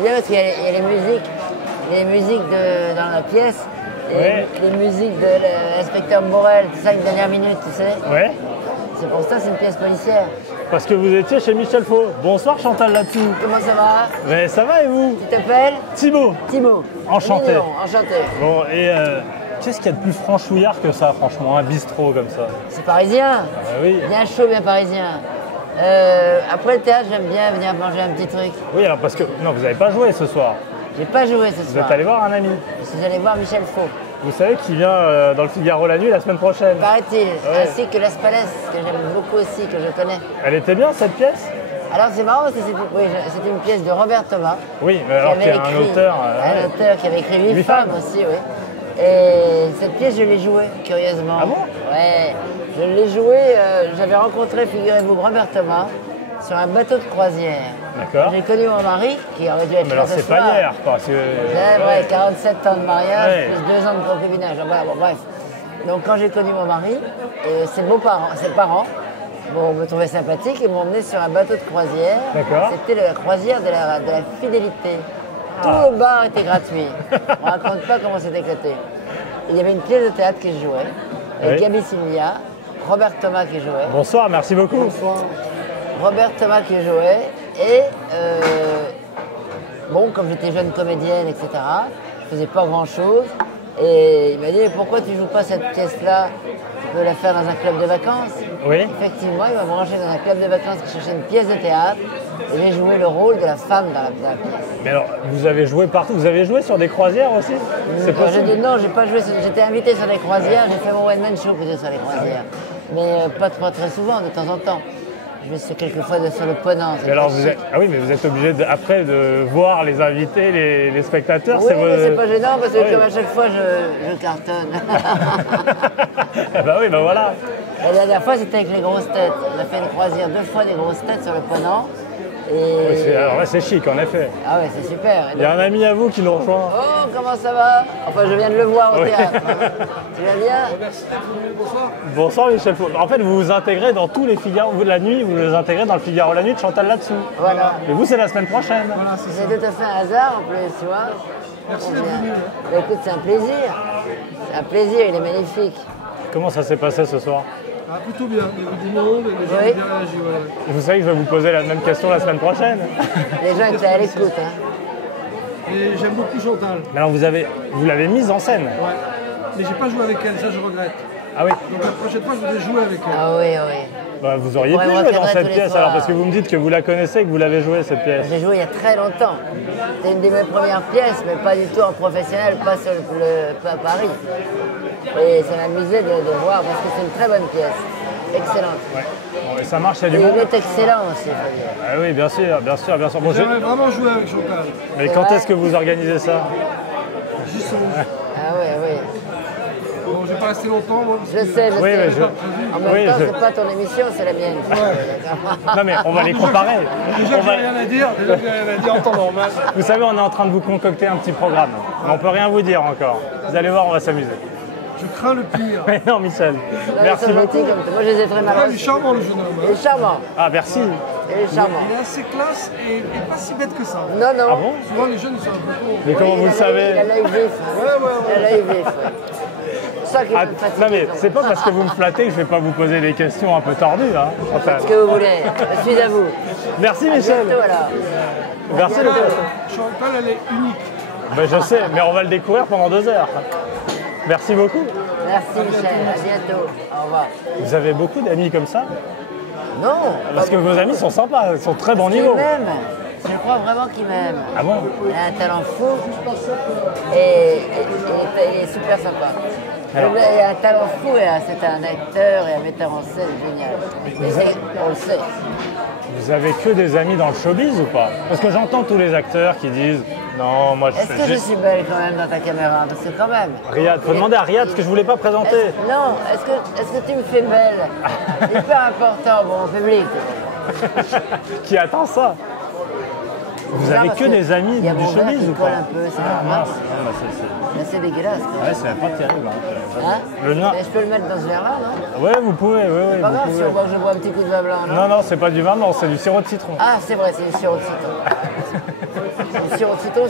C'est bien parce qu'il y a les musiques. Il y a les musiques dans la pièce. Ouais. Les musiques de l'inspecteur Morel, tout ça, une dernière minute, tu sais. Ouais. C'est pour ça, c'est une pièce policière. Parce que vous étiez chez Michel Faux. Bonsoir Chantal là-dessous. Comment ça va? Mais ça va et vous? Tu t'appelles? Thibaut. Thibaut. Enchanté. Mignon, enchanté. Bon, et qu'est-ce qu'il y a de plus franchouillard que ça, franchement, un bistrot comme ça? C'est parisien. Oui. Bien chaud, bien parisien. Après le théâtre, j'aime bien venir manger un petit truc. Oui, alors parce que... Non, vous n'avez pas joué ce soir. J'ai pas joué ce Vous soir. êtes allé voir un ami. Je suis allé voir Michel Faux. Vous savez qu'il vient dans le Figaro la nuit la semaine prochaine. Paraît-il. Ouais. Ainsi que Las Palais, que j'aime beaucoup aussi, que je connais. Elle était bien cette pièce? Alors c'est marrant parce que c'était une pièce de Robert Thomas. Oui, mais alors qu'il y a un auteur... Un auteur qui avait écrit 8 Huit femmes femmes. aussi, oui. Et cette pièce, je l'ai jouée, curieusement. Ah bon? Ouais. Je l'ai jouée, j'avais rencontré, figurez-vous, Robert Thomas sur un bateau de croisière. D'accord. J'ai connu mon mari, qui aurait dû être Mais alors là ce c'est pas soir. hier, quoi. C'est vrai, 47 ans de mariage, Ouais. plus 2 ans de concubinage. Voilà, bon, bref. Donc quand j'ai connu mon mari, ses parents, bon, me trouvaient sympathique et m'ont emmené sur un bateau de croisière. D'accord. C'était la croisière de la fidélité. Tout le bar était gratuit. On ne raconte pas comment c'était éclaté. Il y avait une pièce de théâtre qui jouait, avec Oui. Gabi Silvia, Robert Thomas qui jouait. Bonsoir, merci beaucoup. Robert Thomas qui jouait et bon, comme j'étais jeune comédienne, etc., je faisais pas grand chose et il m'a dit pourquoi tu joues pas cette pièce-là, tu peux la faire dans un club de vacances. Oui. Effectivement, il m'a branché dans un club de vacances qui cherchait une pièce de théâtre et j'ai joué le rôle de la femme dans la pièce. Mais alors, vous avez joué partout. Vous avez joué sur des croisières aussi? C'est J'ai possible? dit non, j'ai pas joué, j'étais invité sur les croisières, j'ai fait mon one-man show plutôt sur les croisières, mais pas très souvent, de temps en temps. Je vais quelquefois sur le Ponant. Mais alors vous êtes... Ah oui, mais vous êtes obligé après de voir les invités, les spectateurs. Oui, mais c'est pas gênant parce que Oui. comme à chaque fois je cartonne. Ah bah oui, bah voilà. La dernière fois c'était avec les grosses têtes. On a fait une croisière 2 fois des grosses têtes sur le Ponant. Et... Alors là, c'est chic, en effet. Ah ouais, c'est super. Il y a un ami à vous qui nous rejoint. Oh, comment ça va? Enfin, je viens de le voir au Oui. théâtre. Tu vas bien? Bonsoir Michel Faux. En fait, vous vous intégrez dans tous les Figaro la nuit, vous les intégrez dans le Figaro la nuit de Chantal là-dessous. Voilà. Et vous, c'est la semaine prochaine. Voilà, c'est ça. C'est tout à fait un hasard en plus, tu vois. Merci d'être venu. Bah, écoute, c'est un plaisir. C'est un plaisir, il est magnifique. Comment ça s'est passé ce soir? Ah, plutôt bien. Il y avait du monde et les gens Oui. ont bien réagi. Voilà. Vous savez que je vais vous poser la même question la semaine prochaine. Les gens étaient à l'écoute. Hein. Et j'aime beaucoup Chantal. Mais alors vous l'avez mise en scène. Ouais. Mais j'ai pas joué avec elle, ça je regrette. Ah oui. Donc la prochaine fois, je voudrais jouer avec elle. Ah oui, oui. Bah, vous auriez On pu pourrait jouer dans recadrer cette tous les pièce soirs. alors parce que vous me dites que vous la connaissez et que vous l'avez jouée cette pièce. J'ai joué il y a très longtemps. C'était une de mes premières pièces, mais pas du tout en professionnel, pas pas à Paris. Et ça m'amusait de voir parce que c'est une très bonne pièce. Excellente. Ouais. Bon, et ça marche, il y a Et du monde. il est excellent aussi, faut dire. Ah oui, bien sûr, bien sûr, bien sûr. Bon, J'aimerais vraiment jouer avec Chantal. Mais C'est quand vrai. est-ce que vous organisez ça? Justement. Ah oui, oui. Bon, je vais pas rester longtemps, moi. parce Je que- sais, je Oui, sais. mais je- En même oui, temps, je- c'est pas ton émission, c'est la mienne. Non mais on va les comparer. Déjà On que j'ai va- rien à dire, déjà que j'ai rien à dire en temps normal. Vous savez, on est en train de vous concocter un petit programme. Mais on peut rien vous dire encore. Vous allez voir, on va s'amuser. Je crains le pire. Mais non, Michel. Non, Merci ils sont beaucoup. gentils comme ça. Moi, je les ai très mal Ah, il est reçus. charmant le jeune homme. Il Hein. est charmant. Ah, merci. Il est charmant. Il est assez classe et pas si bête que ça. Non, non. Ah bon? Souvent les jeunes ils sont un peu cons. Mais comment Oui, vous le il a savez? l'œil vif. Il a l'œil vif. ouais. C'est ça qui Ah, me fatigue. non mais c'est pas parce que vous me flattez que je vais pas vous poser des questions un peu tordues. Hein. Enfin, Faites ce que vous voulez. Je suis à vous. merci À Michel. bientôt, alors. Merci À le bientôt. Chantal, elle est unique. Ben, je sais, mais on va le découvrir pendant 2 heures. Merci beaucoup. Merci, Michel. À bientôt. Au revoir. Vous avez beaucoup d'amis comme ça? Non. Parce que vos amis sont sympas, ils sont très bon Il niveau. m'aime. Je crois vraiment qu'il m'aime. Ah bon? Il a un talent fou et il est super sympa. Alors. Il a un talent fou et c'est un acteur et un metteur en scène génial. Et on le sait. Vous avez que des amis dans le showbiz ou pas? Parce que j'entends tous les acteurs qui disent non, moi je Est-ce fais que je juste... suis belle quand même dans ta caméra? Parce que quand même. Riyad, faut demander à Riyad parce que je voulais pas présenter. Non, est-ce que tu me fais belle? Hyper important, bon, au public. Qui attend ça? Vous avez que des amis il y a du mon verre showbiz qui ou colle pas? un peu, c'est Ah normal. mince, ah, bah, c'est- Mais c'est dégueulasse. Quoi. Ouais, c'est pas terrible. Hein. Hein Le noir. Mais je peux le mettre dans ce verre-là, non? Ouais, vous pouvez, oui, C'est pas vous grave si pouvez. on voit que je bois un petit coup de vin blanc, non? Non, non, c'est pas du vin blanc, c'est du sirop de citron. Ah, c'est vrai, c'est du sirop de citron. Le sirop de citron,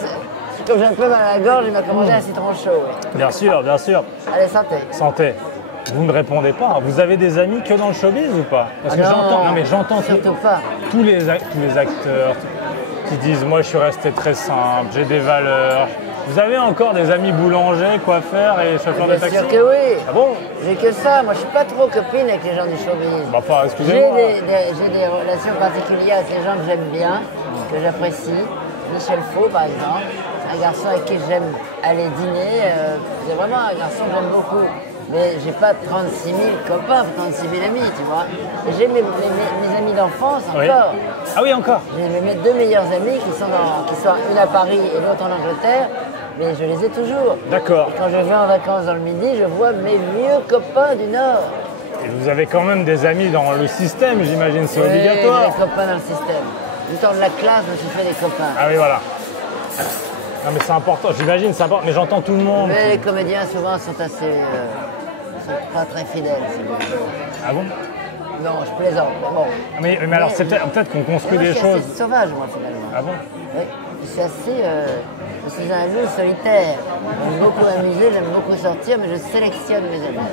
comme j'ai un peu mal à la gorge, il m'a commandé un citron chaud. Oui. Bien sûr, bien sûr. Allez, santé. Santé. Vous ne répondez pas. Vous avez des amis que dans le showbiz ou pas? Parce que Ah non, j'entends, non mais j'entends surtout pas. tous les acteurs qui disent moi je suis resté très simple, j'ai des valeurs. Vous avez encore des amis boulangers, coiffeurs et chauffeurs de Bien taxi? sûr que oui. Ah bon? J'ai que ça. Moi, je suis pas trop copine avec les gens du showbiz. Bah pas, J'ai excusez-moi. j'ai des relations particulières avec les gens que j'aime bien, que j'apprécie. Michel Faux, par exemple, un garçon avec qui j'aime aller dîner. C'est vraiment un garçon que j'aime beaucoup. Mais j'ai pas 36 000 copains, 36 000 amis, tu vois. Et j'ai mes amis d'enfance Oui. encore. Ah oui, encore. J'ai mes deux meilleurs amis qui sont une à Paris et l'autre en Angleterre, mais je les ai toujours. D'accord. Quand je vais en vacances dans le Midi, je vois mes vieux copains du Nord. Et vous avez quand même des amis dans le système, j'imagine, c'est Oui, obligatoire. j'ai des copains dans le système. Du temps de la classe, je me suis fait des copains. Ah oui, voilà. Non mais c'est important, j'imagine, c'est important, mais j'entends tout le monde. Mais les comédiens, souvent, sont assez... sont pas très fidèles. Si vous voulez. Ah bon? Non, je plaisante, mais bon. Mais alors c'est peut-être qu'on construit Moi, des je suis choses. assez sauvage, moi, finalement. Ah bon? Oui, je suis assez... je suis un loup solitaire. J'aime beaucoup m'amuser, j'aime beaucoup sortir, mais je sélectionne mes amis.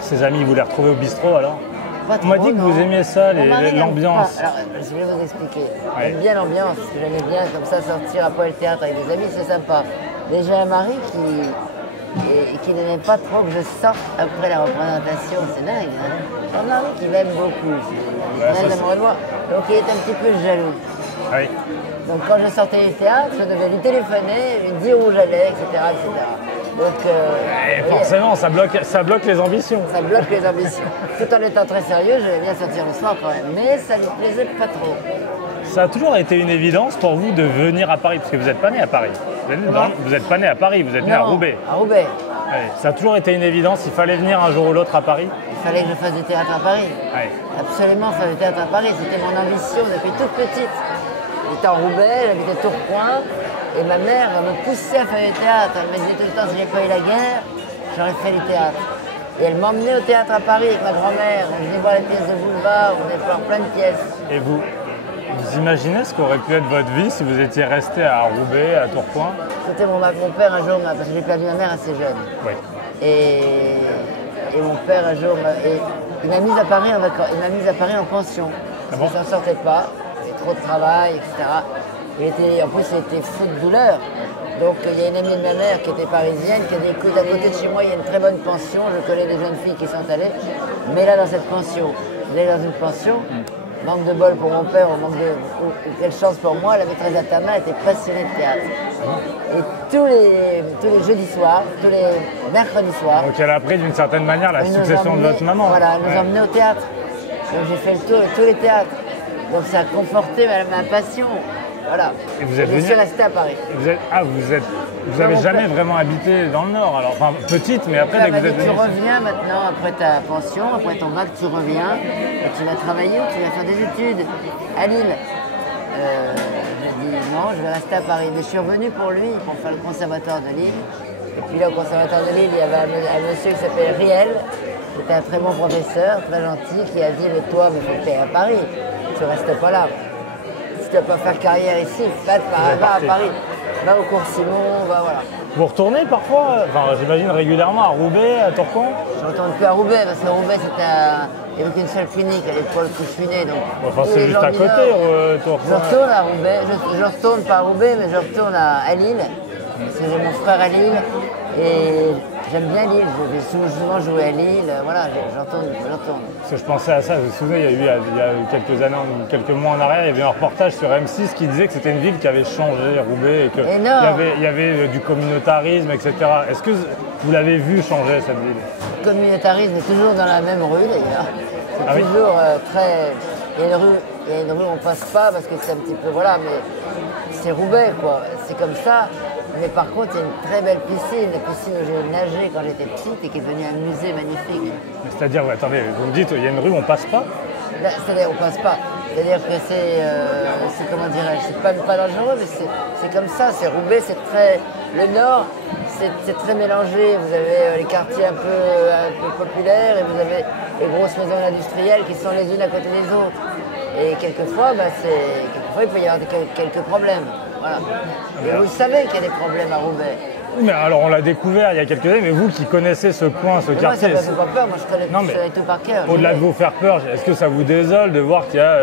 Ces amis, vous les retrouvez au bistrot alors? Pas On m'a trop, dit que non. vous aimiez ça, Mon mari n'aime l'ambiance. pas. Alors, je vais vous expliquer. Ouais. J'aime bien l'ambiance, parce que j'aimais bien comme ça sortir après le théâtre avec des amis, c'est sympa. Mais j'ai un mari qui n'aimait pas trop que je sorte après la représentation, c'est dingue. Hein, un mari qui m'aime beaucoup, il est Ouais, très ça, amoureux de moi, donc il est un petit peu jaloux. Ah oui. Donc quand je sortais du théâtre, je devais lui téléphoner, lui dire où j'allais, etc. etc. Donc, Et vous voyez, forcément, ça bloque les ambitions. ça bloque les ambitions. Tout en étant très sérieux, je vais bien sortir le soir quand même, mais ça ne lui plaisait pas trop. Ça a toujours été une évidence pour vous de venir à Paris, parce que vous n'êtes pas né à Paris. Vous n'êtes pas né à Paris, vous êtes né à Non, Roubaix. À Roubaix. Ouais, ça a toujours été une évidence, il fallait venir un jour ou l'autre à Paris. Il fallait que je fasse du théâtre à Paris. Ouais. Absolument faire du théâtre à Paris, c'était mon ambition depuis toute petite. J'étais en Roubaix, j'habitais Tourcoing, et ma mère me poussait à faire du théâtre. Elle me disait tout le temps, si j'ai pas eu la guerre, j'aurais fait du théâtre. Et elle m'emmenait au théâtre à Paris avec ma grand-mère. On venait voir les pièces de boulevard, on venait voir plein de pièces. Et vous imaginez ce qu'aurait pu être votre vie si vous étiez resté à Roubaix, à Tourcoing? C'était mon père un jour, parce que j'ai perdu ma mère assez jeune. Oui. Et mon père un jour, il m'a mise à Paris en vacances, il m'a mise à Paris en pension. Ah bon? Je ne s'en sortais pas, il y avait trop de travail, etc. En plus, il était fou de douleur. Donc il y a une amie de ma mère qui était parisienne, qui a dit écoute, à côté de chez moi, il y a une très bonne pension, je connais des jeunes filles qui sont allées, mais là dans cette pension, elle est dans une pension, manque de bol pour mon père, quelle chance pour moi, la maîtresse Atama était passionnée de théâtre. Et tous les jeudis soirs, tous les mercredis soirs, Donc elle a pris d'une certaine manière la elle nous succession de emmenait- votre maman. Voilà, elle nous Ouais. emmenait au théâtre. Donc j'ai fait le tour de tous les théâtres. Donc ça a conforté ma passion. Voilà. Et vous êtes je venu- suis resté à Paris. Vous avez mon jamais père. vraiment habité dans le Nord, alors enfin petite, mais après Elle dès que m'a vous dit êtes tu venu. reviens maintenant après ta pension, après ton bac, tu reviens et tu vas travailler ou tu vas faire des études à Lille. J'ai dit non, je vais rester à Paris. Mais je suis revenu pour lui, pour faire le conservatoire de Lille. Et puis là, au conservatoire de Lille, il y avait un monsieur qui s'appelait Riel, qui était un très bon professeur, très gentil, qui a dit mais toi, il faut que tu ailles à Paris. Tu restes pas là. Si tu ne vas pas faire carrière ici, va à parti. Paris. Va au cours Simon, va voilà. Vous retournez parfois, enfin j'imagine régulièrement à Roubaix, à Tourcoing? Je ne retourne plus à Roubaix parce que Roubaix, il n'y avait qu'une seule clinique à l'époque où je suis né. Donc, Enfin tous c'est les juste gens à du côté, Nord. Je Tourcoing. retourne à Roubaix, je retourne pas à Roubaix, mais je retourne à Lille. Parce que j'ai mon frère à Lille et j'aime bien Lille. J'ai souvent joué à Lille, voilà, je retourne. Parce que je pensais à ça, je me souviens, il y a eu quelques années, quelques mois en arrière, il y avait un reportage sur M6 qui disait que c'était une ville qui avait changé, Roubaix, et qu'il Énorme. y avait du communautarisme, etc. Est-ce que vous l'avez vu changer cette ville? Le communautarisme est toujours dans la même rue d'ailleurs. C'est Ah oui. toujours très. Il y a une rue où on passe pas parce que c'est un petit peu. Voilà, mais c'est Roubaix quoi. C'est comme ça. Mais par contre, il y a une très belle piscine, la piscine où j'ai nagé quand j'étais petite et qui est devenue un musée magnifique. C'est-à-dire, attendez, vous me dites, il y a une rue où on passe pas? Là, c'est-à-dire, on passe pas. C'est-à-dire que c'est comment dirais-je, c'est pas dangereux, mais c'est comme ça. C'est Roubaix, c'est très. Le Nord, c'est très mélangé. Vous avez les quartiers un peu populaires et vous avez les grosses maisons industrielles qui sont les unes à côté des autres. Et quelquefois, il peut y avoir quelques problèmes. Voilà. Et vous savez qu'il y a des problèmes à Roubaix. Oui, mais alors on l'a découvert il y a quelques années, mais vous qui connaissez ce coin, ce quartier. Moi, ça ne me fait pas peur, moi je connais tout par cœur. Au-delà de vous faire peur, est-ce que ça vous désole de voir qu'il y a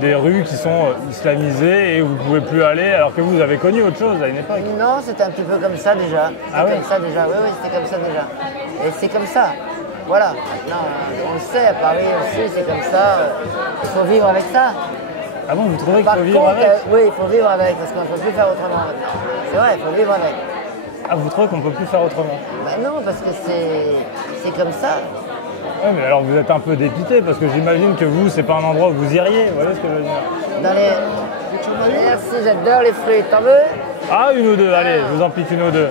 des rues qui sont islamisées et où vous ne pouvez plus aller alors que vous avez connu autre chose à une époque? Non, c'était un petit peu comme ça déjà. Comme ça déjà. Oui, c'était comme ça déjà. Et c'est comme ça. Voilà. Maintenant, on le sait, à Paris aussi, c'est comme ça. Il faut vivre avec ça. Ah bon, vous trouvez qu'il faut vivre avec? Oui, il faut vivre avec, parce qu'on ne peut plus faire autrement maintenant. C'est vrai, il faut vivre avec. Ah, vous trouvez qu'on ne peut plus faire autrement? Ben non, parce que c'est comme ça. Oui, mais alors vous êtes un peu dépité, parce que j'imagine que vous, c'est pas un endroit où vous iriez, vous voyez ce que je veux dire? Merci, j'adore les fruits. T'en veux? Ah, une ou deux, allez, je vous en pique une ou deux.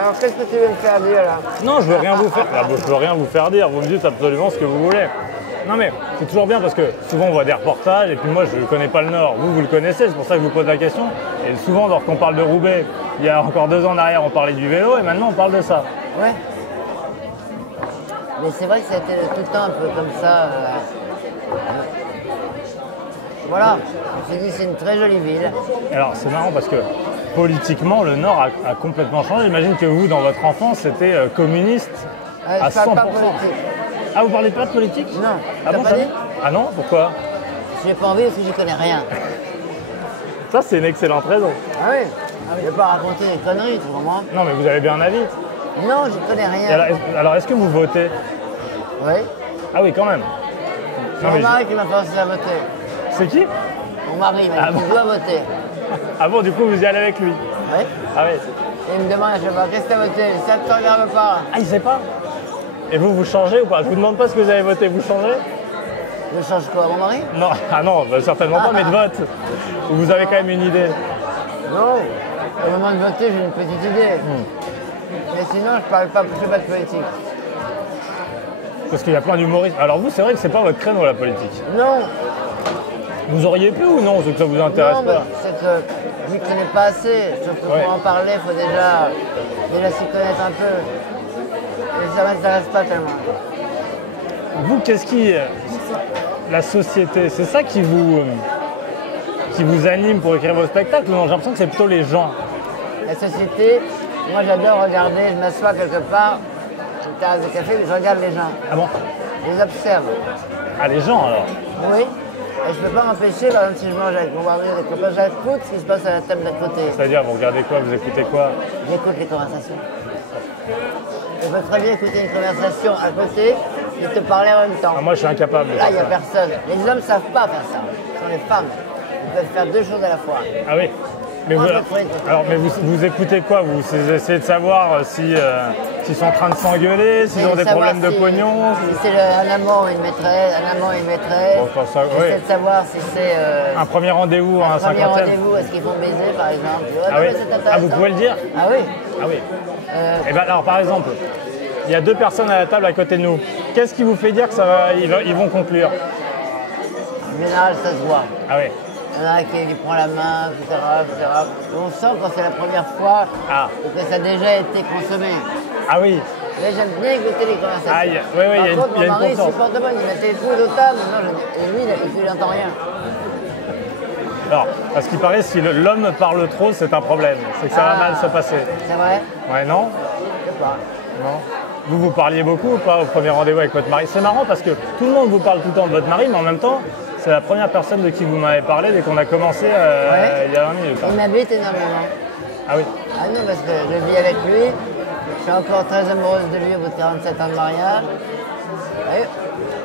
Alors, qu'est-ce que tu veux me faire dire, là? Non, je veux rien vous faire. Je veux rien vous faire dire. Vous me dites absolument ce que vous voulez. Non mais c'est toujours bien parce que souvent on voit des reportages et puis moi je ne connais pas le Nord. Vous le connaissez, c'est pour ça que je vous pose la question. Et souvent lorsqu'on parle de Roubaix, il y a encore 2 ans en arrière on parlait du vélo et maintenant on parle de ça. Ouais. Mais c'est vrai que c'était tout le temps un peu comme ça. Voilà, je me suis dit c'est une très jolie ville. Alors c'est marrant parce que politiquement le Nord a complètement changé. J'imagine que vous dans votre enfance c'était communiste à 100%. Je parle pas politique. Ah, vous parlez pas de politique? Non. Ah bon, pas dit? Ah non, pourquoi? Je n'ai pas envie parce que j'y connais rien. Ça, c'est une excellente raison. Ah oui? Je ne vais pas raconter des conneries, tu comprends? Non, mais vous avez bien un avis. Non, j'y connais rien. Alors, est-ce que vous votez? Oui. Ah oui, quand même. C'est mon mari qui m'a forcé à voter. C'est qui? Mon mari m'a dit qu'il doit voter. Ah bon, du coup, vous y allez avec lui? Oui. Ah oui. Et il me demande à chaque fois, qu'est-ce que tu as voté? Ça ne te regarde pas. Ah, il sait pas? Et vous changez ou pas? Je vous demande pas ce que vous avez voté, vous changez? Je change quoi, mon mari? Non, ah non, bah, certainement pas, mais de vote. Vous avez quand même une idée? Non, au moment de voter, j'ai une petite idée. Mais sinon, je ne fais pas de politique. Parce qu'il y a plein d'humoristes. Alors vous, c'est vrai que c'est pas votre créneau, la politique. Non. Vous auriez pu ou non, c'est que ça vous intéresse non, pas? C'est que je ne connais pas assez. Sauf que pour en parler, il faut déjà s'y connaître un peu. Et ça ne m'intéresse pas tellement. Vous, qu'est-ce qui... La société, c'est ça qui vous anime pour écrire vos spectacles? Non, j'ai l'impression que c'est plutôt les gens. La société, moi j'adore regarder, je m'assois quelque part, une tasse de café, je regarde les gens. Ah bon? Je les observe. Ah, les gens alors? Oui. Et je ne peux pas m'empêcher, par exemple, si je mange avec mon mari, avec mon père, j'écoute ce qui se passe à la table d'à côté. C'est-à-dire, vous regardez quoi? Vous écoutez quoi? J'écoute les conversations. Je peux très bien écouter une conversation à côté et te parler en même temps. Ah, moi, je suis incapable de Là, faire il n'y a ça. personne. Les hommes ne savent pas faire ça. Ce sont les femmes. Ils peuvent faire 2 choses à la fois. Ah oui? Mais vous écoutez quoi? Vous essayez de savoir s'ils sont en train de s'engueuler, s'ils ont des problèmes de pognon? Si c'est un amant ou une maîtresse, Bon, ça, j'essaie de savoir si c'est... un premier rendez-vous, un premier 50e? rendez-vous, est-ce qu'ils font baiser, par exemple? Ah oui? Ah, vous pouvez le dire? Ah oui? Ah oui. Et ben alors, par exemple, il y a 2 personnes à la table à côté de nous. Qu'est-ce qui vous fait dire que ils vont conclure? En général, ça se voit. Ah oui. Il y en a qui lui prend la main, etc. On sent quand c'est la première fois que ça a déjà été consommé. Ah oui. Mais j'aime bien écouter les conversations. Ah, oui, il y a Par contre, une mon mari confiance. supporte pas, il mettait les coudes aux tables, et lui, il n'entend rien. Alors, à ce qui paraît, si l'homme parle trop, c'est un problème. C'est que ça va mal se passer. C'est vrai? Ouais, non? Je sais pas. Non. Vous parliez beaucoup ou pas au premier rendez-vous avec votre mari? C'est marrant parce que tout le monde vous parle tout le temps de votre mari, mais en même temps, c'est la première personne de qui vous m'avez parlé dès qu'on a commencé il y a 20 minutes. Il m'habite énormément. Ah oui? Ah non, parce que je vis avec lui. Je suis encore très amoureuse de lui au bout de 47 ans de mariage. Et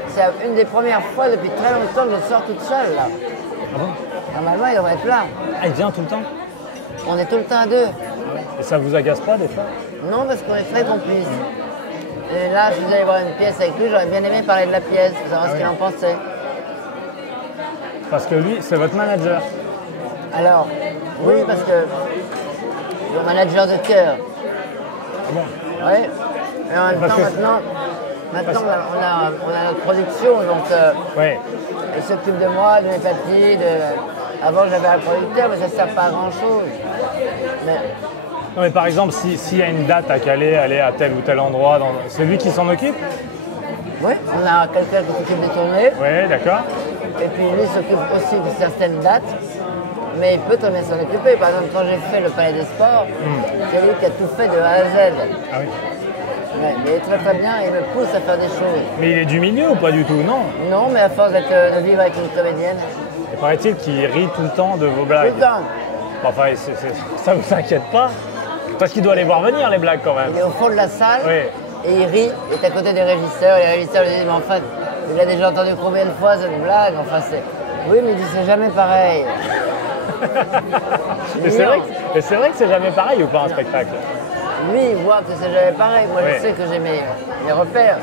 c'est une des premières fois depuis très longtemps que je sors toute seule, là. Ah bon? Normalement, il devrait être là. Ah, il vient tout le temps? On est tout le temps à 2. Et ça vous agace pas des fois? Non, parce qu'on est très complices. Et là, je suis allé voir une pièce avec lui, j'aurais bien aimé parler de la pièce, pour savoir ce qu'il en pensait. Parce que lui, c'est votre manager. Alors, oui, parce que le manager de cœur. Ah bon? Oui. Et en même Parce temps, que maintenant, Maintenant, on a notre production, donc Ouais. il s'occupe de moi, de mes papiers. Avant, j'avais un producteur, mais ça ne sert pas à grand-chose. Mais Non, mais par exemple, s'il y a une date à caler, aller à tel ou tel endroit, c'est lui qui s'en occupe? oui, on a quelqu'un qui s'occupe des tournées, Oui, d'accord. et puis lui s'occupe aussi de certaines dates. Mais il peut tourner s'en occuper. Par exemple, quand j'ai fait le Palais des Sports, c'est lui qui a tout fait de A à Z. Ah oui. Ouais, mais il est très très bien et il me pousse à faire des choses. Mais il est du milieu ou pas du tout? Non. Non, mais à force de vivre avec une comédienne, Et paraît-il qu'il rit tout le temps de vos tout blagues. le temps. Enfin, ça vous inquiète pas? Parce qu'il doit les voir venir, les blagues, quand même. Il est au fond de la salle Oui. et il rit, il est à côté des régisseurs. Et les régisseurs lui disent, mais en fait, il a déjà entendu combien de fois cette blague? Enfin, c'est. Oui, mais il dit, c'est jamais pareil. Et c'est vrai que c'est jamais pareil ou pas un spectacle? Lui, il voit que c'est jamais pareil. Moi, Oui. je sais que j'ai mes repères.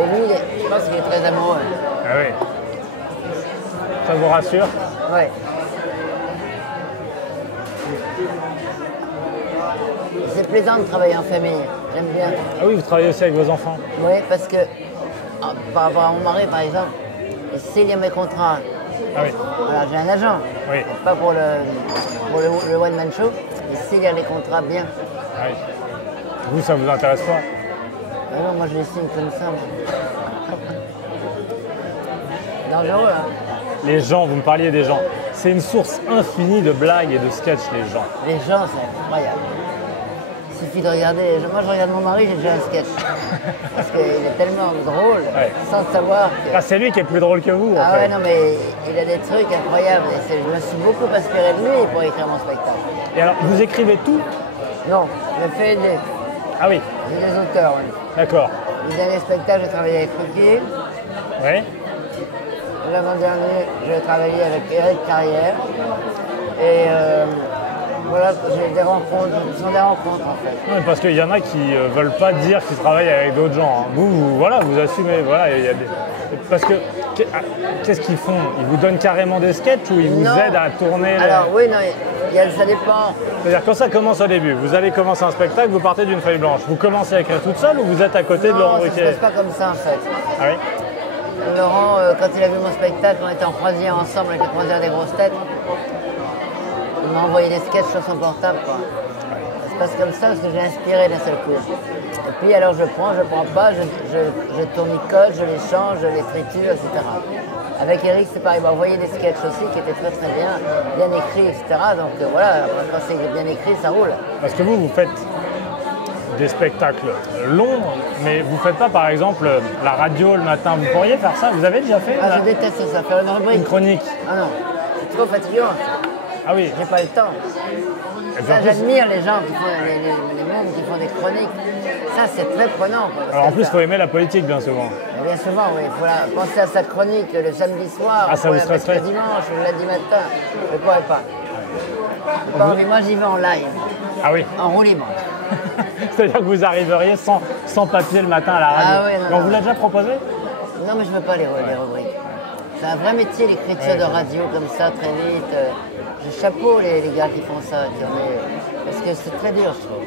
Et lui, je pense qu'il est très amoureux. Ah oui. Ça vous rassure? Ouais. C'est plaisant de travailler en famille. J'aime bien. Ah oui, vous travaillez aussi avec vos enfants? Oui, parce que par rapport à mon mari, par exemple, il sait lire mes contrats. Ah oui. Voilà, j'ai un agent. Oui. Pas pour le one-man show. Il sait lire les contrats bien. Ah oui. Vous, ça vous intéresse pas? Ah non, moi je les signe comme ça. moi. Dangereux, hein. Les gens, vous me parliez des gens. C'est une source infinie de blagues et de sketchs, les gens. Les gens, c'est incroyable. Il suffit de regarder. Moi, je regarde mon mari, j'ai déjà un sketch. Parce qu'il est tellement drôle, Ouais. sans savoir que. Ah, c'est lui qui est plus drôle que vous, en Ah fait. ouais, non, mais il a des trucs incroyables. Et je me suis beaucoup inspiré de lui pour écrire mon spectacle. Et alors, vous écrivez tout? Non, je fais aider. Ah oui, J'ai des auteurs, oui. d'accord. Le dernier spectacle, j'ai travaillé avec Ruquier. Oui. L'avant-dernier, j'ai travaillé avec Eric Carrière. Et voilà, j'ai des rencontres. Ce sont des rencontres, en fait. Non, mais parce qu'il y en a qui veulent pas dire qu'ils travaillent avec d'autres gens. Hein. Voilà, vous assumez. Voilà, il y a des... Parce que, qu'est-ce qu'ils font? Ils vous donnent carrément des sketchs ou ils vous Non. aident à tourner Alors, oui, non, ça dépend. C'est-à-dire, quand ça commence au début, vous allez commencer un spectacle, vous partez d'une feuille blanche. Vous commencez à écrire toute seule ou vous êtes à côté de Laurent Non, ça ne se Ruquier? passe pas comme ça, en fait. Ah oui. Laurent, quand il a vu mon spectacle, on était en croisière ensemble avec les croisières des grosses têtes. Il m'a envoyé des sketchs sur son portable, quoi. Ça se passe comme ça parce que j'ai inspiré d'un seul coup. Et puis alors je prends pas, je tournicole, je les change, je les triture, etc. Avec Eric, c'est pareil, il m'a envoyé des sketchs aussi qui étaient très très bien écrits, etc. Donc voilà, quand c'est bien écrit, ça roule. Parce que vous faites des spectacles longs, mais vous faites pas, par exemple, la radio le matin. Vous pourriez faire ça? Vous avez déjà fait Ah, je déteste ça, faire une rubrique. une chronique? Ah non, c'est trop fatigant. Ah oui. J'ai pas le temps. Et puis Ça, en plus- j'admire les gens qui font les membres qui font des chroniques. Ça, c'est très prenant. Quoi, parce Alors en que plus, il ça- faut aimer la politique, bien souvent. Bien souvent, oui. Il faut penser à sa chronique le samedi soir, Ah, ça vous la stresserait? le dimanche ou le lundi matin. Je ne pourrais pas. J'ai pas envie. Moi, j'y vais en live, Ah oui. en roue libre. C'est-à-dire que vous arriveriez sans papier le matin à la radio. Ah oui, non, Mais on non. vous l'a déjà proposé? Non, mais je ne veux pas les rubriques. C'est un vrai métier, l'écriture de radio comme ça, très vite. Je chapeau les gars qui font ça. Parce que c'est très dur, je trouve.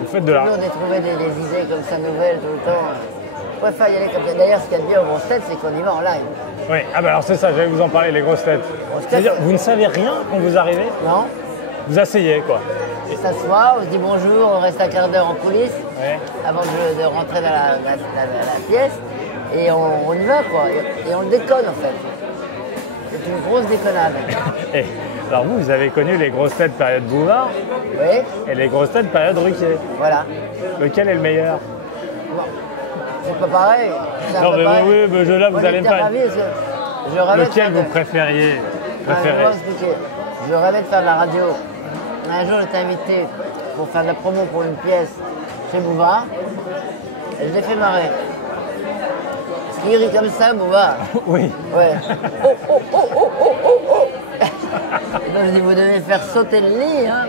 Vous faites de la... On a trouvé des idées comme ça nouvelles tout le temps. Je préfère y aller comme ça. D'ailleurs, ce qu'il y a de bien aux grosses têtes, c'est qu'on y va en live. Oui, ah bah alors c'est ça, j'allais vous en parler, les grosses têtes. C'est-à-dire, vous ne savez rien quand vous arrivez? Non? Vous asseyez, quoi. On s'assoit, on se dit bonjour, on reste un quart d'heure en coulisses Ouais. avant de rentrer dans la pièce. Et on y va, quoi. Et on le déconne, en fait. C'est une grosse déconnade. Et, alors vous avez connu les grosses têtes période Bouvard Oui, et les grosses têtes période Ruquier. voilà. Lequel est le meilleur? Bon. C'est pas pareil. C'est un Non peu mais pareil. oui, mais là vous Moi, allez j'étais pas... ravi parce que je rêvais de Lequel faire vous de- préfériez? Ah, je vais vous expliquer. Je rêvais de faire de la radio. Un jour, j'étais invité pour faire de la promo pour une pièce chez Bouvard. Et je l'ai fait marrer. Parce qu'il rit comme ça, Bouvard. Oui. Ouais. Oh, oh, oh, oh, oh, oh, oh. Donc, je dis, vous devez faire sauter le lit. Hein.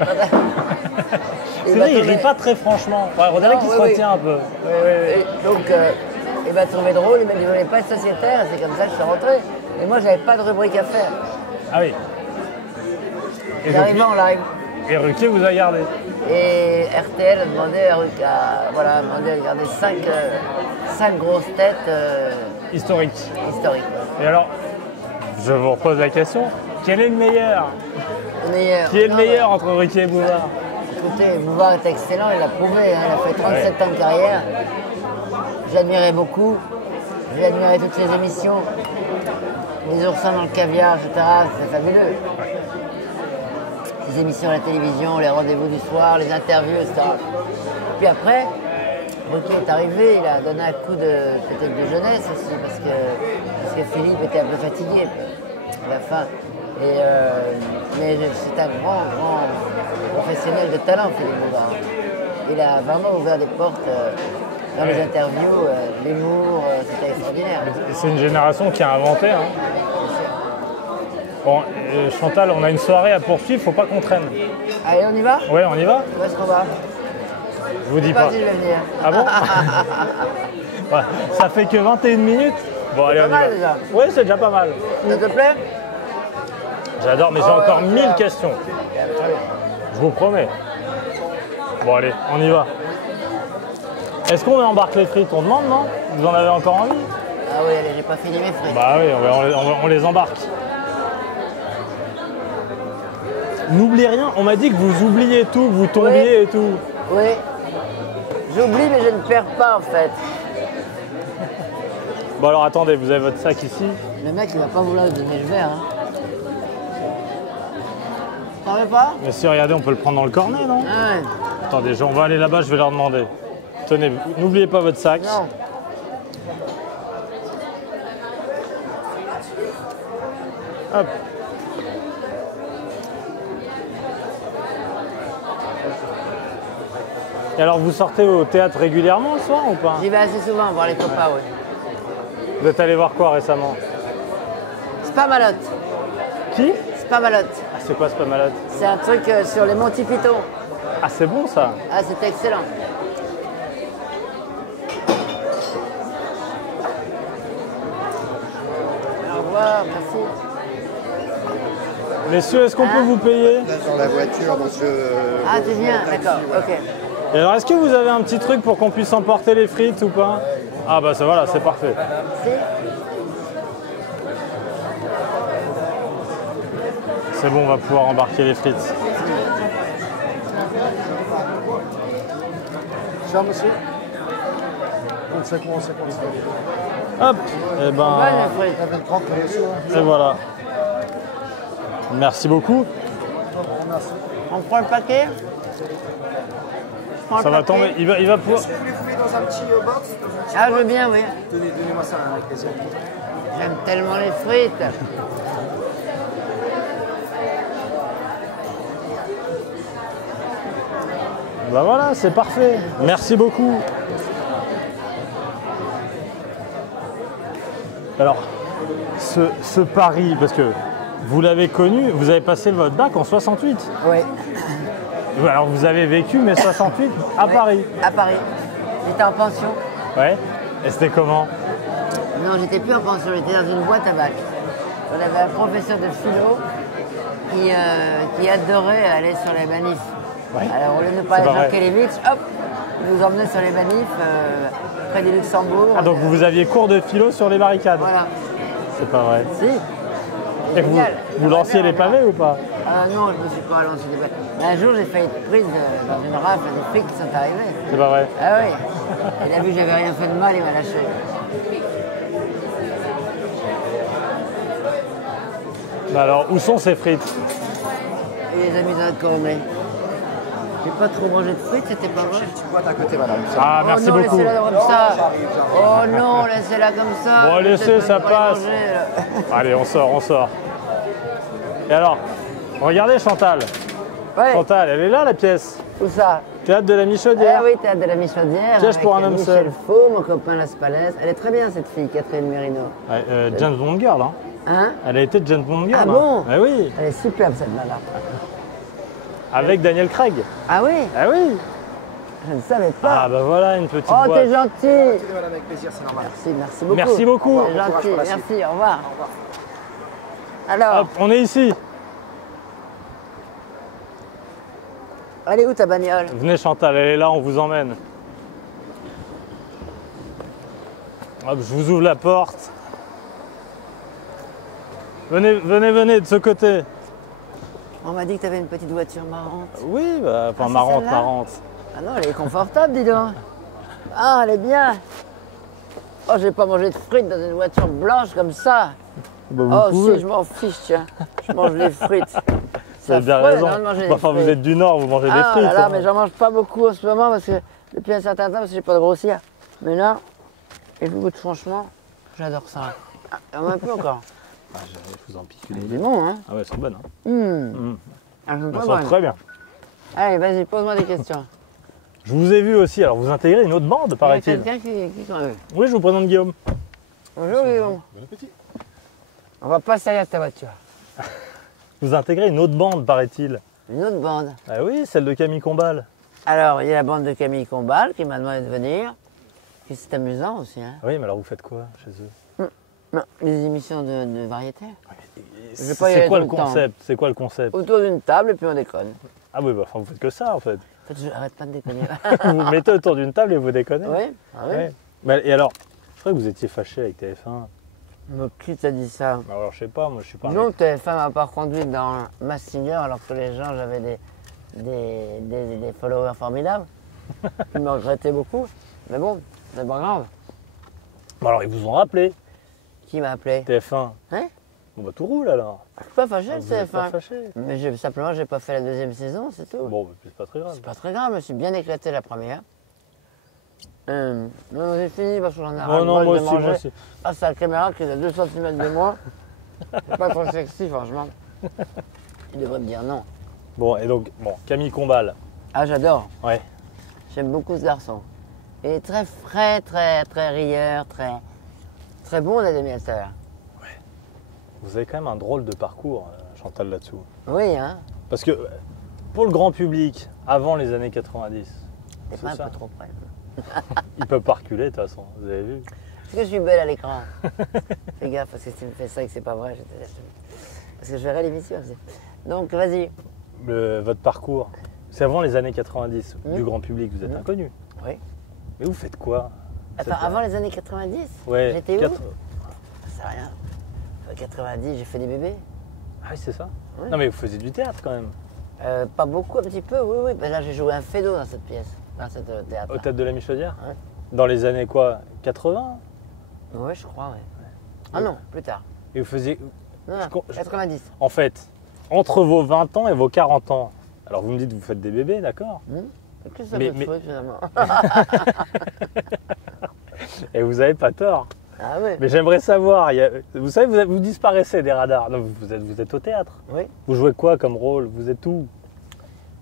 C'est Il va vrai, il trouver- rit pas très franchement. Ouais, on dirait Non, qu'il oui, se oui. retient un peu. Et donc, il m'a trouvé drôle. Il m'a dit, vous voulez pas être sociétaire? C'est comme ça que je suis rentré. Et moi, j'avais pas de rubrique à faire. Ah oui. Et, donc, J'arrivais en live. et Ruquier vous a gardé. Et RTL a demandé à garder 5 grosses têtes Historique. historiques. Et alors, je vous repose la question, quel est le meilleur? Le meilleur. Qui est le Non, meilleur entre Ruquier et Bouvard? Écoutez, Bouvard est excellent, il l'a prouvé, hein, il a fait 37 ans de carrière. J'admirais beaucoup, j'ai admiré toutes ses émissions. Les oursins dans le caviar, etc., c'est fabuleux. Les émissions à la télévision, les rendez-vous du soir, les interviews, etc. Puis après, Ruquier est arrivé, il a donné un coup peut-être de jeunesse aussi, parce que Philippe était un peu fatigué à la fin. Mais c'est un grand professionnel de talent, Philippe Bouvard. Il a vraiment ouvert des portes dans les interviews, l'humour, c'était extraordinaire. C'est une génération qui a inventé. Hein. Bon, Chantal, on a une soirée à poursuivre, faut pas qu'on traîne. Allez, on y va? Ouais, on y va? Où est-ce qu'on va? Je vous dis Je sais pas pas. si je vais venir. Ah bon? Ouais, ça fait que 21 minutes. Bon, allez, pas on y va. mal, déjà. Oui, c'est déjà pas mal. Ça te plaît? J'adore, mais j'ai Ah ouais, encore on 1000 va. questions. Très bien. Je vous promets. Bon, allez, on y va. Est-ce qu'on embarque les frites? On demande, non? Vous en avez encore envie? Ah oui, allez, j'ai pas fini mes frites. Bah oui, on les embarque. N'oubliez rien, on m'a dit que vous oubliez tout, que vous tombiez et tout. Oui. J'oublie, mais je ne perds pas en fait. Bon alors attendez, vous avez votre sac ici. Le mec, il va pas vouloir donner le verre. Hein. T'en veux pas? Mais si, regardez, on peut le prendre dans le cornet, non? Ah ouais. Attendez, on va aller là-bas, je vais leur demander. Tenez, n'oubliez pas votre sac. Non. Hop. Et alors, vous sortez au théâtre régulièrement le soir ou pas? J'y vais assez souvent voir les copains, oui. Vous êtes allé voir quoi récemment? Spamalot. Qui? Spamalot. Ah, c'est quoi ce pas malade? C'est un truc sur les Monty Python. Ah, c'est bon ça. Ah, c'était excellent. Au revoir, merci. Messieurs, est-ce qu'on peut vous payer? Là, dans la voiture, donc je... Ah, tu viens, d'accord, ok. Et alors, est-ce que vous avez un petit truc pour qu'on puisse emporter les frites ou pas? Ah bah ça voilà, c'est parfait. Si? C'est bon, on va pouvoir embarquer les frites. Cher monsieur 25 mois, 55. Hop, et ben, Ouais, les frites. Avec 30 et voilà. Merci beaucoup. On prend le paquet? Je prends le Ça va paquet. tomber. Il va pouvoir. Vous voulez fouiller dans un petit box? Ah, je veux bien, oui. Donnez-moi ça avec plaisir. J'aime tellement les frites. Bah voilà, c'est parfait. Merci beaucoup. Alors, ce pari, parce que vous l'avez connu, vous avez passé votre bac en 68. Oui. Alors vous avez vécu mai 68 à Oui, Paris. À Paris. J'étais en pension. Ouais. Et c'était comment? Non, j'étais plus en pension, j'étais dans une boîte à bac. On avait un professeur de philo qui adorait aller sur les manifs. Ouais. Alors, au lieu de parler C'est de pas Jean vrai. Kelevitch, hop, il nous emmenait sur les manifs près du Luxembourg. Ah donc vous aviez cours de philo sur les barricades? Voilà. C'est pas vrai. Si. Et vous, Génial. vous lanciez les pavés ou pas? Ah non, je ne me suis pas lancé des pavés. Mais un jour, j'ai failli être prise dans une rafle des flics qui sont arrivés. C'est pas vrai. Ah oui. Il a vu que j'avais rien fait de mal, il m'a lâché. Bah alors, où sont ces frites? Et les amis dans notre cornet. J'ai pas trop mangé de frites, c'était pas vrai. Petite boîte à côté, madame. Ah, merci oh non, beaucoup. laissez-la comme ça. Oh non, laissez-la comme ça. Bon, laissez, Peut-être ça même pas les passe. manger, là. Allez, on sort, on sort. Et alors, regardez Chantal. Ouais, Chantal, elle est là la pièce. tout ça. Théâtre de la Eh Michaudière. oui, théâtre de la Michaudière. Piège pour un homme Michel seul. Faux, mon copain Las Palais. Elle est très bien cette fille, Catherine Mérino. Ouais, James Bond Girl, hein. Hein? Elle a été James Bond Girl. Ah hein. bon? Eh oui, Elle est superbe cette nana. avec Daniel Craig. Ah oui? Ah oui. Je ne savais pas. Ah bah voilà, une petite oh, t'es boîte. gentil. Madame, avec plaisir, c'est normal. Merci beaucoup. Merci beaucoup. C'est gentil, merci, au revoir. Alors, Hop, on est ici. Elle est où ta bagnole? Venez Chantal, elle est là, on vous emmène. Hop, je vous ouvre la porte. Venez, venez, venez de ce côté. On m'a dit que tu avais une petite voiture marrante. Oui, bah, enfin Ah, c'est marrante, celle-là marrante. Ah non, elle est confortable, dis donc. Ah, elle est bien. Oh, j'ai pas mangé de frites dans une voiture blanche comme ça. Bah, vous Oh, pouvez. si, je m'en fiche, tiens. Je mange des frites. Vous avez bien raison. Enfin, vous êtes du Nord, vous mangez des Ah frites. là là, hein. mais j'en mange pas beaucoup en ce moment parce que depuis un certain temps, parce que j'ai pas de grossir. Mais là, écoute, franchement, j'adore ça. Ah, il y en a un peu encore. Ah, je vous en pique une. C'est bon, hein? Ah ouais, elles sont bonnes. Hein. Elles sont Elles pas sont bonnes. très bien. Allez, vas-y, pose-moi des questions. Je vous ai vu aussi, alors vous intégrez une autre bande, Il y a paraît-il. quelqu'un qui s'en veut. Oui, je vous présente Guillaume. Bonjour, Guillaume. Bon appétit. On va pas se servir de ta voiture. Vous intégrez une autre bande, paraît-il. Une autre bande. Ah oui, celle de Camille Combal. Alors, il y a la bande de Camille Combal qui m'a demandé de venir. Et c'est amusant aussi, hein? Ah oui, mais alors vous faites quoi chez eux? Non, les émissions de variété. Je vais pas y aller C'est quoi tout le le temps. concept? C'est quoi le concept? Autour d'une table et puis on déconne. Ah oui, bah, enfin, vous faites que ça en fait. En fait, je arrête pas de déconner. Vous vous mettez autour d'une table et vous déconnez. Oui? Ah oui? Ouais. Bah, et alors, je crois que vous étiez fâché avec TF1. Mais qui t'a dit ça? Alors je sais pas, moi je suis pas. Non, TF1 m'a pas reconduit dans Masked Singer alors que les gens, j'avais des followers formidables. Ils me regrettaient beaucoup. Mais bon, c'est pas grave. Bon, alors ils vous ont rappelé, Qui m'a appelé? TF1. Hein? Bon bah tout roule alors. Je suis pas fâché, Ah, le vous êtes pas TF1. fâché. Mais simplement, j'ai pas fait la deuxième saison, c'est tout. Bon, bah, c'est pas très grave. C'est pas très grave, je me suis bien éclaté la première. Non, j'ai fini parce que j'en ai ras Oh le non, bol moi de aussi, manger. moi aussi. Ah, c'est la caméra qui est à 2 cm de moi. C'est pas trop sexy, franchement. Il devrait me dire non. Bon, et donc, bon, Camille Combal. Ah, j'adore. Ouais. J'aime beaucoup ce garçon. Il est très frais, très rieur, très bon l'animateur. Vous avez quand même un drôle de parcours, Chantal, là-dessous. Oui, hein. Parce que pour le grand public, avant les années 90, T'es c'est pas un ça. peu trop près. Ils peuvent pas reculer de toute façon, vous avez vu. Est-ce que je suis belle à l'écran? Fais gaffe, parce que si tu me fais ça et que c'est pas vrai, je te laisse. Parce que je verrai l'émission aussi. Donc, vas-y. Votre parcours, c'est avant les années 90, du grand public, vous êtes Mmh. inconnu. Oui. Mais vous faites quoi? Attends, Cette- avant les années 90? Ouais. J'étais où? 4 Ça sert à rien. 90, j'ai fait des bébés. Ah oui, c'est ça. Ouais. Non mais vous faisiez du théâtre quand même. Pas beaucoup, un petit peu, oui, oui. Ben là, j'ai joué un fédo dans cette pièce, dans cette théâtre. Au théâtre de la Michaudière. Ouais. Dans les années quoi? 80? Oui, je crois, oui. Ah non, plus tard. Et vous faisiez, Non, Je non, com- 90. en fait, entre vos 20 ans et vos 40 ans. Alors vous me dites que vous faites des bébés, d'accord? Qu'est-ce que ça Mais- peut mais- te foutre, finalement? Et vous avez pas tort. Ah oui. Mais j'aimerais savoir, vous savez, vous disparaissez des radars. Non, vous êtes au théâtre. Oui. Vous jouez quoi comme rôle? Vous êtes où?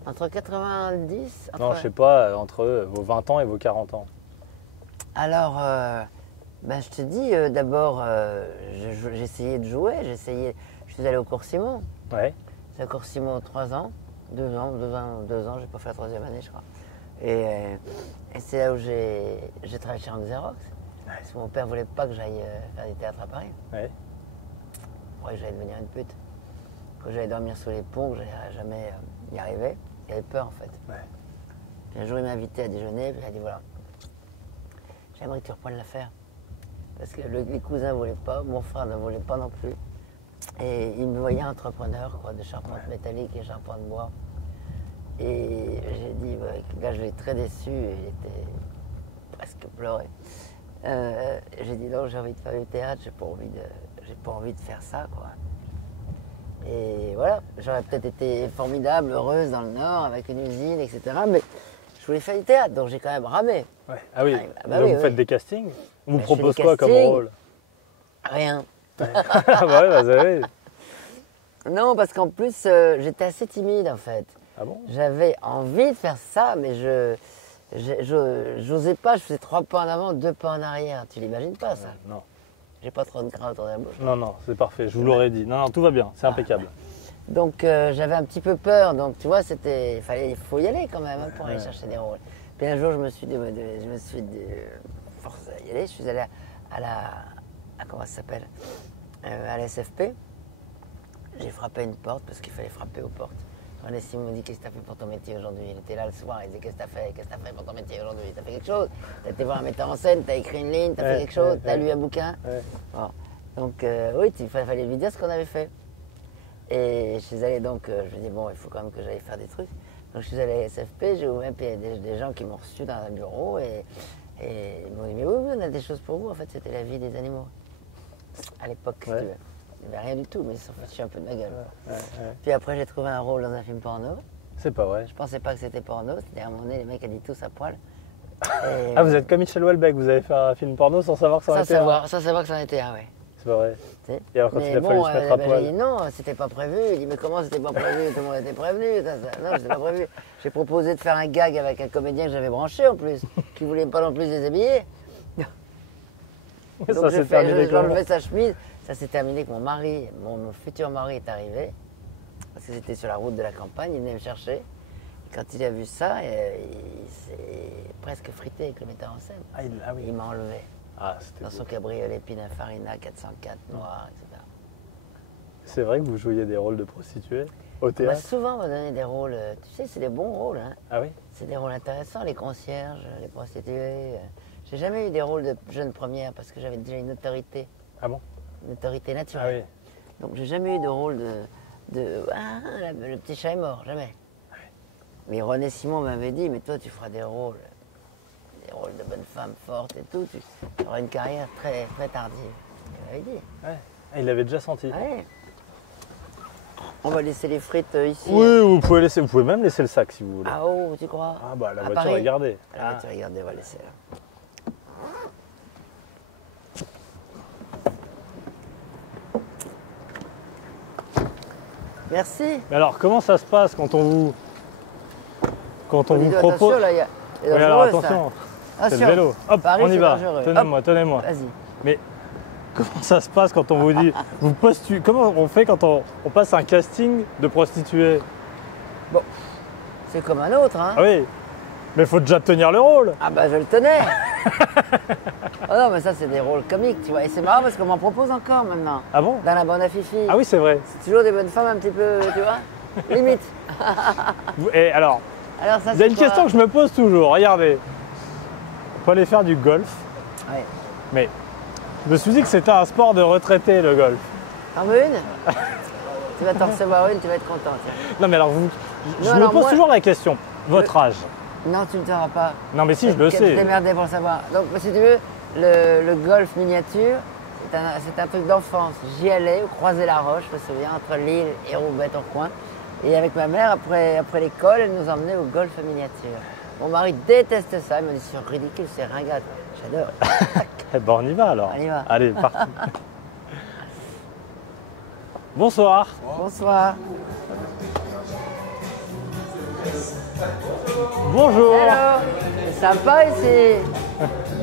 Entre 90. Non, entre- je sais pas, entre vos 20 ans et vos 40 ans. Alors, ben, je te dis, d'abord, j'essayais de jouer, je suis allé au cours Simon. Ouais. C'est au cours Simon 3 ans, 2 ans, j'ai pas fait la 3e année, je crois. Et c'est là où j'ai travaillé chez Rank Xerox. Parce que mon père voulait pas que j'aille faire du théâtre à Paris. Ouais. Que j'allais devenir une pute. Que j'allais dormir sous les ponts, que j'allais jamais y arriver. Il avait peur en fait. Ouais. Puis un jour il m'a invité à déjeuner, puis il a dit voilà, j'aimerais que tu reprennes l'affaire. Parce que les cousins ne voulaient pas, mon frère ne voulait pas non plus. Et il me voyait entrepreneur quoi, de charpente métallique et charpente bois. Et j'ai dit, gars, je l'ai très déçu, et il était presque pleuré. J'ai dit non, j'ai envie de faire du théâtre, j'ai pas envie de faire ça quoi. Et voilà, j'aurais peut-être été formidable, heureuse dans le Nord avec une usine, etc. Mais je voulais faire du théâtre, donc j'ai quand même ramé. Ouais. Ah oui. Ah, bah Donc oui, vous faites oui. des castings. On vous Bah, je fais propose des quoi comme castings. rôle? Rien. Ah bah ouais, bah, oui. Non, parce qu'en plus, j'étais assez timide en fait. Ah bon? J'avais envie de faire ça, mais j'osais pas, je faisais 3 pas en avant, 2 pas en arrière. Tu l'imagines pas ça? Non. J'ai pas trop de gras autour de la bouche. Non, non, c'est parfait, je vous l'aurais dit. Non, non, tout va bien, c'est impeccable. Donc j'avais un petit peu peur, donc tu vois, il faut y aller quand même hein, pour aller chercher des rôles. Puis un jour, je me suis forcé à y aller, je suis allé comment ça s'appelle, à la SFP. J'ai frappé à une porte parce qu'il fallait frapper aux portes. Simon me dit qu'est-ce que tu as fait pour ton métier aujourd'hui. Il était là le soir, il disait qu'est-ce que tu as fait pour ton métier aujourd'hui. Tu as fait quelque chose, tu as été voir un metteur en scène, tu as écrit une ligne, tu as fait quelque chose, tu as lu un bouquin. Bon. Donc oui, il fallait lui dire ce qu'on avait fait. Et je suis allé donc, je me dis bon, il faut quand même que j'aille faire des trucs. Donc je suis allé à SFP, j'ai ouvert, puis il y a des gens qui m'ont reçu dans un bureau et ils m'ont dit mais oui, on a des choses pour vous. En fait, c'était la vie des animaux. À l'époque, si tu veux. Il n'y avait rien du tout, mais ils se sont fichus un peu de ma gueule. Puis après, j'ai trouvé un rôle dans un film porno. C'est pas vrai. Je pensais pas que c'était porno. C'est-à-dire, à un moment donné, les mecs avaient dit tous à poil. Ah, vous êtes comme Michel Houellebecq, vous avez fait un film porno sans savoir que ça en était un. Sans savoir que ça en était un, oui. C'est pas vrai. Et alors quand il a fallu se mettre à poil. J'ai dit non, c'était pas prévu. Il dit mais comment c'était pas prévu? Tout le monde était prévenu. Non, c'était pas prévu. J'ai proposé de faire un gag avec un comédien que j'avais branché en plus, qui voulait pas non plus déshabiller. Donc j'ai enlevé sa chemise. Ça s'est terminé que mon mari, mon futur mari est arrivé, parce que c'était sur la route de la campagne, il venait me chercher. Quand il a vu ça, il s'est presque frité avec le metteur en scène. Ah oui. Il m'a enlevé dans son cabriolet Pininfarina 404 noir, etc. C'est vrai que vous jouiez des rôles de prostituées au On m'a théâtre? souvent donné des rôles, tu sais, c'est des bons rôles. Hein. Ah oui? C'est des rôles intéressants, les concierges, les prostituées. J'ai jamais eu des rôles de jeune première parce que j'avais déjà une autorité. Ah bon? Une autorité naturelle. Ah oui. Donc j'ai jamais eu de rôle le petit chat est mort, jamais. Mais René Simon m'avait dit, mais toi tu feras des rôles de bonne femme forte et tout, tu auras une carrière très, très tardive. Il m'avait dit. Ouais. Ah, il l'avait déjà senti. Ouais. On va laisser les frites ici. Oui, hein. vous pouvez même laisser le sac si vous voulez. Ah oh, tu crois? Ah bah la À voiture Paris est gardée. La voiture est gardée, on va laisser là. Merci. Mais alors, comment ça se passe quand on vous propose... Attention, là, il y a... Oui, alors attention, c'est le vélo. Hop, Paris, on y c'est va. dangereux. Tenez-moi. Vas-y. Mais comment ça se passe quand on vous dit... Comment on fait quand on passe un casting de prostituée? Bon, c'est comme un autre, hein. Ah oui, mais il faut déjà tenir le rôle. Ah bah je le tenais. Oh non, mais ça c'est des rôles comiques, tu vois. Et c'est marrant parce qu'on m'en propose encore maintenant. Ah bon? Dans la bande à Fifi. Ah oui, c'est vrai. C'est toujours des bonnes femmes un petit peu, tu vois, limite. Et alors, Ça, il y a une question que je me pose toujours. Regardez, on peut aller faire du golf, Ouais. mais je me suis dit que c'était un sport de retraité, le golf. T'en veux une? Tu vas t'en recevoir une, tu vas être content. Tiens. Non, mais alors, je me alors, pose moi- toujours la question. Votre âge? Non, tu ne sauras pas. Non, mais si, je le sais. Démerdez pour le savoir. Donc, si tu veux, le golf miniature, c'est un truc d'enfance. J'y allais, au Croisé-la-Roche, je me souviens, entre Lille et Roubaix en coin. Et avec ma mère, après l'école, elle nous emmenait au golf miniature. Mon mari déteste ça, il me dit c'est ridicule, c'est ringard. J'adore. Eh ben, on y va alors. On y va. Allez, parti. Bonsoir. Bonsoir. Bonjour. Hello. C'est sympa ici.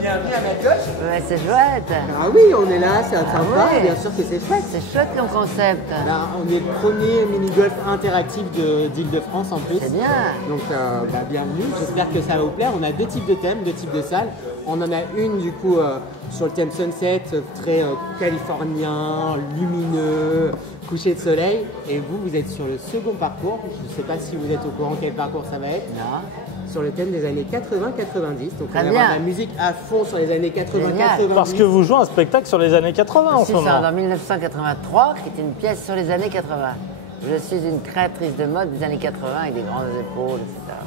Bienvenue à ma gauche. Ouais, c'est chouette. Ah oui, on est là, c'est sympa, ouais. bien sûr que c'est chouette. C'est chouette comme concept. Là, on est le premier mini-golf interactif d'Île-de-France en plus. C'est bien. Donc bienvenue, j'espère que ça va vous plaire. On a deux types de thèmes, deux types de salles. On en a une du coup sur le thème Sunset, très californien, lumineux, coucher de soleil. Et vous êtes sur le second parcours. Je ne sais pas si vous êtes au courant quel parcours ça va être. Non. Sur le thème des années 80-90. Donc Très on va bien. avoir la musique à fond sur les années 80-90. Génial. Parce que vous jouez un spectacle sur les années 80 en ce C'est moment. ça, en 1983, qui était une pièce sur les années 80. Je suis une créatrice de mode des années 80 avec des grandes épaules, etc.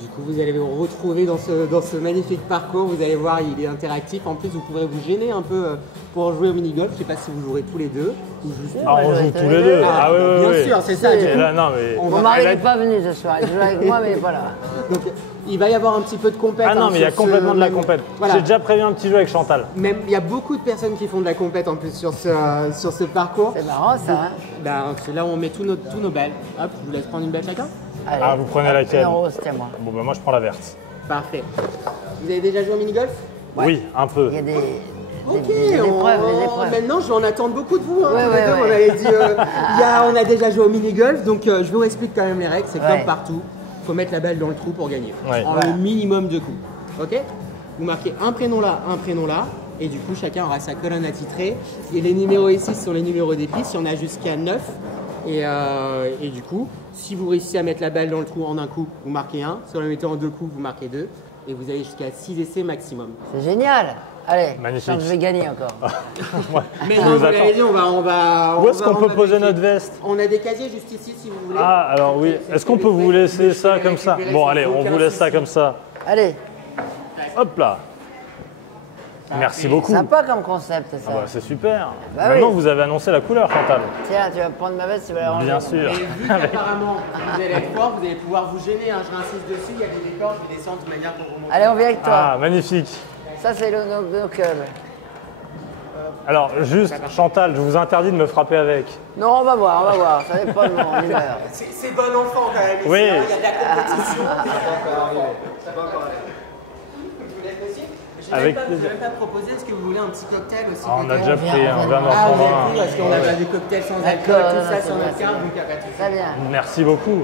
Du coup, vous allez vous retrouver dans ce magnifique parcours. Vous allez voir, il est interactif. En plus, vous pourrez vous gêner un peu pour jouer au mini-golf. Je ne sais pas si vous jouerez tous les deux. Ou juste... Ah, on joue tous les deux. Ah, oui, oui, bien oui. sûr, c'est ça. Du Et coup, là, non, mais... on Mon va- mari n'est pas venu ce soir, il joue avec moi, mais il n'est pas là. Donc, il va y avoir un petit peu de compète. Ah non, mais il y a sur ce complètement de la même- compète. Voilà. J'ai déjà prévu un petit jeu avec Chantal. Même, il y a beaucoup de personnes qui font de la compète en plus sur ce parcours. C'est marrant ça, hein. C'est là où on met tous nos belles. Hop, je vous laisse prendre une belle chacun. Allez, Ah, vous prenez laquelle? Une rose, tiens-moi. Bon, ben moi, je prends la verte. Parfait. Vous avez déjà joué au mini-golf? Oui, un peu. Il y a des Ok, épreuves, des épreuves. maintenant je vais en attendre beaucoup de vous. Hein. Ouais, Tous les ouais, deux, ouais. On avait dit, on a déjà joué au mini-golf, donc je vous explique quand même les règles. C'est Ouais. comme partout, il faut mettre la balle dans le trou pour gagner. Ouais. En Voilà. un minimum de coups. Ok? Vous marquez un prénom là, et du coup chacun aura sa colonne attitrée. Et les numéros ici sont les numéros des pistes. Il y en a jusqu'à 9. Et du coup, si vous réussissez à mettre la balle dans le trou en un coup, vous marquez 1. Si vous la mettez en 2 coups, vous marquez 2. Et vous allez jusqu'à 6 essais maximum. C'est génial. Allez, Magnifique. je sens que je vais gagner encore. Mais Je non, vous vous attends. l'avez dit, on va. Où est-ce qu'on peut poser vérifier. notre veste? On a des casiers juste ici si vous voulez. Ah, alors oui. Est-ce qu'on peut vous laisser ça comme ça? Bon, allez, on vous laisse ça comme ça. Allez, Hop là. Merci beaucoup. sympa comme concept ça. Ah bah, c'est super. Bah Maintenant, oui. vous avez annoncé la couleur, Chantal. Tiens, tu vas prendre ma veste, tu vas la ranger. Bien sûr. Et vu qu'apparemment vous allez être fort, vous allez pouvoir vous gêner. Hein. Je réinsiste dessus, il y a des décors, je vais descendre de manière pour vous montrer. Allez, on vient avec toi. Ah, magnifique. Ça, c'est le knuckle. Alors, juste, Chantal, je vous interdis de me frapper avec. Non, on va voir. Ça dépend de mon humeur. C'est bon enfant quand même. Ici, Oui. hein. Il y a de la compétition. C'est pas encore arrivé. Je vous laisse aussi. Je Avec n'ai plaisir. même pas proposé, est-ce que vous voulez un petit cocktail aussi? Ah, on a peut-être déjà pris un verre Ah, vous avez d'enfant. pris parce qu'on a des cocktails sans alcool, D'accord, tout non, ça non, sur c'est notre bien, carte, c'est donc il n'y a pas de souci. Très bien. Merci beaucoup.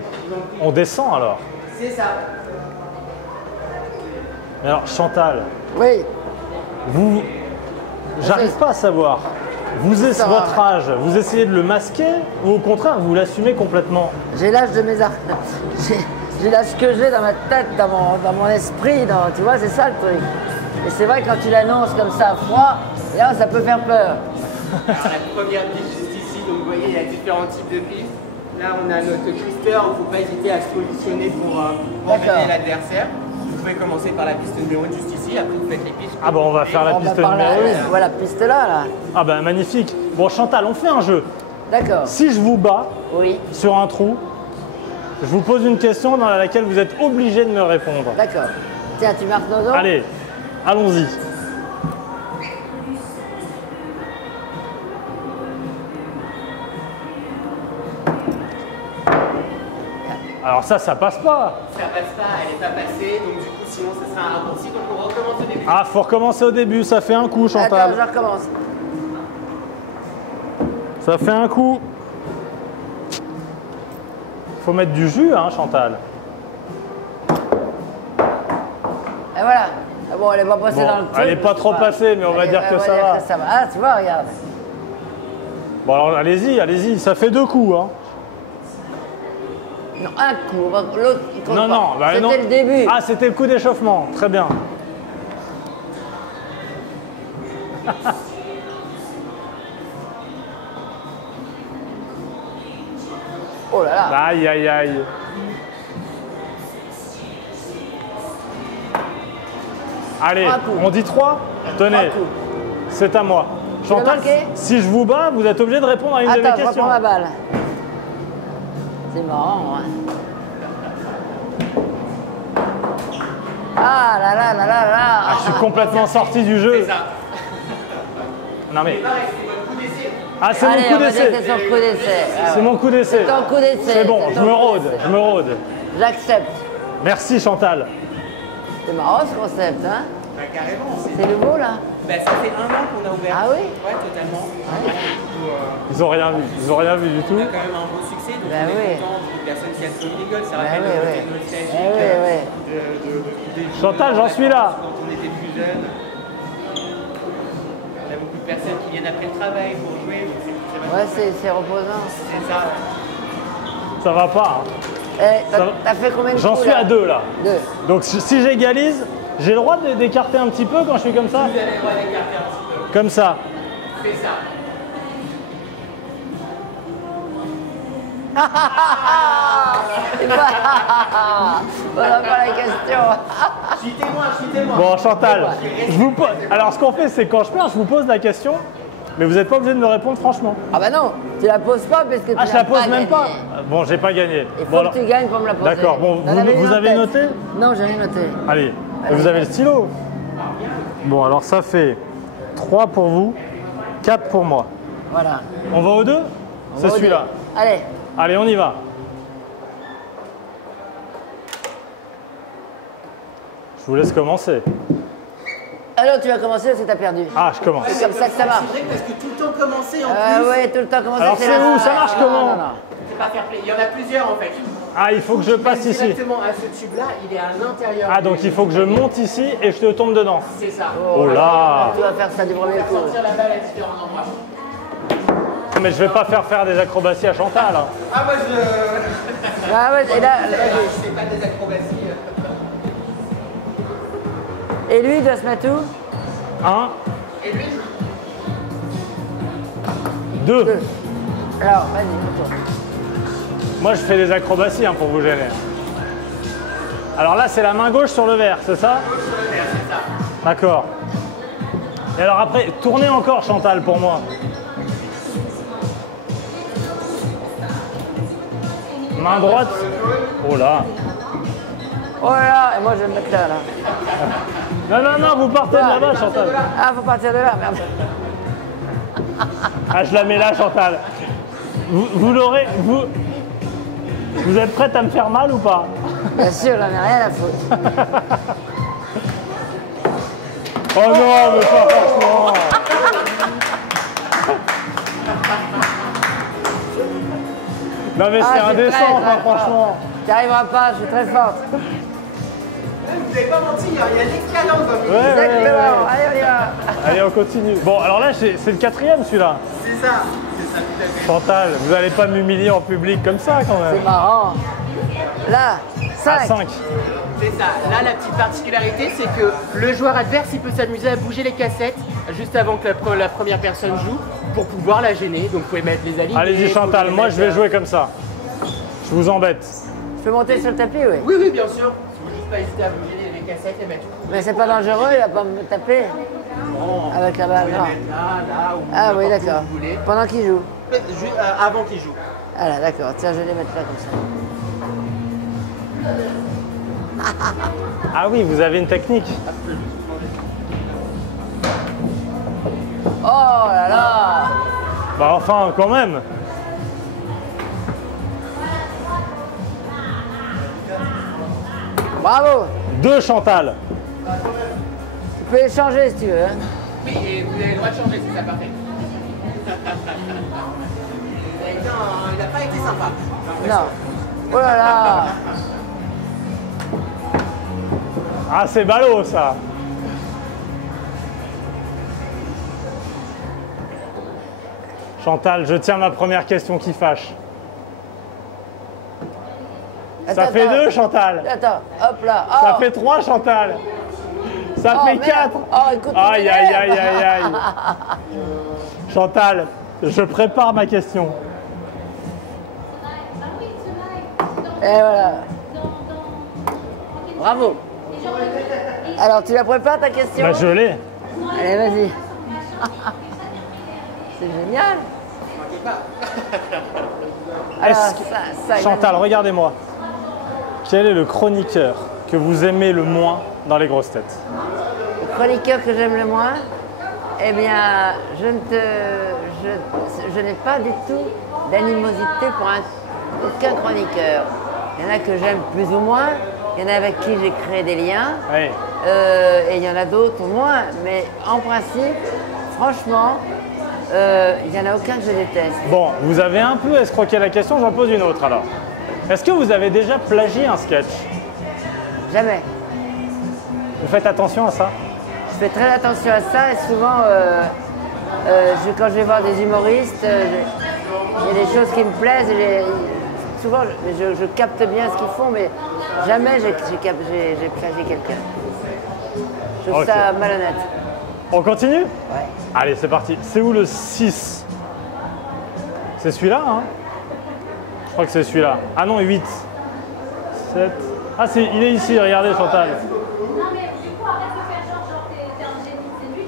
On descend alors. C'est ça. Mais alors, Chantal, Oui, vous. J'arrive pas à savoir. Vous êtes Ça va, votre âge, vous essayez de le masquer ou au contraire, vous l'assumez complètement? j'ai l'âge de mes arts. J'ai l'âge que j'ai dans ma tête, dans mon esprit, tu vois, c'est ça le truc. Et c'est vrai, quand tu l'annonces comme ça à froid, là, ça peut faire peur. Alors, la première piste juste ici, donc vous voyez, il y a différents types de pistes. Là, on a notre twister, il ne faut pas hésiter à se positionner pour D'accord. embêter l'adversaire. Vous pouvez commencer par la piste numéro 1 juste ici, après vous faites les pistes. Ah bon, on va faire la On va piste par là, numéro oui, voilà, piste là. Ah ben magnifique. Bon Chantal, on fait un jeu. D'accord. Si je vous bats Oui, sur un trou, je vous pose une question dans laquelle vous êtes obligé de me répondre. d'accord. Tiens, tu marques nos noms. Allez, allons-y. Alors ça passe pas. Ça passe pas, elle n'est pas passée, donc du coup, sinon, ça sera un raccourci, donc on recommence au début. Ah, faut recommencer au début, ça fait un coup Attends, Chantal. je recommence. Ça fait un coup. Faut mettre du jus, hein, Chantal. Et voilà. Ah bon, elle n'est pas passée Bon, dans le truc. elle est pas trop passée, mais on va dire que ça va. Ah, tu vois, regarde. Bon alors allez-y, ça fait 2 coups. Hein. Non, un coup. L'autre, il compte Non, pas. non, bah non. C'était le début. Ah, c'était le coup d'échauffement, très bien. Oh là là. Aïe, aïe, aïe. Allez, 3 coups. on dit 3. Tenez, 3 coups. c'est à moi. l'as Chantal, marqué si je vous bats, vous êtes obligé de répondre à une de mes Attends, je questions. reprends ma balle. C'est marrant, hein. Ah là là là là là. Ah, je suis complètement sorti du jeu. C'est ça. Non mais. Pareil, c'est votre coup d'essai. Ah, c'est Allez, mon coup on va dire que d'essai. c'est son coup d'essai. Ah C'est ouais. mon coup d'essai. C'est ton coup d'essai. C'est bon, C'est je ton me coup rôde, d'essai. je me rôde. J'accepte. Merci Chantal. C'est marrant ce concept, hein. Bah, carrément, C'est nouveau là. bah, ça fait 1 an qu'on a ouvert. Ah oui. Ouais, totalement. Du coup, Ils ont rien vu, du tout. on a quand même un beau succès, donc Bah on oui. est content de personnes qui a sauvé les gosses. Ça Bah rappelle oui, le oui. côté nostalgique Eh oui, oui. des Chantal, jeux j'en en suis là. vacances Quand on était plus jeunes. On a beaucoup de personnes qui viennent après le travail pour jouer. Donc c'est vraiment- Ouais, c'est reposant. c'est ça. Ça va pas. Hein. Eh, Ça va. t'as fait combien de J'en coups suis là à 2 là. 2. Donc si j'égalise, j'ai le droit d'écarter un petit peu quand je suis comme ça. Vous avez le droit d'écarter un petit peu. Comme ça. C'est ça. Voilà pas la question. Je suis témoin. Bon Chantal, je vous pose. Alors ce qu'on fait, c'est quand je perds, je vous pose la question, mais vous n'êtes pas obligé de me répondre franchement. Ah bah non, tu la poses pas parce que tu Ah, je n'as la pose pas même gagné. pas. Bon, j'ai pas gagné. Il faut Bon, alors- que tu gagnes pour me la poser. D'accord, bon, T'en avais vous une en avez tête. noté? Non, j'ai rien noté. Allez, Allez. vous avez le stylo. Bon, alors ça fait 3 pour vous, 4 pour moi. Voilà. On va aux 2? On C'est va au celui-là. deux. Allez. Allez, on y va. Je vous laisse commencer. Alors tu vas commencer parce que t'as perdu. Ah, je commence. C'est comme ça que ça marche. C'est vrai parce que tout le temps commencer en Ah plus, ouais, tout le temps commencer. Alors, c'est la où? Ça fin. marche Non, comment? non, non. c'est pas fair play. Il y en a plusieurs en fait. Ah, il faut que je passe ici. Directement à ce tube-là, il est à l'intérieur. Ah, donc il faut que je monte ici et je te tombe dedans. C'est ça. Oh là! Tu vas faire ça du premier coup. Sortir la balle à différents endroits. mais je vais pas faire des acrobaties à Chantal. Hein. Ah, moi je. Ah ouais, et là, C'est pas des acrobaties. et lui, il doit se mettre où? 1, Et lui 2. Alors, vas-y, pour toi. Moi, je fais des acrobaties hein, pour vous gêner. Alors là, c'est la main gauche sur le verre, c'est ça? D'accord. Et alors après, tournez encore, Chantal, pour moi. Main droite. Oh là. Oh là là, et moi je vais me mettre là, là. Non, non, non, vous partez de là-bas, Chantal. Ah, faut partir de là, merde. Ah, je la mets là, Chantal. Vous l'aurez... Vous êtes prête à me faire mal ou pas? Bien sûr, j'en ai rien à foutre. Oh non, mais pas franchement. Non mais c'est Ah, je suis indécent, prête, enfin, franchement. Tu arriveras pas, je suis très forte. Vous n'avez pas menti, hein, il y a de l'expérience dans le Ouais, ouais, Exactement, ouais. allez, on y va. Allez, on continue. Bon, alors là, c'est le 4e celui-là. C'est ça, tout à fait. Chantal, vous n'allez pas m'humilier en public comme ça quand C'est même. marrant. Là, À 5. 5. C'est ça. Là, la petite particularité, c'est que le joueur adverse, il peut s'amuser à bouger les cassettes juste avant que la première personne joue pour pouvoir la gêner. Donc, vous pouvez mettre les alignés. Allez-y Chantal, moi je vais jouer comme ça. Je vous embête. Je peux monter sur le tapis, oui. Oui, oui, bien sûr. Il faut juste pas hésiter à bouger les cassettes et mettre tout. Mais c'est pas dangereux, il va pas me taper Bon, avec la balle, vous non. pouvez mettre là, ou Ah oui, n'importe où d'accord. vous voulez. Pendant qu'il joue. Avant qu'il joue. Ah là, d'accord. Tiens, je vais les mettre là comme ça. Ah oui, vous avez une technique. Oh là là. Bah enfin, quand même. Bravo. 2 Chantal. Tu peux échanger si tu veux. Hein. Oui, et vous avez le droit de changer, c'est ça, parfait. Il n'a pas été sympa. Non. Oh là là. Ah, c'est ballot ça. Chantal, je tiens ma première question qui fâche. Ça fait 2 Chantal. Attends, hop là. Oh. Ça fait 3 Chantal. Ça Oh, fait merde. 4. Oh, écoute, Aïe, aïe, aïe, aïe, aïe. Chantal, je prépare ma question. Et voilà. Bravo. Alors, tu la prépares ta question? Bah, je l'ai. Allez, vas-y. C'est génial. Alors, Est-ce que- ça, Chantal, regardez-moi. Quel est le chroniqueur que vous aimez le moins dans les grosses têtes? Le chroniqueur que j'aime le moins, eh bien, je n'ai pas du tout d'animosité pour aucun chroniqueur. Il y en a que j'aime plus ou moins, il y en a avec qui j'ai créé des liens, Oui. et il y en a d'autres moins. Mais en principe, franchement, il n'y en a aucun que je déteste. Bon, vous avez un peu escroqué la question, j'en pose une autre alors. Est-ce que vous avez déjà plagié un sketch? Jamais. Vous faites attention à ça? Je fais très attention à ça et souvent, quand je vais voir des humoristes, il y a des choses qui me plaisent. Et souvent, je capte bien ce qu'ils font, mais jamais j'ai plagié quelqu'un. Je trouve Ok. ça malhonnête. On continue? Ouais. Allez, c'est parti. C'est où le 6? C'est celui-là, hein? Je crois que c'est celui-là. Ah non, 8. 7. Ah, il est ici, regardez, Chantal. Non mais du coup arrête de faire genre t'es un génie, c'est lui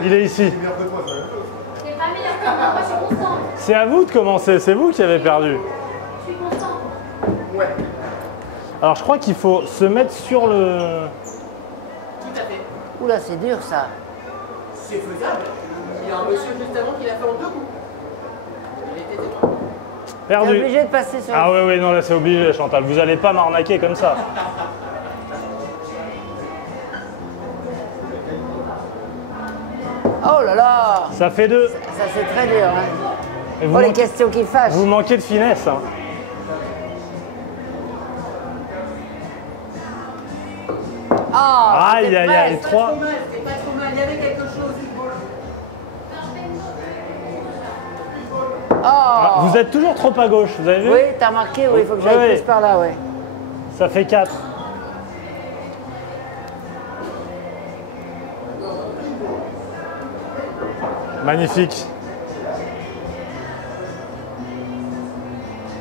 qui est Il est ici. pas meilleur que moi, moi je suis constante, C'est à vous de commencer, c'est vous qui avez perdu. je suis constante. Alors, je crois qu'il faut se mettre sur le... Tout à fait. Oula, c'est dur ça. C'est faisable. Il y a un monsieur juste avant qui l'a fait en 2 coups. Il était témoin. T'es Perdu. obligé de passer sur. Ah ouais, non, là c'est obligé, Chantal. Vous allez pas m'arnaquer comme ça. Oh là là. Ça fait 2. Ça c'est très dur. Hein. Et Oh, les questions qui fâchent. vous manquez de finesse. Hein. Ah, Aïe, c'était aïe, aïe, presque. 3. C'était pas trop mal, il y avait quelque chose. Vous êtes toujours trop à gauche, vous avez vu? Oui, t'as remarqué, oui, il faut que j'aille Oui. plus par là, ouais. Ça fait 4. Magnifique.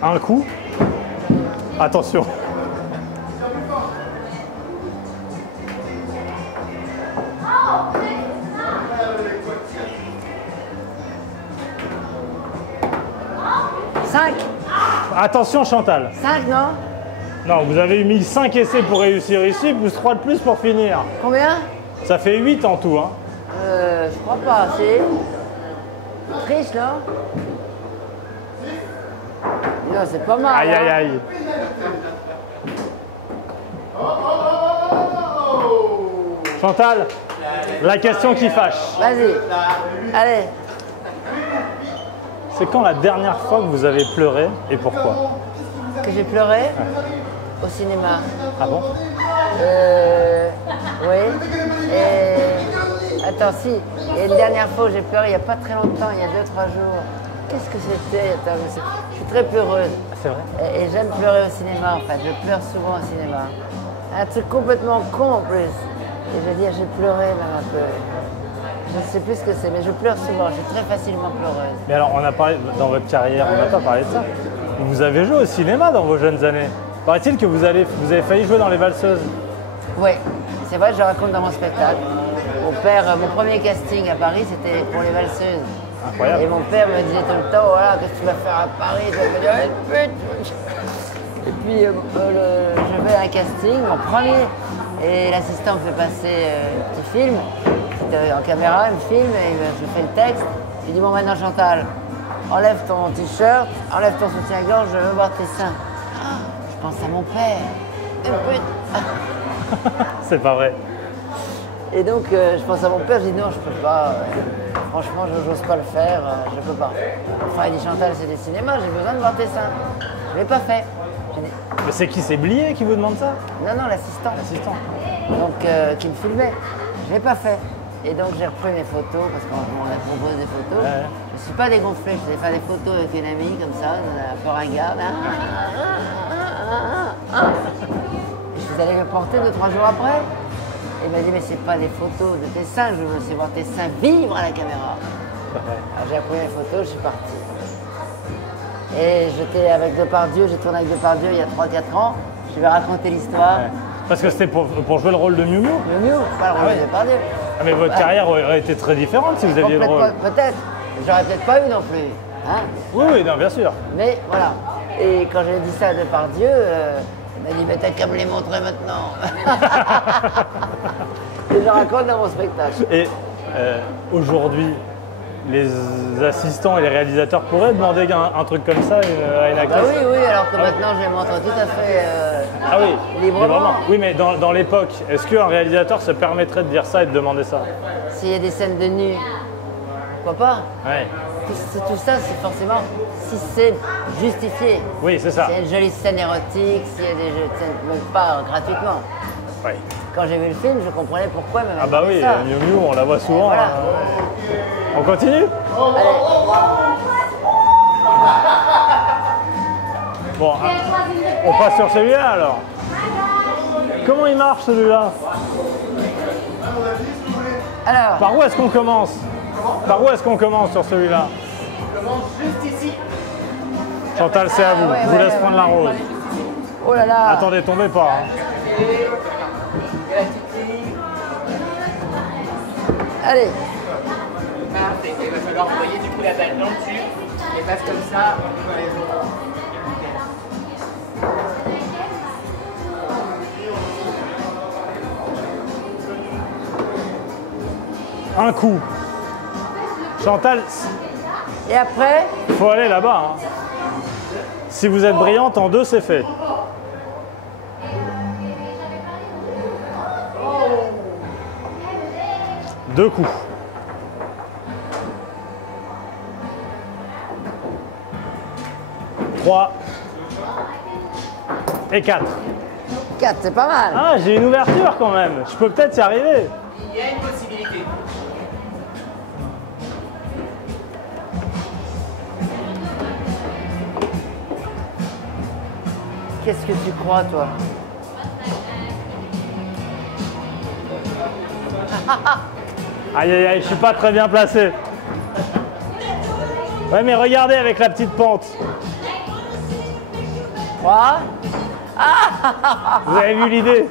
Un coup. Attention. Cinq. Attention Chantal. 5, non? Non, vous avez mis 5 essais pour réussir ici, plus 3 de plus pour finir. Combien? Ça fait 8 en tout. Hein. Je crois pas, c'est... Triche, non? Non, c'est pas mal. Aïe, hein. aïe, aïe. Chantal, la question qui fâche. Vas-y. Allez. C'est quand la dernière fois que vous avez pleuré et pourquoi? Que j'ai pleuré? Au cinéma. Ah bon? Oui. Et... Attends, si. Et la dernière fois où j'ai pleuré, il n'y a pas très longtemps, il y a 2-3 jours. Qu'est-ce que c'était? Attends, je suis très pleureuse. C'est vrai? Et j'aime pleurer au cinéma, en fait. Je pleure souvent au cinéma. Un truc complètement con, en plus. Et je veux dire, j'ai pleuré même un peu. Je ne sais plus ce que c'est, mais je pleure souvent. Je suis très facilement pleureuse. Mais alors, on a parlé, dans votre carrière, on n'a pas parlé de ça. Vous avez joué au cinéma dans vos jeunes années. Paraît-il que vous avez failli jouer dans Les Valseuses. Oui, c'est vrai, je le raconte dans mon spectacle. Mon premier casting à Paris, c'était pour Les Valseuses. Incroyable. Et mon père me disait tout le temps, voilà, qu'est-ce que tu vas faire à Paris? Je vais me dire, pute. Et puis, je vais à un casting, mon premier, et l'assistant me fait passer un petit film. C'était en caméra, il me filme, et je fais le texte. Il dit, bon, maintenant, Chantal, enlève ton t-shirt, enlève ton soutien-gorge, je veux voir tes seins. Ah, je pense à mon père. Pute. C'est pas vrai. Et donc, je pense à mon père, je dis non, je peux pas. Franchement, je n'ose pas le faire, je peux pas. Enfin, il dit Chantal, c'est des cinémas, j'ai besoin de voir tes seins. Je l'ai pas fait. J'ai dit, Mais c'est qui? C'est Blier qui vous demande ça? non, non, l'assistant. L'assistant. Donc, qui me filmait. Je l'ai pas fait. Et donc, j'ai repris mes photos, parce qu'on a proposé des photos. Ouais. Je ne suis pas dégonflé, je devais faire des photos avec une amie, comme ça, un peu ringarde. Et je suis allé le porter 2-3 jours après. Il m'a dit, mais c'est pas des photos de tes seins, je veux voir tes seins vivre à la caméra. Alors j'ai pris mes photos, je suis parti. Et j'étais avec Depardieu, j'ai tourné avec Depardieu il y a 3-4 ans. Je lui ai raconté l'histoire. Ouais. Parce que c'était pour jouer le rôle de Miu Miu. Miu Miu, pas le rôle de Depardieu. Ah, mais votre carrière aurait été très différente si vous aviez le rôle. Peut-être. J'aurais peut-être pas eu non plus. Hein. Oui, oui, non, bien sûr. Mais voilà. Et quand j'ai dit ça à Depardieu, il m'a dit, mais t'as qu'à me les montrer maintenant. Et je raconte dans mon spectacle. Et aujourd'hui, les assistants et les réalisateurs pourraient demander un truc comme ça à une actrice? Bah oui, alors que maintenant je les montre tout à fait Ah oui, librement. Oui, mais dans l'époque, est-ce qu'un réalisateur se permettrait de dire ça et de demander ça? S'il y a des scènes de nu, pourquoi pas? Ouais. Tout ça, c'est forcément si c'est justifié. Oui, c'est ça. S'il y a une jolie scène érotique, s'il y a des scènes, même pas gratuitement. Oui. Quand j'ai vu le film, je comprenais pourquoi même. Ah bah oui, ça. Miu Miu, on la voit souvent. Voilà. On continue? Allez. Bon, on passe sur celui-là alors. Comment il marche celui-là? Alors, Par où est-ce qu'on commence? Par où est-ce qu'on commence sur celui-là? On commence juste ici. Chantal, c'est à vous. ouais, Je vous ouais, laisse ouais. prendre la rose. oh là là. Attendez, tombez pas. Hein. Et la petite ligne. Allez. Parfait. Il va falloir envoyer du coup la balle dans le tube. Et passe comme ça. Un coup. Chantal, Et après, il faut aller là-bas. Hein. Si vous êtes brillante, en 2, c'est fait. Deux coups. Trois. Et 4. 4, c'est pas mal. Ah, j'ai une ouverture quand même. Je peux peut-être y arriver. Il y a une possibilité. qu'est-ce que tu crois, toi? Aïe aïe aïe, je suis pas très bien placé. Ouais, mais regardez avec la petite pente. 3. Vous avez vu l'idée?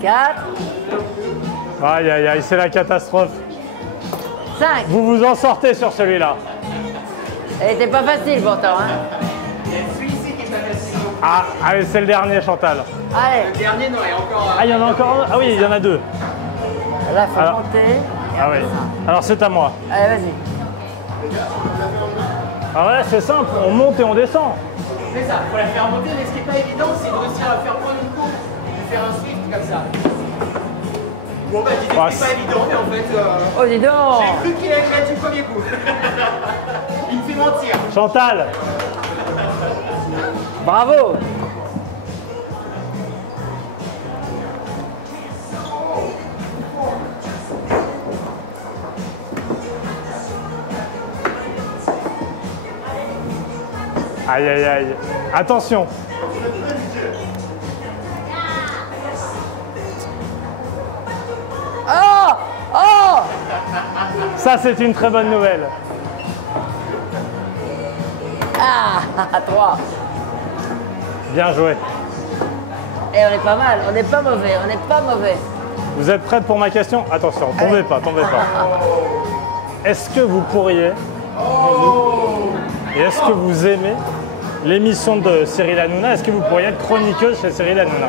4. Aïe aïe aïe, c'est la catastrophe. 5. Vous vous en sortez sur celui-là. Elle était pas facile pourtant, hein. Ah, allez, c'est le dernier, Chantal. Allez, Le dernier, non, il y a encore. Ah, il y en a encore un? Ah oui, il y en a deux. là, faut Alors. monter. Et Ah après oui. ça. Alors c'est à moi. Allez, vas-y. Ah ouais, c'est simple, on monte et on descend. C'est ça, il faut la faire monter, mais ce qui n'est pas évident, c'est de réussir à faire prendre une courbe, de faire un swift comme ça. Bon, bah, l'idée, Ah, c'est pas évident, mais en fait, Oh, dis donc. j'ai cru qu'il allait mettre du premier coup. Il me fait mentir. Chantal, Bravo. aïe aïe aïe. Attention. Oh. Oh. Ça c'est une très bonne nouvelle. Ah, 3. Bien joué. Et on est pas mal, on n'est pas mauvais, on n'est pas mauvais. Vous êtes prête pour ma question? Attention, tombez pas, tombez pas. Est-ce que vous pourriez, et est-ce que vous aimez l'émission de Cyril Hanouna? Est-ce que vous pourriez être chroniqueuse chez Cyril Hanouna?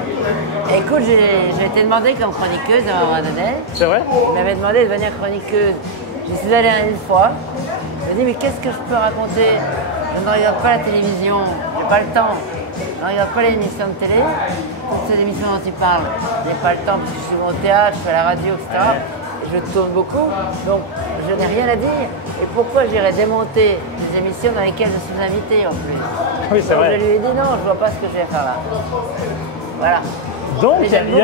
Écoute, j'ai été demandée comme chroniqueuse à un moment donné. C'est vrai? Il m'avait demandé de devenir chroniqueuse. J'y suis allée une fois. Il m'a dit, mais qu'est-ce que je peux raconter? Je ne regarde pas la télévision, j'ai pas le temps. Je ne regarde pas les émissions de télé. Toutes ces émissions dont tu parles, je n'ai pas le temps parce que je suis au théâtre, je fais à la radio, etc. Et je tourne beaucoup, donc je n'ai rien à dire. Et pourquoi j'irais démonter des émissions dans lesquelles je suis invité en plus? Oui, c'est Donc vrai. je lui ai dit non, je vois pas ce que je vais faire là. Voilà. Donc Mais il y, j'aime y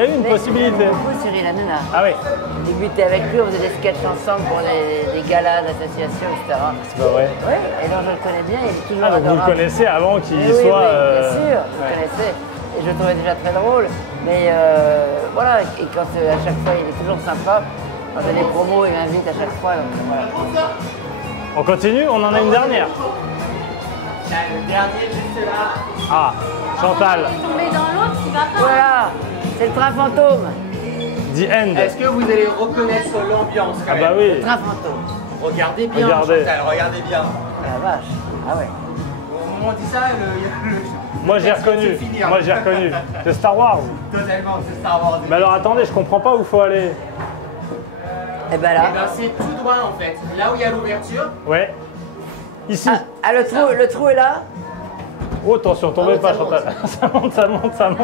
a eu une Mais possibilité. j'aime beaucoup Cyril Hanouna. Ah oui, J'ai débuté avec lui, on faisait des sketchs ensemble pour des galas d'associations, etc. c'est pas vrai. Oui, et donc je le connais bien, il est toujours Ah donc vous le adorable. connaissez avant qu'il Eh oui, soit... oui, bien sûr, je ouais. connaissais. Et je le trouvais déjà très drôle. Mais voilà, et quand à chaque fois il est toujours sympa, quand il y a des promos, il m'invite à chaque fois. Donc, voilà. On continue, on en a une dernière. Là, le dernier, juste là. Ah, Chantal, Tomber dans l'autre, il va pas. Voilà, c'est le train fantôme. the end. Est-ce que vous allez reconnaître l'ambiance quand Ah même? bah oui. Le train fantôme. Regardez bien, Regardez. Chantal, regardez bien. Ah la vache. Ah ouais. Au moment où on dit ça, Moi j'ai reconnu, c'est fini, hein. moi j'ai reconnu. C'est Star Wars. Totalement, c'est Star Wars. Mais alors attendez, je comprends pas où il faut aller. Et ben Eh là. ben, c'est tout droit en fait. Là où il y a l'ouverture, Ouais. Ici. Ah, le trou est là. Oh attention, tombez Ah pas oui, Chantal. Ça monte, ça monte, ça monte.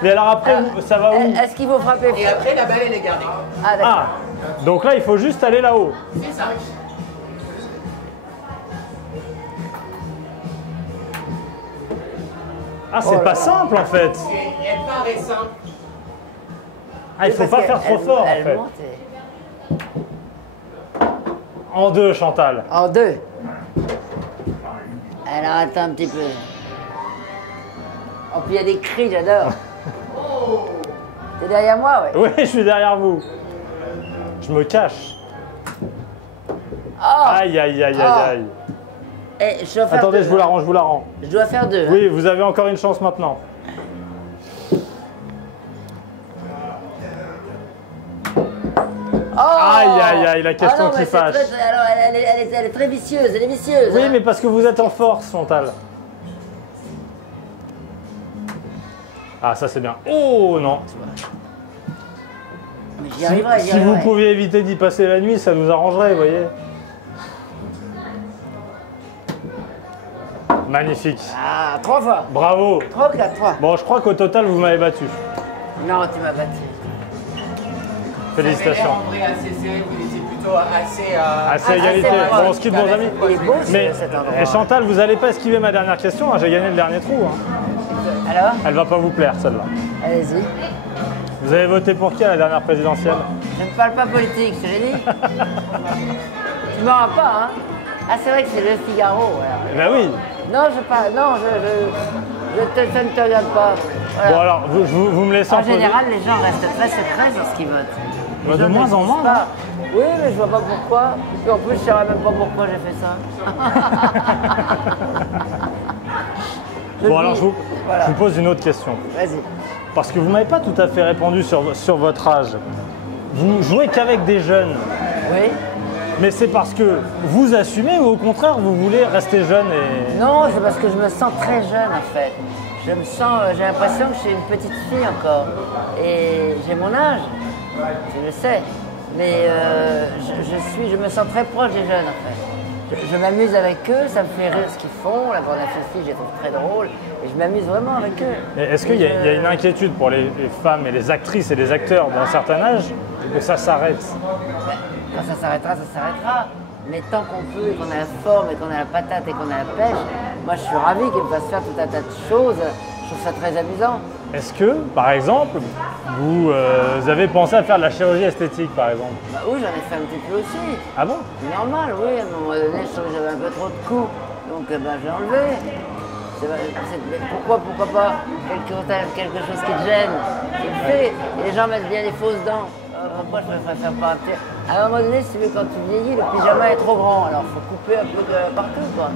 Mais alors après, ça va où? Est-ce qu'il faut frapper et après la balle elle est gardée. Ah d'accord. Ah, donc là il faut juste aller là-haut. C'est ça. Ah, c'est Oh pas là là. simple en fait. Elle paraît simple. Ah, il faut Parce pas faire trop qu'elle- fort en elle fait. monte et- En deux, Chantal. En deux. Alors attends un petit peu. Oh puis il y a des cris, j'adore. T'es derrière moi, ouais. Oui, je suis derrière vous. Je me cache. Oh Aïe, aïe, aïe, aïe, Ah. aïe. Eh, je dois faire Attendez, deux, je vous la hein. rends, je vous la rends. Je dois faire deux. hein. Oui, vous avez encore une chance maintenant. Oh Aïe, aïe, aïe, la question Ah non, qui mais c'est fâche. très- alors, elle est très vicieuse, elle est vicieuse. Oui, hein. mais parce que vous êtes en force, Chantal. Ah, ça c'est bien. Oh non. Mais j'y arriverai, j'y Si vous arriverai. pouviez éviter d'y passer la nuit, ça nous arrangerait, vous voyez. Magnifique. Ah, 3 fois. Bravo. 3 ou 4 fois. Bon, je crois qu'au total, vous m'avez battu. Non, tu m'as battu. Félicitations. En vrai assez serré, vous étiez plutôt assez. Assez Ah, égalité. assez Bon, proche. on se quitte, bons amis. Il est beau Mais cet endroit. et Chantal, vous n'allez pas esquiver ma dernière question, hein, j'ai gagné le dernier trou. hein. Alors, Elle va pas vous plaire, celle-là. allez-y. Vous avez voté pour qui à la dernière présidentielle? Je ne parle pas politique, je te l'ai dit. Tu m'auras pas, hein. Ah, c'est vrai que c'est le Figaro, voilà. Ben oui. Non, ça ne te regarde pas. Voilà. Bon alors, vous me laissez En poser. général, les gens restent très secrets sur ce qu'ils votent. Les Bah, de gens moins ne en disent moins, pas. Oui, mais je vois pas pourquoi. Et en plus, je ne saurais même pas pourquoi j'ai fait ça. Bon alors, Voilà. je vous pose une autre question. Vas-y. Parce que vous m'avez pas tout à fait répondu sur votre âge. Vous jouez qu'avec des jeunes. Oui. Mais c'est parce que vous assumez ou au contraire vous voulez rester jeune et... Non, c'est parce que je me sens très jeune en fait. J'ai l'impression que je suis une petite fille encore. Et j'ai mon âge, je le sais. Mais je me sens très proche des jeunes en fait. Je m'amuse avec eux, ça me fait rire ce qu'ils font. La grande fille, je les trouve très drôles. Et je m'amuse vraiment avec eux. Et est-ce qu'il y a une inquiétude pour les femmes et les actrices et les acteurs d'un certain âge que ça s'arrête? Quand ça s'arrêtera, ça s'arrêtera. Mais tant qu'on peut, et qu'on a la forme, et qu'on a la patate, et qu'on a la pêche, moi je suis ravi qu'ils me fassent faire tout un tas de choses. Je trouve ça très amusant. Est-ce que, par exemple, vous avez pensé à faire de la chirurgie esthétique, par exemple? Bah oui, j'en ai fait un petit peu aussi. Ah bon? Normal, oui. À un moment donné, je trouvais que j'avais un peu trop de coups. Donc j'ai enlevé. Mais pourquoi pas quelque chose qui te gêne? Tu le fais. Et les gens mettent bien des fausses dents. Moi, je préfère pas un petit... À un moment donné, si tu veux, quand tu vieillis, le pyjama est trop grand. Alors, il faut couper un peu partout, quoi.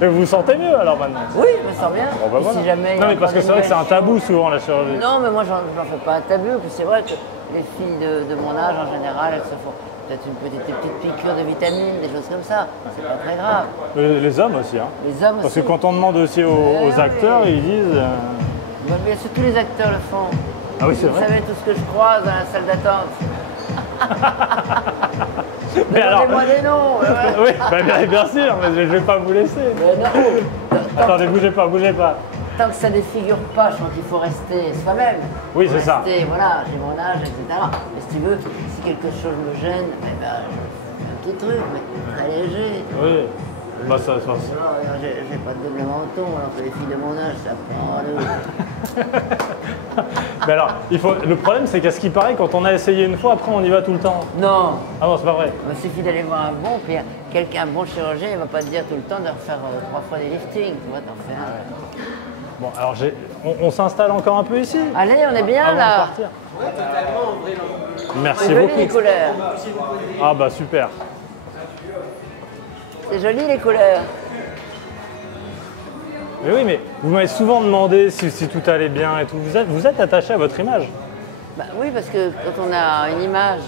Mais vous vous sentez mieux alors maintenant? Oui, je me sens bien. Bon, bah, Et voilà. si jamais il y Non a mais parce que encore c'est vrai que des c'est un tabou souvent la chirurgie. Non, mais moi, j'en fais pas un tabou. Puis c'est vrai que les filles de mon âge, en général, elles se font peut-être une petite piqûre de vitamines, des choses comme ça. C'est pas très grave. Les hommes aussi, hein. Les hommes Parce aussi. que quand on demande aussi aux acteurs, ils disent... Bien sûr, tous les acteurs le font. Ah oui, c'est Vous vrai. savez tout ce que je croise dans la salle d'attente. Mais alors... Donnez-moi des noms. Oui, bah, bien sûr, mais je vais pas vous laisser. Mais non. Attendez, bougez pas. Tant que ça défigure pas, je crois qu'il faut rester soi-même. Oui, c'est ça. Rester, voilà, j'ai mon âge, etc. Mais si tu veux, si quelque chose me gêne, eh ben, je fais un petit truc, mais très léger. Oui. Bah ça. Non, j'ai pas de double menton, alors que les filles de mon âge, ça prend Mais alors, le problème c'est qu'à ce qui paraît, quand on a essayé une fois, après on y va tout le temps. Non, Ah non, c'est pas vrai. il suffit d'aller voir un bon, puis un bon chirurgien, il va pas te dire tout le temps de refaire 3 fois des liftings, tu vois, t'en fais un. Bon, alors on s'installe encore un peu ici. Allez, on est bien Avant de là. partir. Merci C'est joli beaucoup. les couleurs. Ah bah super. C'est joli les couleurs. Mais oui, mais vous m'avez souvent demandé si tout allait bien et tout. Vous êtes attaché à votre image? Bah, oui, parce que quand on a une image,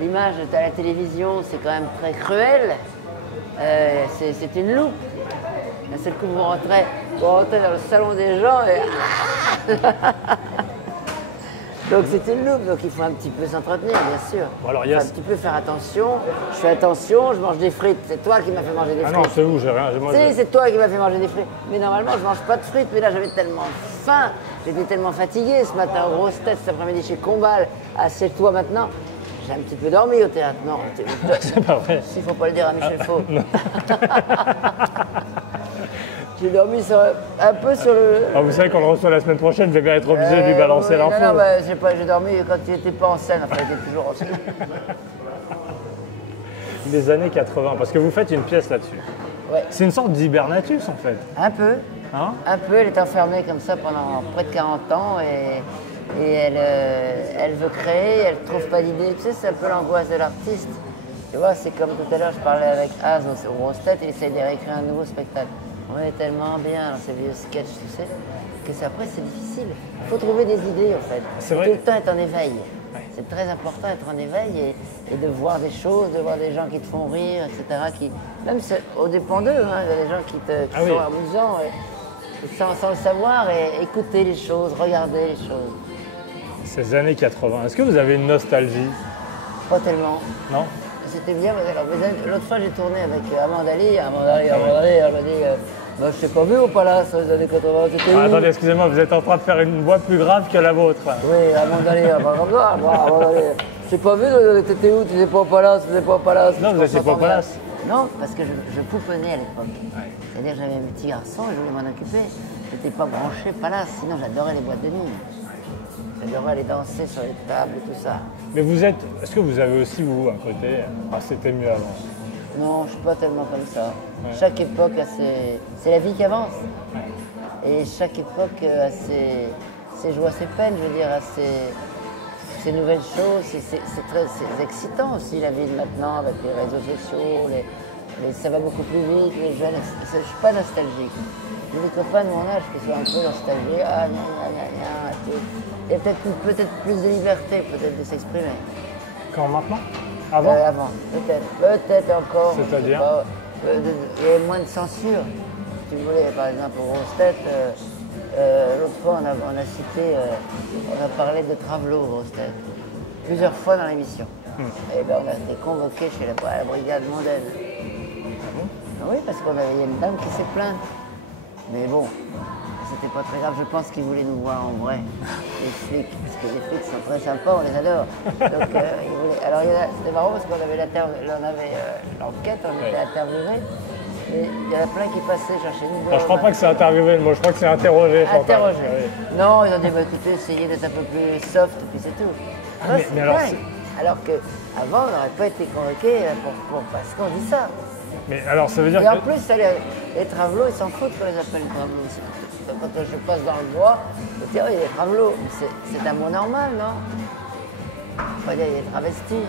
l'image à la télévision, c'est quand même très cruel. C'est une loupe. D'un seul coup, vous rentrez dans le salon des gens et... Donc c'est une loupe, donc il faut un petit peu s'entretenir, bien sûr. Bon, alors, Il faut un petit peu faire attention. Je fais attention, je mange des frites. C'est toi qui m'as fait manger des Ah frites. non, c'est où? J'ai rien. Moi, Si, c'est toi qui m'as fait manger des frites. Mais normalement, je mange pas de frites. Mais là, j'avais tellement faim. J'étais tellement fatigué ce matin, grosse tête, cet après-midi chez Combal. Assieds-toi maintenant. J'ai un petit peu dormi au théâtre. Non, c'est pas vrai. il faut pas le dire à Michel Faux. J'ai dormi un peu sur le... Ah, vous savez qu'on le reçoit la semaine prochaine, je vais bien être obligé de lui balancer oui, l'info. Non, j'ai dormi quand il n'était pas en scène. Enfin, il était toujours en scène. Des années 80, parce que vous faites une pièce là-dessus. Ouais. C'est une sorte d'hibernatus en fait. Un peu. Hein? Un peu, elle est enfermée comme ça pendant près de 40 ans et elle veut créer, elle ne trouve pas d'idée. Tu sais, c'est un peu l'angoisse de l'artiste. Tu vois, c'est comme tout à l'heure, je parlais avec Az au Grosses Têtes, il essaye de réécrire un nouveau spectacle. On est tellement bien dans ces vieux sketchs, tu sais, que après c'est difficile. Il faut trouver des idées en fait. C'est vrai. Tout le temps être en éveil. C'est très important d'être en éveil et de voir des choses, de voir des gens qui te font rire, etc. Même au dépend d'eux, hein, il y a des gens qui Ah oui. sont amusants sans le savoir et écouter les choses, regarder les choses. Ces années 80, est-ce que vous avez une nostalgie? Pas tellement. Non? C'était bien, mais alors, l'autre fois j'ai tourné avec Amanda Lee, elle m'a dit bah, je t'ai pas vu au Palace dans les années 80, c'était où? Attendez, excusez-moi, vous êtes en train de faire une voix plus grave que la vôtre. Oui, Amanda Lee, pas comme ça. Amanda Lee. Je t'ai pas vu, t'étais où? Tu n'étais pas au Palace, tu n'étais pas au Palace. Non, vous n'étiez pas au Palace. Non, parce que je pouponnais à l'époque. C'est-à-dire que j'avais un petit garçon et je voulais m'en occuper. Je n'étais pas branché Palace, sinon j'adorais les boîtes de nuit. J'adorais aller danser sur les tables et tout ça. Mais est-ce que vous avez aussi, vous, un côté, ah, c'était mieux avant? Non, je suis pas tellement comme ça. Chaque époque a ses... C'est la vie qui avance. Et chaque époque a ses joies, ses peines, je veux dire, a ses nouvelles choses. C'est excitant aussi la vie de maintenant avec les réseaux sociaux. Ça va beaucoup plus vite, les jeunes. Je ne suis pas nostalgique. J'ai des copains de mon âge qui sont un peu nostalgiques. Ah, gna, gna, gna, gna, tout. Il y a peut-être plus de liberté, peut-être de s'exprimer. Quand maintenant? Avant? Avant, peut-être encore. C'est-à-dire? Il y avait moins de censure. Si vous voulez, par exemple, aux grosses têtes, l'autre fois, on a cité, on a parlé de Travelo aux grosses têtes, plusieurs fois dans l'émission. Et ben, on a été convoqué chez la brigade mondaine. Oui, parce qu'il y a une dame qui s'est plainte. Mais bon, c'était pas très grave. Je pense qu'ils voulaient nous voir en vrai, les flics, parce que les flics sont très sympas, on les adore. Donc, alors c'était marrant parce qu'on avait l'enquête, on était interviewés. Et il y en a plein qui passaient chercher une Je crois pas que c'est interviewé, moi je crois que c'est interrogé. Interrogé. Oui. Non, ils ont dit, bah, écoutez, essayez d'être un peu plus soft, et puis c'est tout. mais alors, alors qu'avant, on n'aurait pas été convoqué parce qu'on dit ça. Mais alors ça veut dire Et en que... plus, les travelots, ils s'en foutent qu'on les appelle travelots. Quand je passe dans le bois, je dis, oh, il y a des travelots. C'est un mot normal, non? Enfin, il y a des travestis.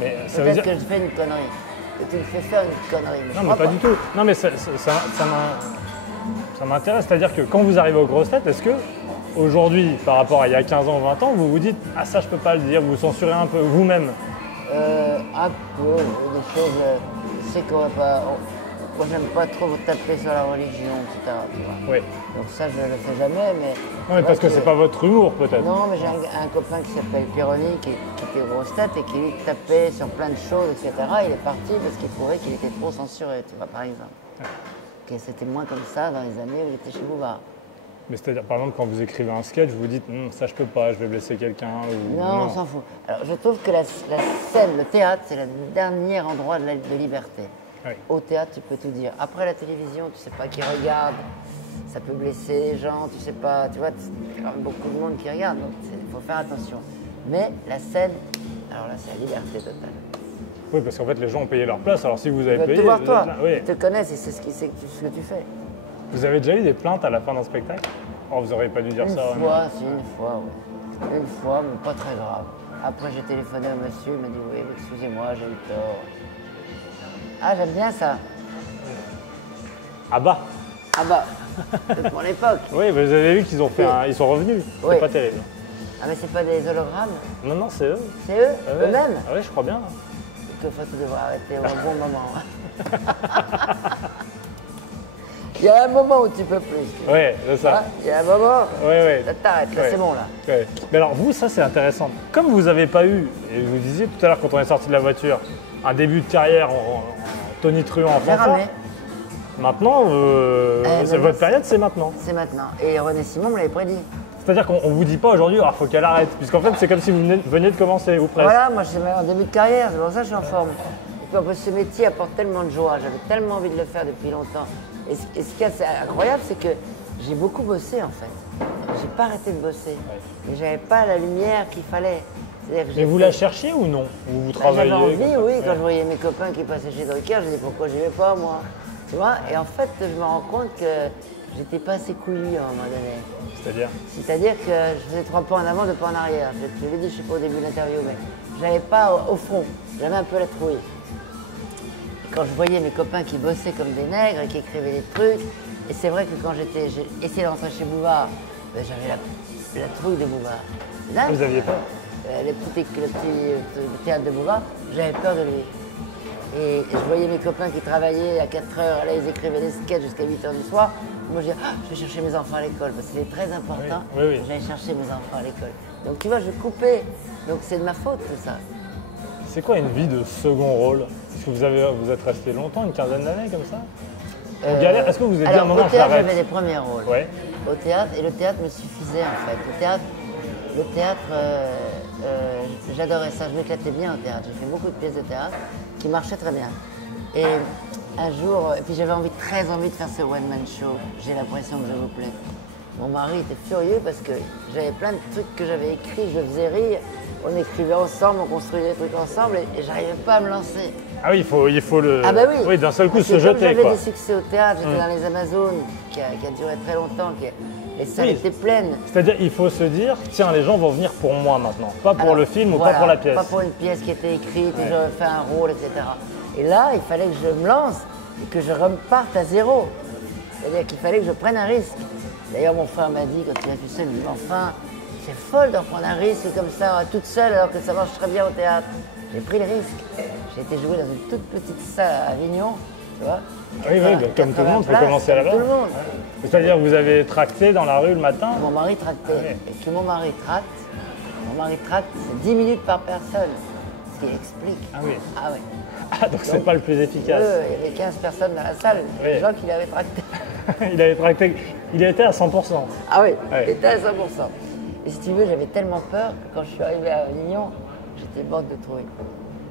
Mais ça veut Peut-être dire... que je fais une connerie. Que tu me fais faire une connerie. Non, mais pas du tout. Non, mais ça m'intéresse. C'est-à-dire que quand vous arrivez aux grosses têtes, est-ce que aujourd'hui, par rapport à il y a 15 ans, 20 ans, vous vous dites « Ah, ça, je peux pas le dire », vous censurez un peu vous-même? Un peu, des choses. Je sais qu'on va pas. Moi, j'aime pas trop taper sur la religion, etc. Tu vois. Oui. Donc, ça, je ne le fais jamais. Mais Non, mais parce que c'est pas votre humour, peut-être. Non, mais j'ai un copain qui s'appelle Pironi, qui était grosse tête et qui lui tapait sur plein de choses, etc. Il est parti parce qu'il trouvait qu'il était trop censuré, tu vois, par exemple. Que c'était moins comme ça dans les années où il était chez Bouvard. Mais c'est-à-dire, par exemple, quand vous écrivez un sketch, vous dites ça je peux pas, je vais blesser quelqu'un ou... Non, on s'en fout. Alors, je trouve que la scène, le théâtre, c'est le dernier endroit de liberté. Oui. Au théâtre, tu peux tout dire. Après la télévision, tu sais pas qui regarde, ça peut blesser les gens, tu sais pas, tu vois, il y a beaucoup de monde qui regarde, donc il faut faire attention. Mais la scène, alors là, c'est la liberté totale. Oui, parce qu'en fait, les gens ont payé leur place, alors si vous avez Ils veulent payé... te voir toi, Oui. ils te connaissent, ils savent ce que tu fais. Vous avez déjà eu des plaintes à la fin d'un spectacle? Oh, vous auriez pas dû dire Une ça. fois, oui. Une fois, mais pas très grave. Après, j'ai téléphoné au monsieur, il m'a dit, oui, excusez-moi, j'ai eu tort. Ah, j'aime bien ça. Ah bah Ah bah, c'est pour l'époque. Oui, vous avez vu qu'ils ont fait ils sont revenus. Oui. C'est pas terrible. Ah, mais c'est pas des hologrammes, Non, non, c'est eux. c'est eux, Ah ouais. eux-mêmes. Ah ouais, je crois bien. Toutefois, tu devrais arrêter au bon moment. Il y a un moment où tu peux plus. Oui, c'est ça. Hein, il y a un moment, Oui, oui. ça t'arrête, là, Ouais. c'est bon là. Ouais. Mais alors vous, ça c'est intéressant. Comme vous n'avez pas eu, et vous disiez tout à l'heure quand on est sorti de la voiture, un début de carrière en Tony Truant en J'ai fanfare, ramé, maintenant, c'est non, votre période, c'est maintenant. c'est maintenant. Et René Simon me l'avait prédit. C'est-à-dire qu'on ne vous dit pas aujourd'hui, il faut qu'elle arrête, puisqu'en fait c'est comme si vous veniez de commencer, ou presque. Voilà, moi je suis en début de carrière, c'est pour ça que je suis en forme. Et puis en plus, ce métier apporte tellement de joie, j'avais tellement envie de le faire depuis longtemps. Et ce qui est incroyable, c'est que j'ai beaucoup bossé en fait. J'ai pas arrêté de bosser. Mais j'avais pas la lumière qu'il fallait. C'est-à-dire que Mais vous la cherchiez ou non? Ou vous travaillez J'avais envie, comme ça? oui, quand je voyais mes copains qui passaient chez Drucker, je disais pourquoi je vais pas moi. Tu vois? Et en fait, je me rends compte que j'étais pas assez couillu à un moment donné. C'est-à-dire que je faisais 3 pas en avant, 2 pas en arrière. Je l'ai dit, je sais pas au début de l'interview, mais j'avais pas au front. J'avais un peu la trouille. Quand je voyais mes copains qui bossaient comme des nègres et qui écrivaient des trucs, et c'est vrai que quand j'ai essayé de rentrer chez Bouvard, ben, j'avais la trouille de Bouvard. C'est dingue. Vous aviez peur? Le petit théâtre de Bouvard, j'avais peur de lui. Et je voyais mes copains qui travaillaient à 4 heures, là ils écrivaient des sketchs jusqu'à 8 heures du soir. Moi je disais, je vais chercher mes enfants à l'école, parce que c'était très important. Oui, oui. J'allais chercher mes enfants à l'école. Donc tu vois, je coupais. Donc c'est de ma faute tout ça. C'est quoi une vie de second rôle? Parce que vous êtes resté longtemps, une quinzaine d'années comme ça? Vous galère. Est-ce que vous vous êtes dit à un moment au théâtre, j'arrête? j'avais des premiers rôles. Ouais. Au théâtre, et le théâtre me suffisait en fait. Le théâtre, j'adorais ça, je m'éclatais bien au théâtre. J'ai fait beaucoup de pièces de théâtre qui marchaient très bien. Et un jour, et puis j'avais très envie de faire ce one-man show. J'ai l'impression que je vous plais. Mon mari était furieux parce que j'avais plein de trucs que j'avais écrits, je faisais rire. On écrivait ensemble, on construisait des trucs ensemble et j'arrivais pas à me lancer. Ah oui, il faut le. Ah bah oui. Oui, d'un seul coup Parce se que comme jeter j'avais quoi. des succès au théâtre, j'étais dans les Amazones, qui a duré très longtemps, les salles Oui. étaient pleines. C'est-à-dire, il faut se dire, tiens, les gens vont venir pour moi maintenant, pas pour Alors, le film ou voilà, pas pour la pièce. Pas pour une pièce qui était écrite, où j'aurais fait un rôle, etc. Et là, il fallait que je me lance et que je reparte à zéro. C'est-à-dire qu'il fallait que je prenne un risque. D'ailleurs, mon frère m'a dit, quand il a fait ça, il m'a dit, enfin, c'est folle de reprendre un risque comme ça, toute seule, alors que ça marche très bien au théâtre. J'ai pris le risque. J'ai été jouer dans une toute petite salle à Avignon, tu vois. Oui, bah, comme tout le monde, il faut commencer à la base. Tout le monde. C'est-à-dire, vous avez tracté dans la rue le matin. Mon mari tractait. Ah ouais. Et que mon mari tracte, c'est 10 minutes par personne. Ce qui explique. Ah oui. Ah oui. Ah, donc c'est pas le plus efficace. Il y avait 15 personnes dans la salle, Oui. des gens qui l'avaient tracté. Il avait tracté, il était à 100%. Ah oui, Ouais. il était à 100%. Et si tu veux, j'avais tellement peur que quand je suis arrivé à Avignon, j'étais morte de trouille.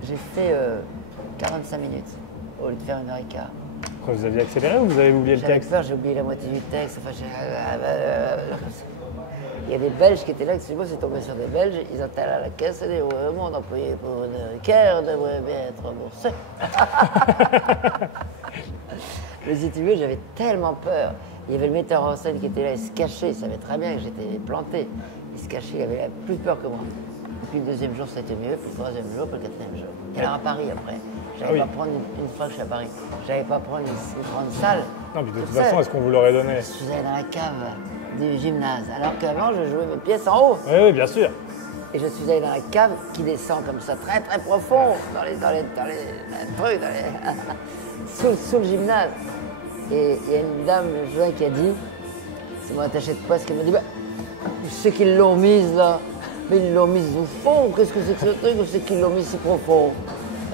J'ai fait 45 minutes au lieu de faire 1h15. Quoi, vous aviez accéléré ou vous avez oublié le J'avais texte? peur, j'ai oublié la moitié du texte. Enfin, il y a des Belges qui étaient là, excusez-moi, c'est tombé sur des Belges, ils étaient à la caisse et disaient mon employé pour une care devrait bien être remboursé. Mais si tu veux, j'avais tellement peur. Il y avait le metteur en scène qui était là, il se cachait, il savait très bien que j'étais planté. Il se cachait, il avait plus peur que moi. Et puis le deuxième jour, c'était mieux, puis le troisième jour, puis le quatrième jour. Et alors à Paris après. J'allais pas prendre une fois que je suis à Paris, j'allais pas prendre une grande salle. Non, puis de toute toute façon, seule. est-ce qu'on vous l'aurait donné? Je suis allé dans la cave du gymnase, alors qu'avant, je jouais mes pièces en haut. Oui, oui, bien sûr. Et je suis allé dans la cave qui descend comme ça, très très profond, sous le gymnase. Et il y a une dame, jeune, qui a dit, c'est mon attaché de poste, qui m'a dit, bah, je sais qu'ils l'ont mise là, mais ils l'ont mise au fond, qu'est-ce que c'est que ce truc, ou c'est qu'ils l'ont mise si profond?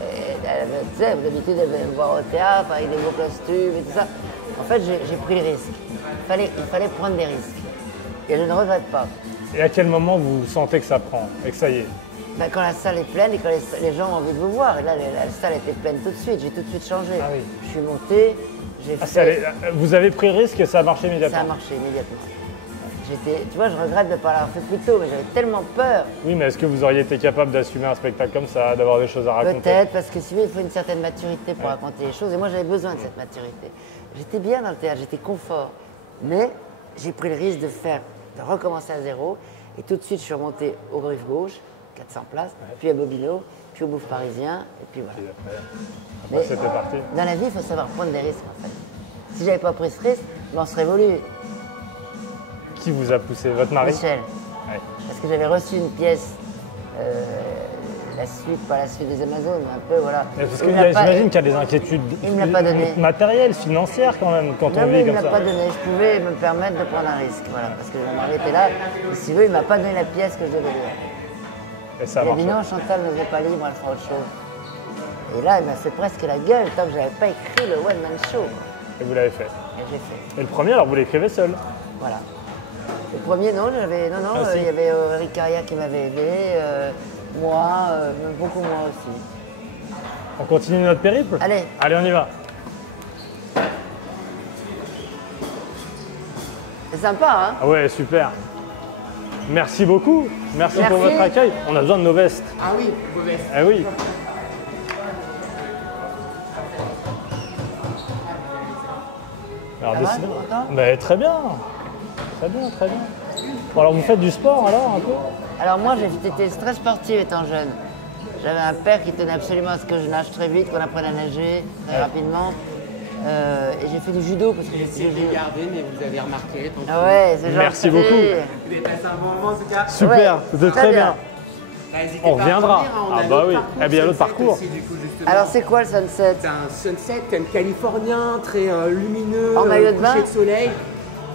Et tu sais, d'habitude, elle venait me voir au théâtre avec des beaux costumes et tout ça. En fait, j'ai pris le risque. Il fallait prendre des risques. Et je ne regrette pas. Et à quel moment vous sentez que ça prend et que ça y est? Ben, quand la salle est pleine et quand les gens ont envie de vous voir. Et là, la salle était pleine tout de suite. J'ai tout de suite changé. Ah oui. Je suis monté, j'ai Ah, fait... vous avez pris le risque et ça a marché immédiatement? Ça a marché immédiatement. Tu vois, je regrette de ne pas l'avoir fait plus tôt, mais j'avais tellement peur. Oui, mais est-ce que vous auriez été capable d'assumer un spectacle comme ça, d'avoir des choses à raconter? Peut-être, parce que si il faut une certaine maturité pour raconter les choses. Et moi, j'avais besoin de cette maturité. J'étais bien dans le théâtre, j'étais confort. Mais j'ai pris le risque de recommencer à zéro. Et tout de suite, je suis remonté au Rive Gauche, 400 places, puis à Bobino, puis au Bouffe Parisien, et puis voilà. Après, c'était parti. Dans la vie, il faut savoir prendre des risques, en fait. Si j'avais pas pris ce risque, ben, on serait évolué. Qui vous a poussé? Votre mari? Michel. Ouais. Parce que j'avais reçu une pièce, pas la suite des Amazones, mais un peu, voilà. Mais parce Il que me l'a pas- j'imagine qu'il y a des inquiétudes Il me l'a pas donné. matérielles, financières quand même, quand Non, on mais vit il ne comme me l'a ça. pas donné. Je pouvais me permettre de prendre un risque, voilà. Parce que mon mari était là, et si tu veux, il ne m'a pas donné la pièce que je devais lire. Et ça a Il a marché. dit non, Chantal ne veut pas libre, elle fera autre chose. Et là, il m'a fait presque la gueule tant que je n'avais pas écrit le One Man Show. Et vous l'avez fait. Et j'ai fait. Et le premier, alors vous l'écrivez seul? Voilà. Le premier, non, Ah, si. il y avait Eric Carrière qui m'avait aidé, moi, beaucoup moi aussi. On continue notre périple? Allez. Allez, on y va. C'est sympa, hein? Ah ouais, super. Merci beaucoup. Merci pour Merci. votre accueil. On a besoin de nos vestes. Ah oui, mauvaise. Ah oui. Alors, Ça va, décidément. t'es content? Ben, très bien. Très bien, très bien. Bon, alors, vous faites du sport alors un peu? Alors moi, j'étais très sportive étant jeune. J'avais un père qui tenait absolument à ce que je nage très vite, qu'on apprenne à nager très rapidement. Et j'ai fait du judo parce que J'ai regardé, mais vous avez remarqué. donc, Ah ouais, c'est gentil. Merci beaucoup. Vous avez passé un bon moment en tout cas. Super, Ouais, c'était très très bien. bien. Bah, n'hésitez On pas à reviendra. revenir, hein, on Ah a bah l'autre oui. parcours, Eh bien, il y a l'autre Sunset parcours. aussi, du coup, justement. Alors c'est quoi le sunset? C'est un sunset thème californien, très lumineux, En maillot de bain? coucher de soleil.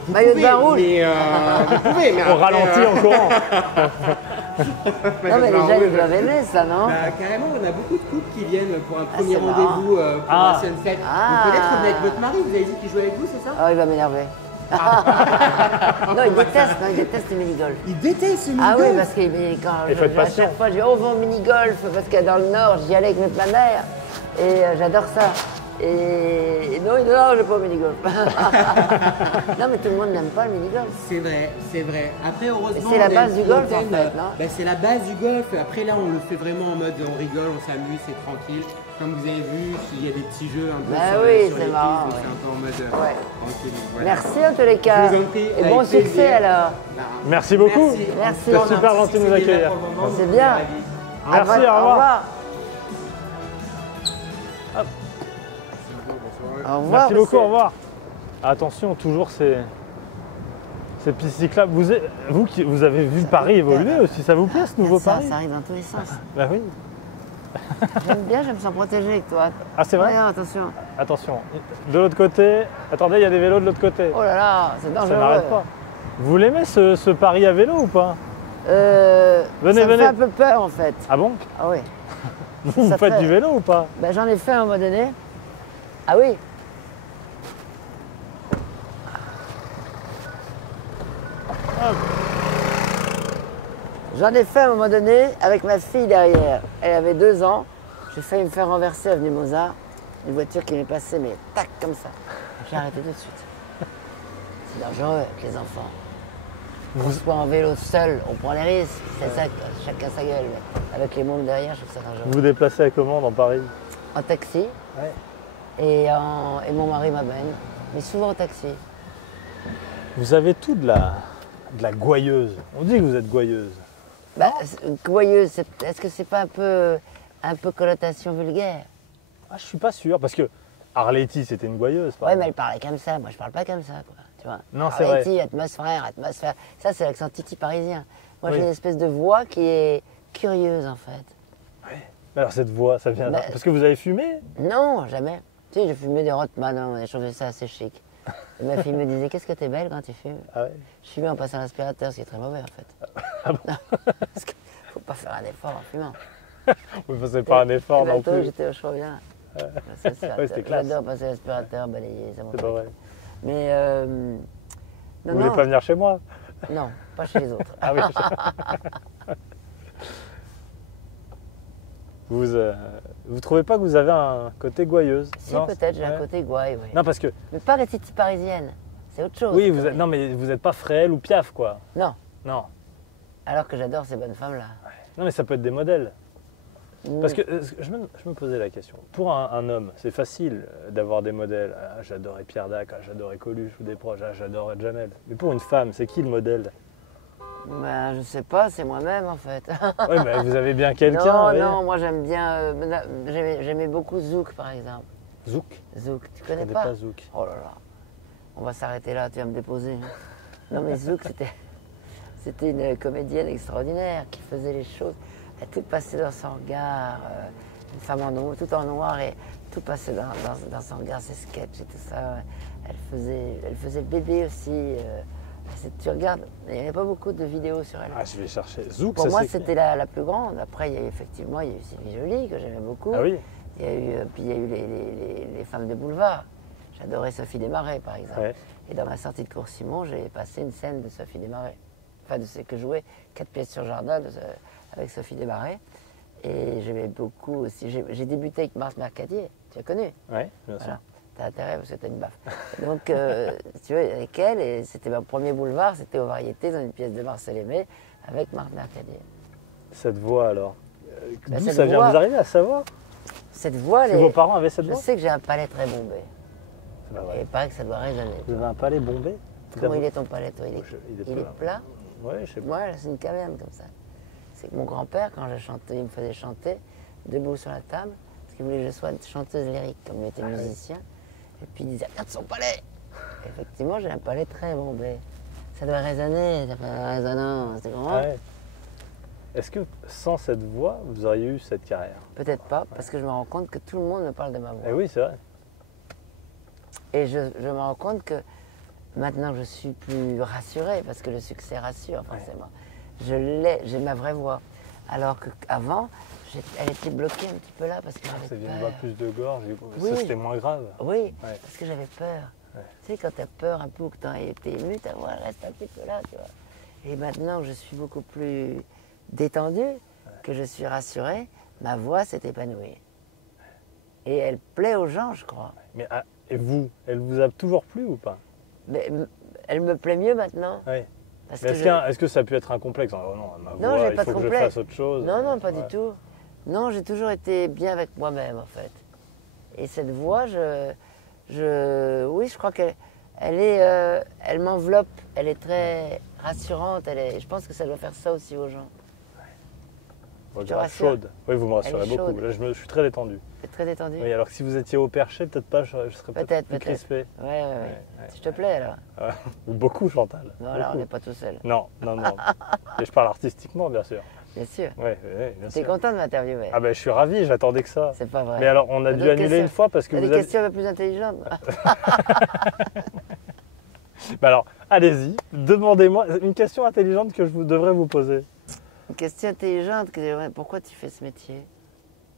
Vous Maillot de pouvez, bain rouge? mais, vous pouvez, mais On après, ralentit en courant. Non mais les gens ils doivent aimer ça, non? Bah, carrément, on a beaucoup de couples qui viennent pour un premier c'est marrant. rendez-vous pour Ah. un sunset. Ah. Donc peut-être revenez avec votre mari, vous avez dit qu'il jouait avec vous, c'est ça? Oh il va m'énerver. Non il déteste les mini-golf. Il déteste ce Ah oui, mini-golf. parce que quand Et faites à passion. chaque fois, je dis, oh, on va au mini-golf, parce que dans le Nord, j'y allais avec ma mère, et j'adore ça. Et non, il dit non, je vais pas au mini-golf. Non, mais tout le monde n'aime pas le mini-golf. C'est vrai, c'est vrai. Après, heureusement, c'est la on a base une du golf, clientèle, en fait, non c'est la base du golf. Après, là, on le fait vraiment en mode on rigole, on s'amuse, c'est tranquille. Comme vous avez vu, il y a des petits jeux un peu Bah sur, oui, sur c'est les marrant, pistes, donc ouais. c'est un peu en mode Ouais. tranquille. donc voilà. Merci en tous les cas. Je vous en prie, Et avec bon plaisir. succès alors. Merci beaucoup. Merci. C'était super gentil de nous accueillir. C'est bien. Merci, Au au revoir. Au revoir. Merci beaucoup, monsieur. au revoir. Attention, toujours ces pistes cyclables. Vous avez vu Paris évoluer aussi, ça vous plaît ce nouveau ça, Paris? ça arrive dans tous les sens. Bah oui. J'aime bien, je me sens protégée avec toi. Ah, c'est vrai? Ouais, attention. Attention, de l'autre côté, attendez, il y a des vélos de l'autre côté. Oh là là, c'est dangereux. Ça n'arrête pas. Vous l'aimez ce Paris à vélo ou pas? Venez, ça me venez. fait un peu peur en fait. Ah bon? Ah oui. Vous Ça faites fait- du vélo ou pas? Ben, j'en ai fait à un moment donné. Ah oui. J'en ai fait à un moment donné avec ma fille derrière. Elle avait 2 ans. J'ai failli me faire renverser avenue Mozart. Une voiture qui m'est passée, mais tac, comme ça. J'ai arrêté tout de suite. C'est dangereux avec les enfants. On se prend en vélo seul, on prend les risques. C'est ça, chacun sa gueule. Mais avec les mômes derrière, je trouve ça dangereux. Vous vous déplacez à comment dans Paris? En taxi. Et mon mari m'amène. Mais souvent en taxi. Vous avez tout de la gouailleuse. On dit que vous êtes gouailleuse. Bah, gouailleuse, est-ce que c'est pas un peu connotation vulgaire? Ah, je suis pas sûr, parce que Arletty, c'était une gouailleuse. par Ouais, mais exemple. elle parlait comme ça. Moi, je parle pas comme ça, quoi. Tu vois? Non, c'est vrai. Arletty, atmosphère. Ça, c'est l'accent titi parisien. Moi, Oui. j'ai une espèce de voix qui est curieuse, en fait. Alors cette voix, ça vient Bah, parce que vous avez fumé? Non, jamais. Tu sais, j'ai fumé des Rothman, on a changé ça assez chic. Et ma fille me disait, qu'est-ce que t'es belle quand tu fumes? Ah ouais. Je fumais en passant l'aspirateur, ce qui est très mauvais, en fait. Ah bon? Parce qu'il faut pas faire un effort en fumant. Vous ne faisiez pas un effort Et non bientôt, plus. j'étais au Chauviat. Ouais, c'était classe. J'adore passer l'aspirateur, balayer, ça me C'est pas vrai. Mais Vous voulez pas venir chez moi? non, pas chez les autres. Ah oui. Vous trouvez pas que vous avez un côté gouailleuse? Si, Non, peut-être, j'ai ouais. un côté gouaille, oui. Non, parce que Mais pas la titi parisienne, c'est autre chose. oui, quand même. non, mais vous n'êtes pas frêle ou piaf, quoi. Non, Non. alors que j'adore ces bonnes femmes-là. Non, mais ça peut être des modèles. Mm. Parce que je me posais la question. Pour un homme, c'est facile d'avoir des modèles. Ah, j'adorais Pierre Dac, ah, j'adorais Coluche ou des proches, ah, j'adorais Jamel. Mais pour une femme, c'est qui le modèle? Ben, je sais pas, c'est moi-même en fait. Oui, mais vous avez bien quelqu'un. Non, oui. non, moi j'aime bien. J'aimais beaucoup Zouk par exemple. Zouk. Zouk, tu Je connais connais pas, pas Zouk. Oh là là, on va s'arrêter là, tu vas me déposer. hein. Non mais Zouk, c'était une comédienne extraordinaire qui faisait les choses. Elle tout passait dans son regard, une femme en noir, tout en noir et tout passait dans son regard, ses sketchs et tout ça. Elle faisait bébé aussi. Tu regardes, il n'y avait pas beaucoup de vidéos sur elle. Ah, je vais chercher. Zouk, Pour ça moi, s'écrit. c'était la plus grande. Après, il y a eu effectivement, il y a eu Sylvie Joly, que j'aimais beaucoup. Ah oui. Il y a eu, puis il y a eu les femmes de boulevard. J'adorais Sophie Desmarais, par exemple. Ouais. Et dans ma sortie de Cours-Simon, j'ai passé une scène de Sophie Desmarais. Enfin, de ce que jouait 4 pièces sur jardin avec Sophie Desmarais. Et j'aimais beaucoup aussi. J'ai débuté avec Marthe Mercadier, tu as connu? Oui, bien sûr. Voilà. T'as intérêt parce que t'as une baffe. Donc, tu vois, avec elle, et c'était mon premier boulevard, c'était aux Variétés, dans une pièce de Marcel Aimé, avec Marthe Mercadier. Cette voix, alors. Bah, D'où cette ça vient? voix- Vous arrivez à savoir? Cette voix, Est-ce que vos parents avaient cette je voix? sais que j'ai un palais très bombé. C'est pas Et vrai. il paraît que ça doit résonner. Vous avez un palais bombé? Comment il est ton palais, toi? Il est Il est plat? Ouais, je sais pas. Moi, c'est une caverne comme ça. C'est que mon grand-père, quand je chantais, il me faisait chanter debout sur la table, parce qu'il voulait que je sois chanteuse lyrique, comme il était musicien. Et puis il disait, regarde son palais! Et effectivement, j'ai un palais très bombé. Ça doit résonner, ça fait résonnant, c'est grand. Ouais. Est-ce que sans cette voix, vous auriez eu cette carrière? Peut-être pas, parce que je me rends compte que tout le monde me parle de ma voix. Eh oui, c'est vrai. Et je me rends compte que maintenant je suis plus rassurée, parce que le succès rassure forcément. J'ai ma vraie voix. Alors qu'avant, elle était bloquée un petit peu là, parce que Vous j'avais aviez peur. une voix plus de gorge, et Oui. ça c'était moins grave. Oui, Ouais. parce que j'avais peur. Ouais. Tu sais, quand tu as peur un peu ou que tu as été ému, ta voix reste un petit peu là, tu vois. Et maintenant, je suis beaucoup plus détendue, que je suis rassurée, ma voix s'est épanouie. Et elle plaît aux gens, je crois. Mais et vous, elle vous a toujours plu ou pas? Mais elle me plaît mieux maintenant. Oui. Parce Mais que est-ce que ça a pu être un complexe? Oh non, ma Non, voix, j'ai il pas faut de que je complexe. fasse autre chose. Non, pas Ouais. du tout. Non, j'ai toujours été bien avec moi-même, en fait. Et cette voix, oui, je crois qu'elle elle m'enveloppe, elle est très rassurante. Je pense que ça doit faire ça aussi aux gens. Bon, Je te grave rassure. chaude. Oui, vous me rassurez Elle est beaucoup. chaude. Là, je suis très détendu. T'es très détendu. Oui, alors que si vous étiez au perché, peut-être pas, je serais peut-être plus crispé. Ouais. S'il te plaît, alors. Ou beaucoup, Chantal. Non, là, on Beaucoup. n'est pas tout seul. Non. Et je parle artistiquement, bien sûr. Bien sûr. Oui, bien T'es sûr. content de m'interviewer. Ah ben, je suis ravi, j'attendais que ça. C'est pas vrai. Mais alors, on a T'as dû d'autres annuler questions une fois parce que T'as vous des avez... questions un peu plus intelligentes. Bah alors, allez-y, demandez-moi une question intelligente que devrais vous poser. Une question intelligente. Pourquoi tu fais ce métier?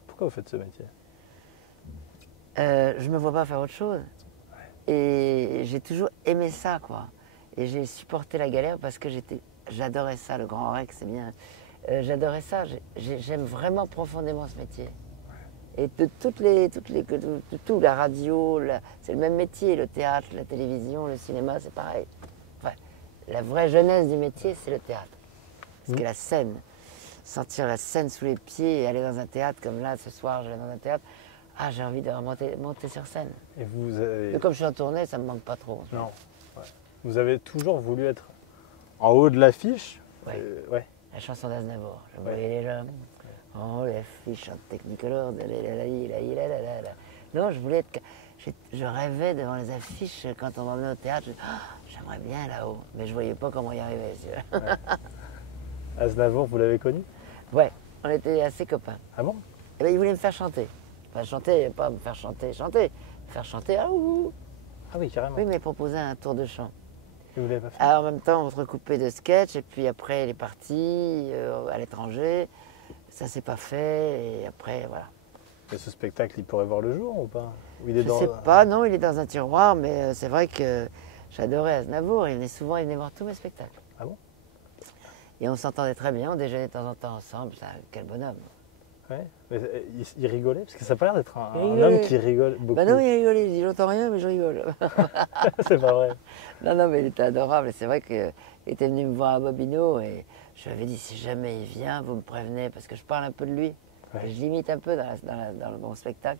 Pourquoi vous faites ce métier? Je me vois pas faire autre chose. Et j'ai toujours aimé ça, quoi. Et j'ai supporté la galère parce que j'adorais ça, le Grand Rex, c'est bien. J'adorais ça. J'aime vraiment profondément ce métier. Et de tout, la radio, c'est le même métier, le théâtre, la télévision, le cinéma, c'est pareil. Enfin, la vraie jeunesse du métier, c'est le théâtre. Parce que la scène, sentir la scène sous les pieds et aller dans un théâtre comme là, ce soir, je vais dans un théâtre, j'ai envie de monter sur scène. Et vous avez... Mais comme je suis en tournée, ça me manque pas trop. Non. Ouais. Vous avez toujours voulu être en haut de l'affiche? Ouais. Ouais. La chanson d'Aznavour. Je voyais les gens en haut de l'affiche en technicolor. Non, je voulais être... Je rêvais devant les affiches quand on m'emmenait au théâtre. J'aimerais bien là-haut. Mais je voyais pas comment y arriver. Aznavour, vous l'avez connu? Ouais, on était assez copains. Ah bon? Et ben, il voulait me faire chanter. Enfin, chanter, pas me faire chanter. Me faire chanter. Ah oui, carrément. Oui, mais proposer un tour de chant. Et vous l'avez pas fait? Alors, en même temps, on se recoupait de sketchs. Et puis après, il est parti à l'étranger. Ça s'est pas fait. Et après, voilà. Et ce spectacle, il pourrait voir le jour ou pas? Ou il est Je dans... sais pas, non, il est dans un tiroir. Mais c'est vrai que j'adorais Aznavour. Il venait voir tous mes spectacles. Ah bon? Et on s'entendait très bien. On déjeunait de temps en temps ensemble. Quel bonhomme. Ouais. Mais il rigolait? Parce que ça a pas l'air d'être un rigolait. homme qui rigole beaucoup. Bah non, il rigolait. Il dit, j'entends rien, mais je rigole. C'est pas vrai. Non, mais il était adorable. Et c'est vrai qu'il était venu me voir à Bobino et je lui avais dit, si jamais il vient, vous me prévenez, parce que je parle un peu de lui. Ouais. Je l'imite un peu dans mon spectacle.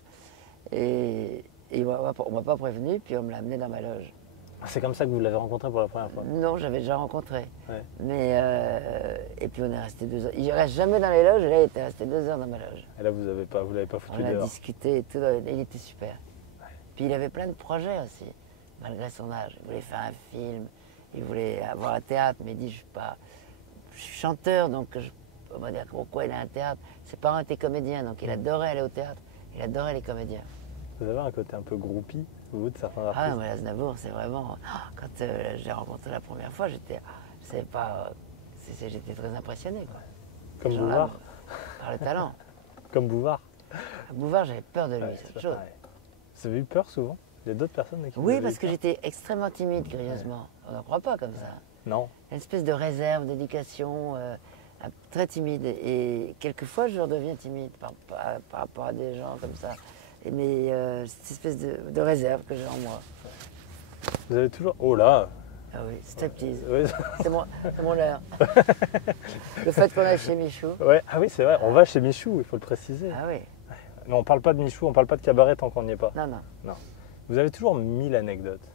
Et on m'a pas prévenu, puis on me l'a amené dans ma loge. Ah, c'est comme ça que vous l'avez rencontré pour la première fois? Non, j'avais déjà rencontré. Ouais. Mais, et puis on est resté 2 heures. Il reste jamais dans les loges, et là il était resté 2 heures dans ma loge. Et là, vous l'avez pas foutu On a dehors? discuté et tout, il était super. Puis il avait plein de projets aussi, malgré son âge. Il voulait faire un film, il voulait avoir un théâtre, mais il dit, je suis chanteur, donc on va dire pourquoi il a un théâtre. Ses parents étaient comédiens, donc il adorait aller au théâtre, il adorait les comédiens. Vous avez un côté un peu groupie, vous, de certains Ah artistes? non, mais Aznavour, c'est vraiment... Quand je l'ai rencontré la première fois, je savais pas... J'étais très impressionné, quoi. Comme Ce genre-là, Bouvard? par le talent. Comme Bouvard? Bouvard, j'avais peur de lui, Ouais, c'est c'est autre pas chose. pareil. Vous avez eu peur souvent? Il y a d'autres personnes avec qui vous Oui, avez parce eu que peur? j'étais extrêmement timide, curieusement. On n'en croit pas comme ça. Non. Une espèce de réserve, d'éducation, très timide. Et quelquefois, je redeviens timide par rapport à des gens comme ça. Mais cette espèce de réserve que j'ai en moi. Vous avez toujours... Oh là! Ah oui, striptease. Ouais. C'est mon leurre. Le fait qu'on aille chez Michou. Ouais. Ah oui, c'est vrai, on va chez Michou, il faut le préciser. Ah oui, Non, on parle pas de Michou, on parle pas de cabaret tant qu'on n'y est pas. non. Vous avez toujours 1000 anecdotes.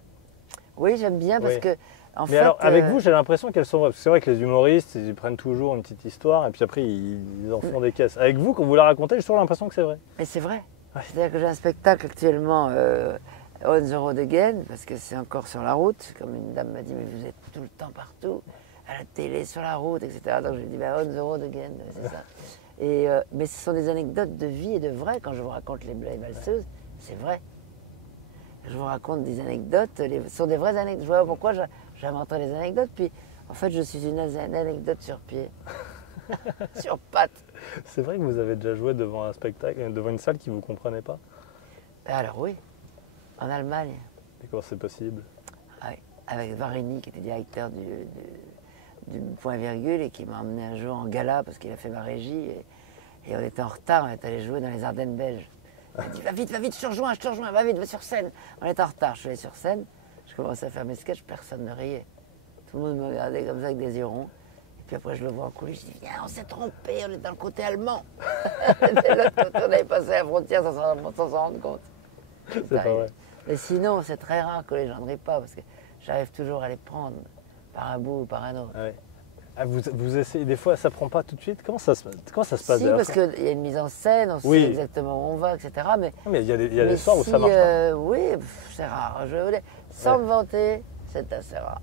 Oui, j'aime bien parce Oui. que, en Mais fait... alors, avec vous, j'ai l'impression qu'elles sont vraies. Parce que c'est vrai que les humoristes, ils prennent toujours une petite histoire et puis après, ils en font des caisses. Avec vous, quand vous la racontez, j'ai toujours l'impression que c'est vrai. Mais c'est vrai. C'est-à-dire que j'ai un spectacle actuellement, On the Road Again, parce que c'est encore sur la route. Comme une dame m'a dit, mais vous êtes tout le temps partout, à la télé, sur la route, etc. Donc je lui ai dit, On the Road Again, c'est ça. Et, mais ce sont des anecdotes de vie et de vrai. Quand je vous raconte les valseuses, c'est vrai. Je vous raconte des anecdotes, ce sont des vraies anecdotes. Je vois pourquoi j'inventerais des anecdotes, puis en fait je suis une anecdote sur pied, sur pattes. C'est vrai que vous avez déjà joué devant un spectacle, devant une salle qui ne vous comprenait pas? Alors oui, en Allemagne, Et comment c'est possible? avec Varini qui était directeur du Point Virgule et qui m'a emmené un jour en gala parce qu'il a fait ma régie et on était en retard, on est allé jouer dans les Ardennes belges. Elle dit va vite, je te rejoins, va vite, va sur scène. On est en retard, je suis allé sur scène, je commençais à faire mes sketchs, personne ne riait. Tout le monde me regardait comme ça avec des yeux ronds. Et puis après, je le vois en coulisses, je dis viens, on s'est trompé, on est dans le côté allemand. De l'autre côté, on avait passé la frontière sans s'en rendre compte. C'est pas vrai. Mais sinon, c'est très rare que les gens ne rient pas, parce que j'arrive toujours à les prendre par un bout ou par un autre. Ah ouais. Ah, vous essayez, des fois ça prend pas tout de suite. Comment ça se passe Si, d'ailleurs parce qu'il y a une mise en scène, on Oui. sait exactement où on va, etc. Mais Ah, mais il y a des mais soirs où si, ça marche pas. Oui, c'est rare. Sans me vanter, c'est assez rare.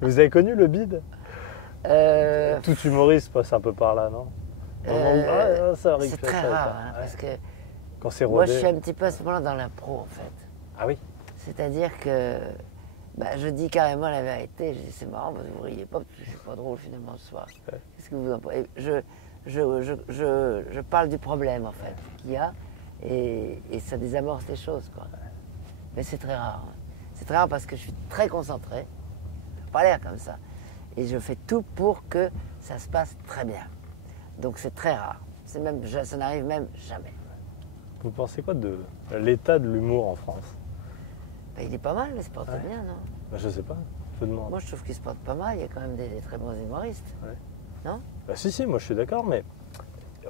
Vous avez connu le bide? Euh, Tout humoriste passe un peu par là, non? Ça arrive, c'est très ça, rare, ça. hein, Ouais. parce que Quand c'est moi, rodé. je suis un petit peu à ce moment-là dans l'impro, en fait. Ah oui. C'est-à-dire que je dis carrément la vérité. Je dis c'est marrant parce que vous riez pas, parce que je suis pas drôle finalement ce soir. Ouais. Qu'est-ce que vous en pensez? Je parle du problème en fait qu'il y a et ça désamorce les choses quoi. Mais c'est très rare. Hein. C'est très rare parce que je suis très concentré. Ça n'a pas l'air comme ça. Et je fais tout pour que ça se passe très bien. Donc c'est très rare. Ça n'arrive même jamais. Vous pensez quoi de l'état de l'humour en France? Il est pas mal, mais il se porte Ouais. bien, non? Bah, je sais pas, je me demande. Moi, je trouve qu'il se porte pas mal. Il y a quand même des très bons humoristes. Ouais. Non? Bah, si, moi je suis d'accord, mais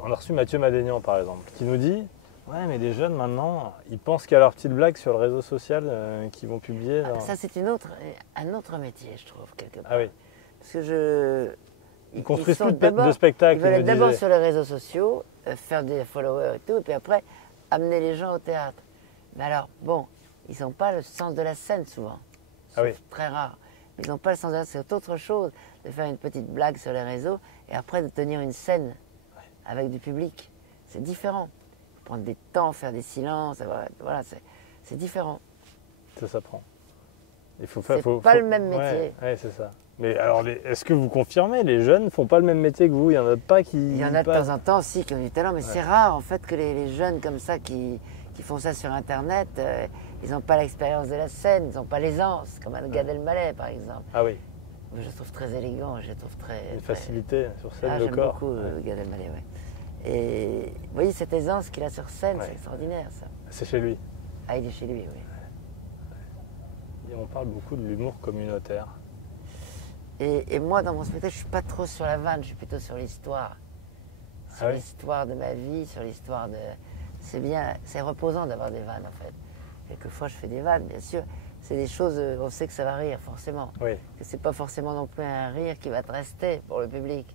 on a reçu Mathieu Madénian par exemple, qui nous dit ouais, mais les jeunes maintenant, ils pensent qu'il y a leurs petites blagues sur le réseau social qu'ils vont publier. Ah, dans- ça, c'est un autre métier, je trouve, quelque part. Ah oui, Parce que ils construisent sont plus de d'abord- spectacles. Ils veulent il être me d'abord disait. sur les réseaux sociaux, faire des followers et tout, et puis après, amener les gens au théâtre. Mais alors, bon, ils n'ont pas le sens de la scène souvent. Ah oui. C'est très rare. Ils n'ont pas le sens de la scène. C'est autre chose de faire une petite blague sur les réseaux et après de tenir une scène avec du public. C'est différent. Prendre des temps, faire des silences, voilà, c'est différent. Ça s'apprend. Il faut C'est pas le même métier. Ouais, c'est ça. Mais alors, est-ce que vous confirmez, les jeunes font pas le même métier que vous? Il y en a pas qui. Il y en a de passent- temps en temps aussi qui ont du talent, mais c'est rare en fait que les jeunes comme ça qui font ça sur Internet, ils n'ont pas l'expérience de la scène, ils n'ont pas l'aisance, comme un Gad Elmaleh par exemple. Ah oui, Je le trouve très élégant, je le trouve très... une très- facilité sur scène, Ah, le j'aime corps. beaucoup Gad Elmaleh, ouais. Et vous voyez cette aisance qu'il a sur scène, Ouais. c'est extraordinaire ça. C'est chez lui. Ah, il est chez lui, oui. Et on parle beaucoup de l'humour communautaire. Et moi, dans mon spectacle, je suis pas trop sur la vanne, je suis plutôt sur l'histoire. Sur Ah oui. l'histoire de ma vie, sur l'histoire de... C'est bien, c'est reposant d'avoir des vannes, en fait. Quelquefois, je fais des vannes, bien sûr. C'est des choses, on sait que ça va rire, forcément. Oui. Que c'est pas forcément non plus un rire qui va te rester pour le public.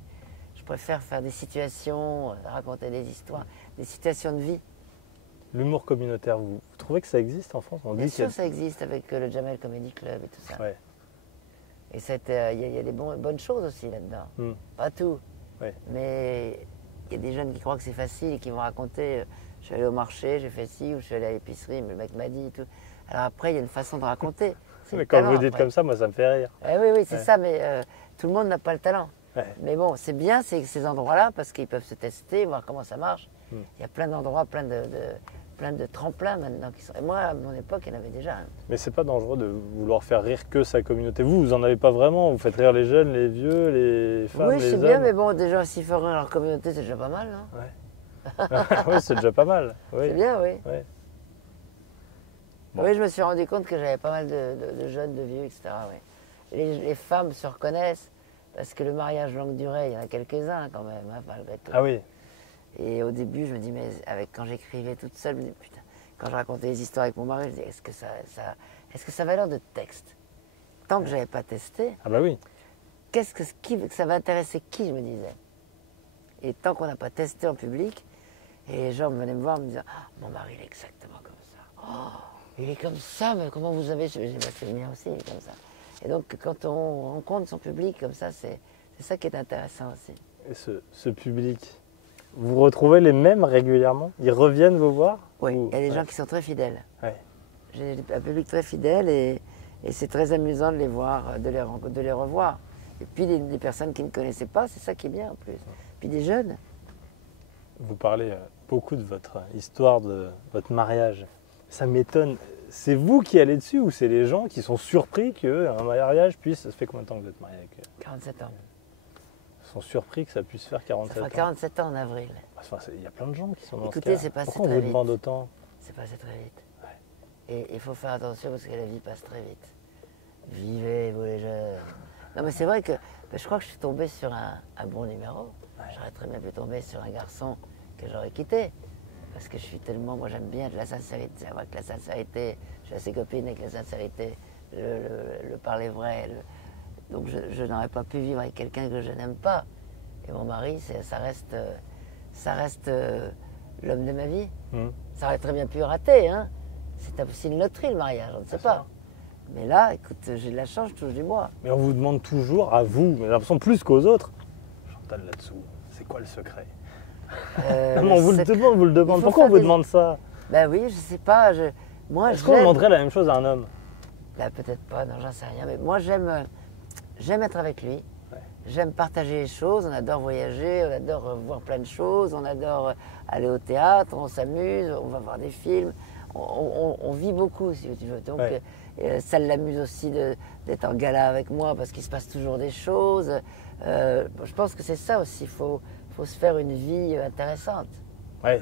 Je préfère faire des situations, raconter des histoires, des situations de vie. L'humour communautaire, vous trouvez que ça existe en France? On Bien dit qu'il y sûr, ça existe avec le Jamel Comedy Club et tout ça. Ouais. Et il y a des bonnes choses aussi là-dedans. Hmm. Pas tout. Ouais. Mais il y a des jeunes qui croient que c'est facile et qui vont raconter je suis allé au marché, j'ai fait ci, ou je suis allé à l'épicerie, mais le mec m'a dit et tout. Alors après, il y a une façon de raconter. C'est Mais le quand talent, vous dites après. comme ça, moi ça me fait rire. Oui, c'est Ouais. ça, mais tout le monde n'a pas le talent. Ouais. Mais bon, c'est bien ces endroits-là parce qu'ils peuvent se tester, voir comment ça marche. Hmm. Il y a plein d'endroits, plein de tremplins maintenant qui sont. Et moi, à mon époque, il y en avait déjà. Hein. Mais c'est pas dangereux de vouloir faire rire que sa communauté. Vous en avez pas vraiment. Vous faites rire les jeunes, les vieux, les femmes, Oui, les c'est hommes. bien, mais bon, déjà, s'ils font rire leur communauté, c'est déjà pas mal, non? Oui, c'est déjà pas mal. Oui. C'est bien, oui. Ouais. Bon. Oui, je me suis rendu compte que j'avais pas mal de jeunes, de vieux, etc. Oui. Les femmes se reconnaissent parce que le mariage longue durée, il y en a quelques-uns quand même, hein, malgré tout. Ah oui. Et au début, je me dis, mais quand j'écrivais toute seule, je me dis, putain, quand je racontais les histoires avec mon mari, je me dis, est-ce que ça va l'air de texte? Tant que je n'avais pas testé, Ah bah oui. ça va intéresser qui, je me disais. Et tant qu'on n'a pas testé en public, et les gens venaient me voir en me disant, ah, mon mari, il est exactement comme ça. Oh, il est comme ça, mais comment vous avez... Je dis, bah, c'est le mien aussi, il est comme ça. Et donc, quand on rencontre son public comme ça, c'est ça qui est intéressant aussi. Et ce public, vous retrouvez les mêmes régulièrement? Ils reviennent vous voir? Oui, Ou- il y a des ouais. gens qui sont très fidèles. Ouais. J'ai un public très fidèle et c'est très amusant de les voir, de les revoir. Et puis des personnes qui ne connaissaient pas, c'est ça qui est bien en plus. Puis des jeunes. Vous parlez beaucoup de votre histoire, de votre mariage. Ça m'étonne. C'est vous qui allez dessus ou c'est les gens qui sont surpris qu'un mariage puisse... Ça fait combien de temps que vous êtes marié avec eux? 47 ans. Ils sont surpris que ça puisse faire Ça 47 fera ans. 47 ans en avril. Enfin, il y a plein de gens qui sont dans Écoutez, ce c'est cas. passé Pourquoi on très vous vite. demande autant? C'est passé très vite. Et il faut faire attention parce que la vie passe très vite. Vivez, vous les jeunes. Non, mais c'est vrai que je crois que je suis tombé sur un bon numéro. J'aurais très bien pu tomber sur un garçon que j'aurais quitté. Parce que je suis tellement, moi j'aime bien de la sincérité. C'est vrai que la sincérité, je suis assez copine avec la sincérité, le parler vrai. Donc je n'aurais pas pu vivre avec quelqu'un que je n'aime pas. Et mon mari, ça reste l'homme de ma vie. Ça aurait très bien pu rater, hein. C'est aussi une loterie le mariage, on ne sait pas. Mais là, écoute, j'ai de la chance, je touche du bois. Mais on vous demande toujours, à vous, mais j'ai l'impression plus qu'aux autres, Chantal là-dessous, c'est quoi le secret? Non, on vous le demande. Pourquoi on vous demande ça? Ben oui, je sais pas. Moi, est-ce qu'on demanderait la même chose à un homme? Là, peut-être pas, non, j'en sais rien. Mais moi, j'aime être avec lui. Ouais. J'aime partager les choses. On adore voyager, on adore voir plein de choses, on adore aller au théâtre, on s'amuse, on va voir des films. On vit beaucoup, si tu veux. Donc, ça l'amuse aussi d'être en gala avec moi parce qu'il se passe toujours des choses. Je pense que c'est ça aussi. Il faut se faire une vie intéressante. Ouais.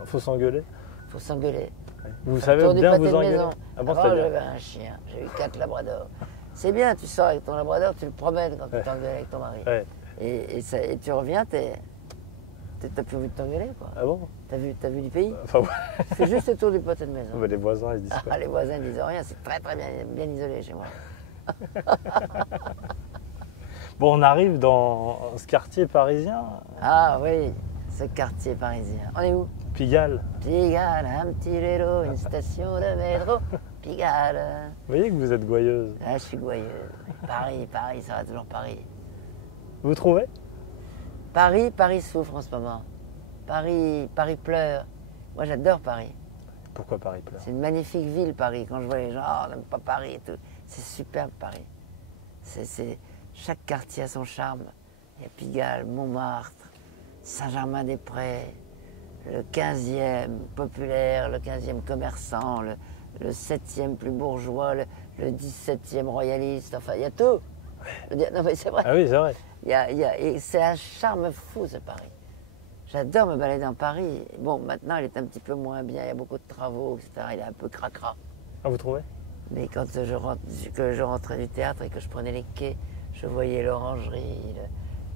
Il faut s'engueuler. Il faut s'engueuler. Ouais. Vous savez bien vous engueuler. Avant, j'avais un chien. J'ai eu 4 labradors. C'est bien, tu sors avec ton labrador, tu le promènes quand tu t'engueules avec ton mari. Ouais. Et tu reviens, t'as plus envie de t'engueuler, quoi. Ah bon? T'as vu du pays? Enfin, ouais. C'est juste le tour du pâté de maison. Mais les voisins, ils disent quoi? Ah, les voisins, ils disent rien. C'est très bien isolé chez moi. Bon, on arrive dans ce quartier parisien. Ah oui, ce quartier parisien. On est où? Pigalle. Pigalle, un petit vélo, une station de métro. Pigalle. Vous voyez que vous êtes gouailleuse. Ah, je suis gouailleuse. Paris, ça va toujours Paris. Vous trouvez? Paris souffre en ce moment. Paris pleure. Moi, j'adore Paris. Pourquoi Paris pleure? C'est une magnifique ville, Paris. Quand je vois les gens, oh, on n'aime pas Paris et tout. C'est superbe, Paris. Chaque quartier a son charme. Il y a Pigalle, Montmartre, Saint-Germain-des-Prés, le 15e populaire, le 15e commerçant, le 7e plus bourgeois, le 17e royaliste. Enfin, il y a tout. Non, mais c'est vrai. Ah oui, c'est vrai. Et c'est un charme fou, ce Paris. J'adore me balader dans Paris. Bon, maintenant, il est un petit peu moins bien. Il y a beaucoup de travaux, etc. Il est un peu cracra. Ah, vous trouvez? Mais quand je rentrais du théâtre et que je prenais les quais, je voyais l'orangerie,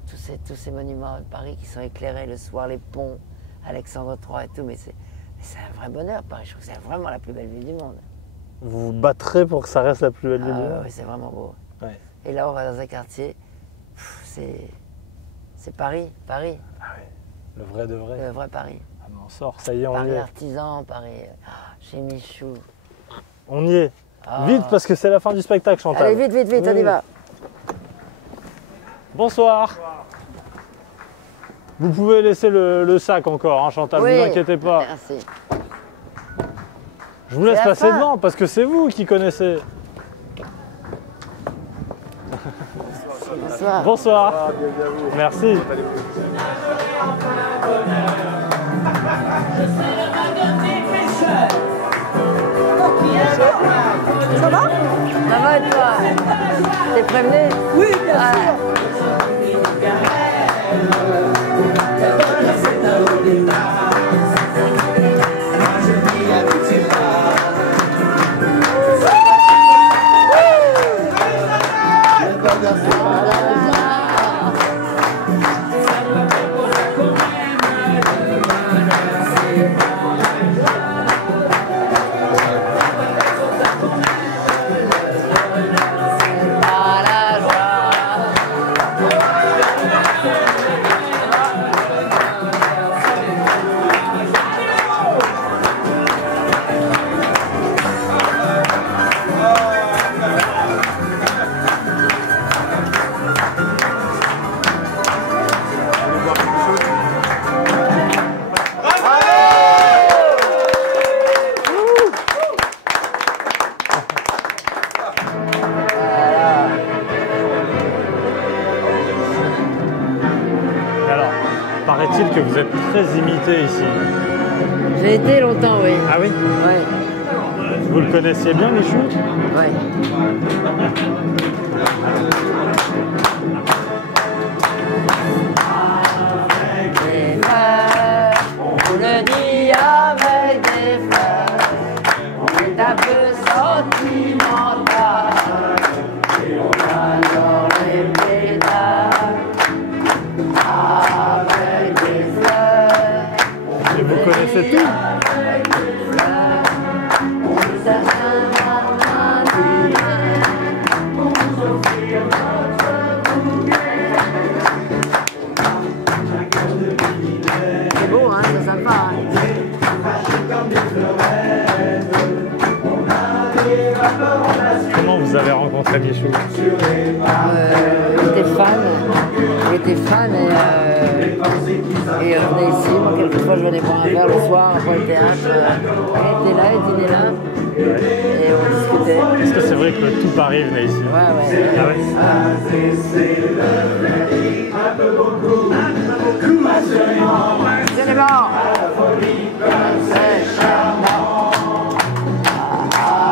tous ces monuments de Paris qui sont éclairés le soir, les ponts, Alexandre III et tout. Mais c'est un vrai bonheur, Paris. Je trouve que c'est vraiment la plus belle ville du monde. Vous vous battrez pour que ça reste la plus belle ville du monde? Oui, c'est vraiment beau. Ouais. Et là, on va dans un quartier, c'est Paris. Ah oui, le vrai de vrai. Le vrai Paris. Ah, mais on sort, ça y est, on y est. Paris artisan, Paris chez Michou. On y est. Vite, parce que c'est la fin du spectacle, Chantal. Allez, vite, on y va. Bonsoir. Vous pouvez laisser le sac encore, hein, Chantal, ne vous inquiétez pas. Merci. Je vous laisse passer devant, parce que c'est vous qui connaissez. Bonsoir. Bonsoir. Bienvenue à vous. Merci. Ça va? Ça va et toi? T'es prévenu? Oui, bien sûr. Paraît-il que vous êtes très imité ici. J'ai été longtemps, oui. Ah oui? Oui. Vous le connaissiez bien, Michou? Oui. Et vous connaissez tout. C'est beau, hein, c'est sympa. Hein. Comment vous avez rencontré Michou? Il était fan et il venait ici. Moi, quelquefois, je venais boire un verre le soir après le théâtre. Il était là, il dînait là. Et on discutait. Est-ce que c'est vrai que tout Paris venait ici? Ouais. Ah ouais. C'est les morts.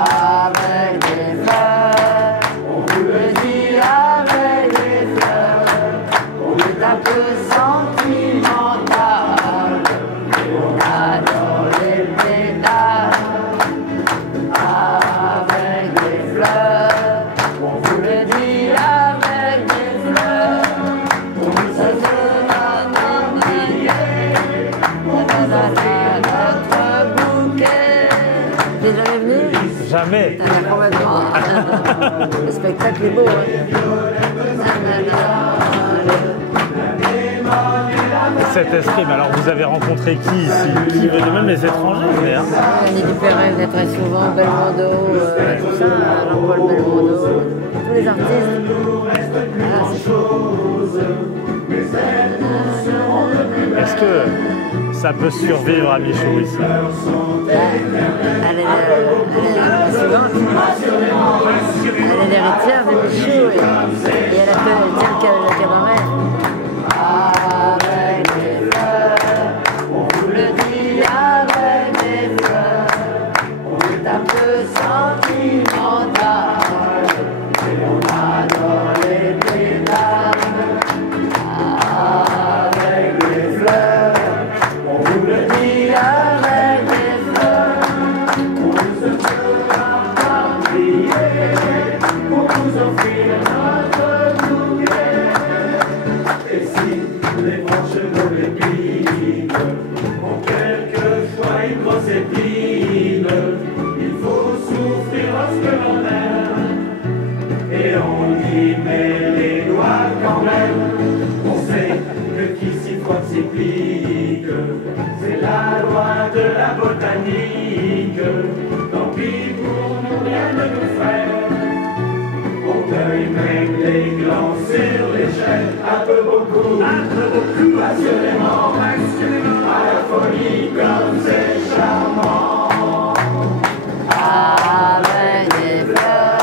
Avec des fleurs, on le dit avec des fleurs, on est un peu sentimental, on adore les pétales. Avec des fleurs, on vous le dit avec des fleurs, on se notre bouquet. T'es jamais venu? Jamais. T'as l'air complètement. Le spectacle est beau. Hein. Cet esprit, mais alors vous avez rencontré qui ici? Qui venait même les étrangers venait, hein? Annie Dupéret venait très souvent, Belmondo, tout ça, Jean-Paul Belmondo, tous les artistes. Voilà, c'est Est-ce que ça peut survivre à Michou ici? Elle est la suivante. Elle est l'héritière de Michou et elle tient le cabaret. Avec des fleurs, on vous le dit avec des fleurs, on est un peu sentimental et on adore les pétales. Avec des fleurs, on vous le dit avec des fleurs, on se fera pas briller pour vous offrir notre bouquet. Et si les branches de l'épine ont quelquefois une grosse épine, il faut souffrir lorsque l'on aime, et on y met les doigts quand même. On sait que qui s'y frotte s'y pique, c'est la loi de la botanique. Tant pis pour nous, rien ne nous fait. On cueille même les glands sur l'échelle. Un peu beaucoup, passionnément, à la folie comme c'est charmant. Avec des fleurs,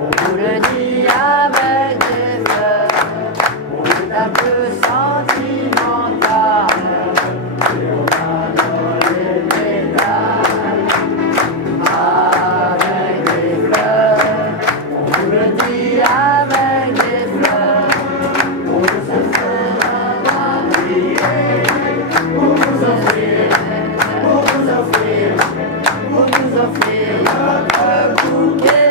on vous le dit avec des fleurs, on est un peu sentimental et on adore les pétales. Avec des fleurs, on vous le dit avec des fleurs, on se fera briller pour vous offrir notre bouquet.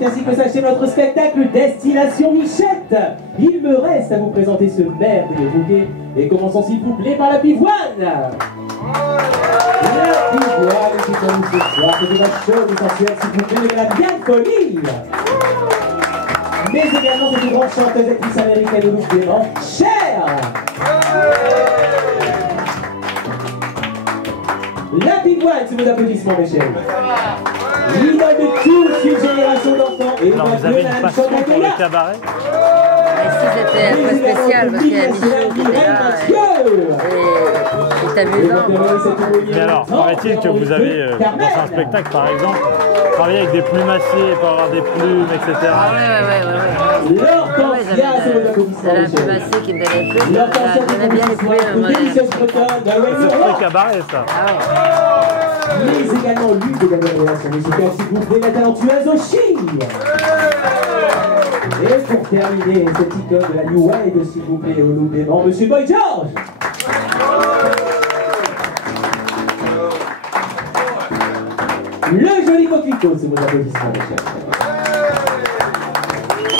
C'est ainsi que s'achève notre spectacle Destination Michette. Il me reste à vous présenter ce merveilleux bouquet. Et commençons s'il vous plaît par la pivoine. La pivoine qui comme ce soir, c'est de la chaude et sensuelle, s'il vous plaît, de la bien folie. Mais également cette grande chanteuse actrice américaine au look dément, Cher. La pivoine, c'est vos applaudissements, mes chers. L'idole de toute une génération d'enfants et alors vous avez une passion pour le cabaret? Ici c'était un peu spécial parce qu'il y a Michou qui était là et c'est amusant. Mais alors, paraît-il que vous avez, dans un spectacle par exemple, travaillé avec des plumassiers pour avoir des plumes, etc. Ah ouais. C'est la plumassier qui me donnait les plumes. J'aimais bien les plumes. C'est très cabaret ça. Ah ouais. l'une des dernières relations musicales, s'il vous plaît, la talentueuse Oshi. Et pour terminer, cette icône de la New Wave, s'il vous plaît, au loup des vents, Monsieur Boy George. Le joli coquelicot, c'est vos applaudissements, mes chers.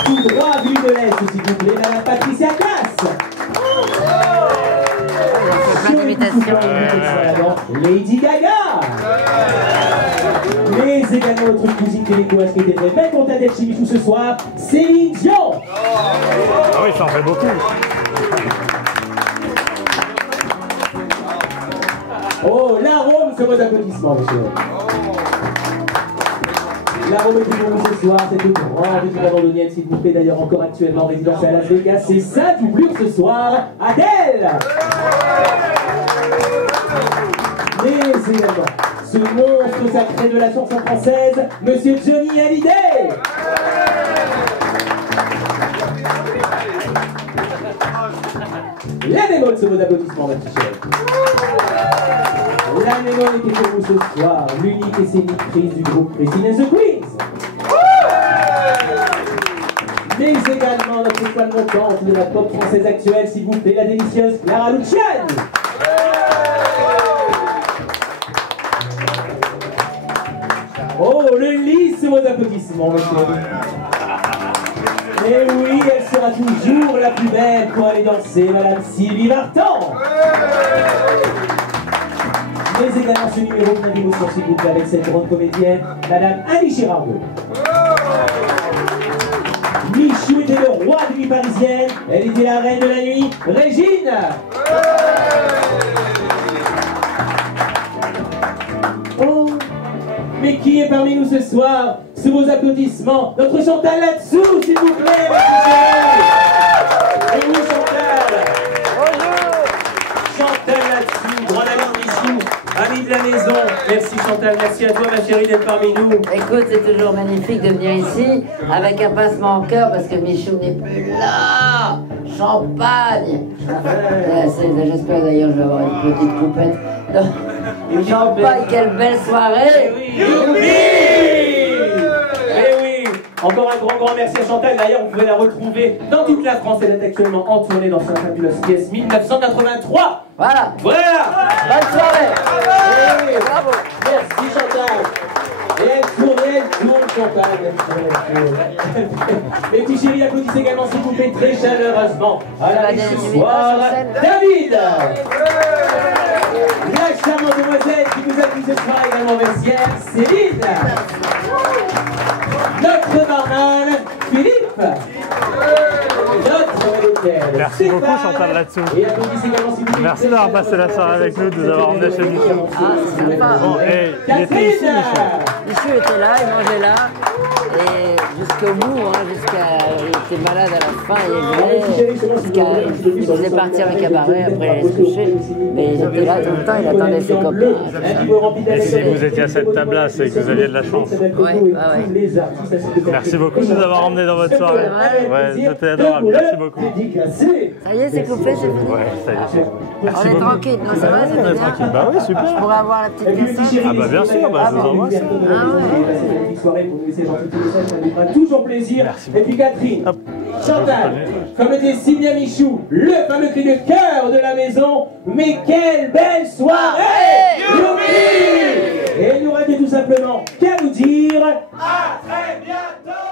Tout droit venu de l'Est, s'il vous plaît, Madame Patricia Cass. Lady Gaga. Mais également notre cousine québécoise qui était très belle contre Adèle Chimichou ce soir, Céline Dion. Ah oui, ça en fait beaucoup. Oh, l'arôme sur vos applaudissements, monsieur. L'arôme est pour vous ce soir, cette grande équipe abandonnienne, s'il vous plaît, d'ailleurs encore actuellement résidence à Las Vegas, c'est sa doublure ce soir, Adèle. Mais également, ce monstre sacré de la chanson française, Monsieur Johnny Hallyday. La bémol sur vos applaudissements, ma petite chère. La bémol était pour vous ce soir, l'unique et séductrice du groupe Christine and the Queens. Mais également notre étoile montante de la pop française actuelle, s'il vous plaît, la délicieuse Clara Luciani. Oh, le lys sur vos applaudissements, monsieur. Et oui, elle sera toujours la plus belle pour aller danser, Madame Sylvie Vartan. Mais également ce numéro de d'émotion, s'il vous plaît, avec cette grande comédienne, Madame Annie Girardot. Michou était le roi de nuit parisienne, elle était la reine de la nuit, Régine. Oh, mais qui est parmi nous ce soir? Sous vos applaudissements, notre Chantal là-dessous, s'il vous plaît. Et oui, Chantal. Bonjour. Chantal là-dessous, grand ami de Michou, ami de la maison. Merci Chantal, merci à toi ma chérie d'être parmi nous. Écoute, c'est toujours magnifique de venir ici avec un pincement au cœur parce que Michou n'est plus là. Champagne. J'espère d'ailleurs que je vais avoir une petite coupette. Champagne, quelle belle soirée. Encore un grand merci à Chantal. D'ailleurs, vous pouvez la retrouver dans toute la France. Elle est actuellement en tournée dans sa fabuleuse pièce 1983. Voilà. Bonne soirée. Bravo. Merci Chantal. Et elle tourne Chantal. Mes petits chéris, applaudissez également s'il vous plaît très chaleureusement à la ce soir, David. La charmante demoiselle qui nous appuie ce soir également vestiaire, Céline. Notre barman, Philippe. Notre modèle. Merci beaucoup Chantal là-dessous. Merci d'avoir passé la soirée avec nous, de nous avoir emmenés chez Michou. Ah, c'est sympa. Bon, et il était ici, Michou. Michou était là, il mangeait là. Et jusqu'au bout, hein, il était malade à la fin, il faisait partir le cabaret, après il allait se coucher. Mais il était là tout le temps, il attendait ses copains. Et si vous étiez à cette table-là, c'est que vous aviez de la chance. Ouais. Merci beaucoup de nous avoir emmenés dans votre soirée. Ouais, c'était adorable, merci beaucoup. Ça y est, c'est coupé, c'est fini. Ouais, ça y est. Merci On est beaucoup. tranquille, non, ça va, c'était bien. Tranquille. Bah oui, super. Je pourrais avoir la petite cassette. Ah bah bien sûr, bah, je vous envoie ça. Une soirée pour nous laisser gentil tous les ça nous fera toujours plaisir. Et puis Catherine, Chantal, comme était si bien Michou, le fameux cri de cœur de la maison, mais quelle belle soirée! Youpi! Et il nous reste tout simplement qu'à vous dire à très bientôt!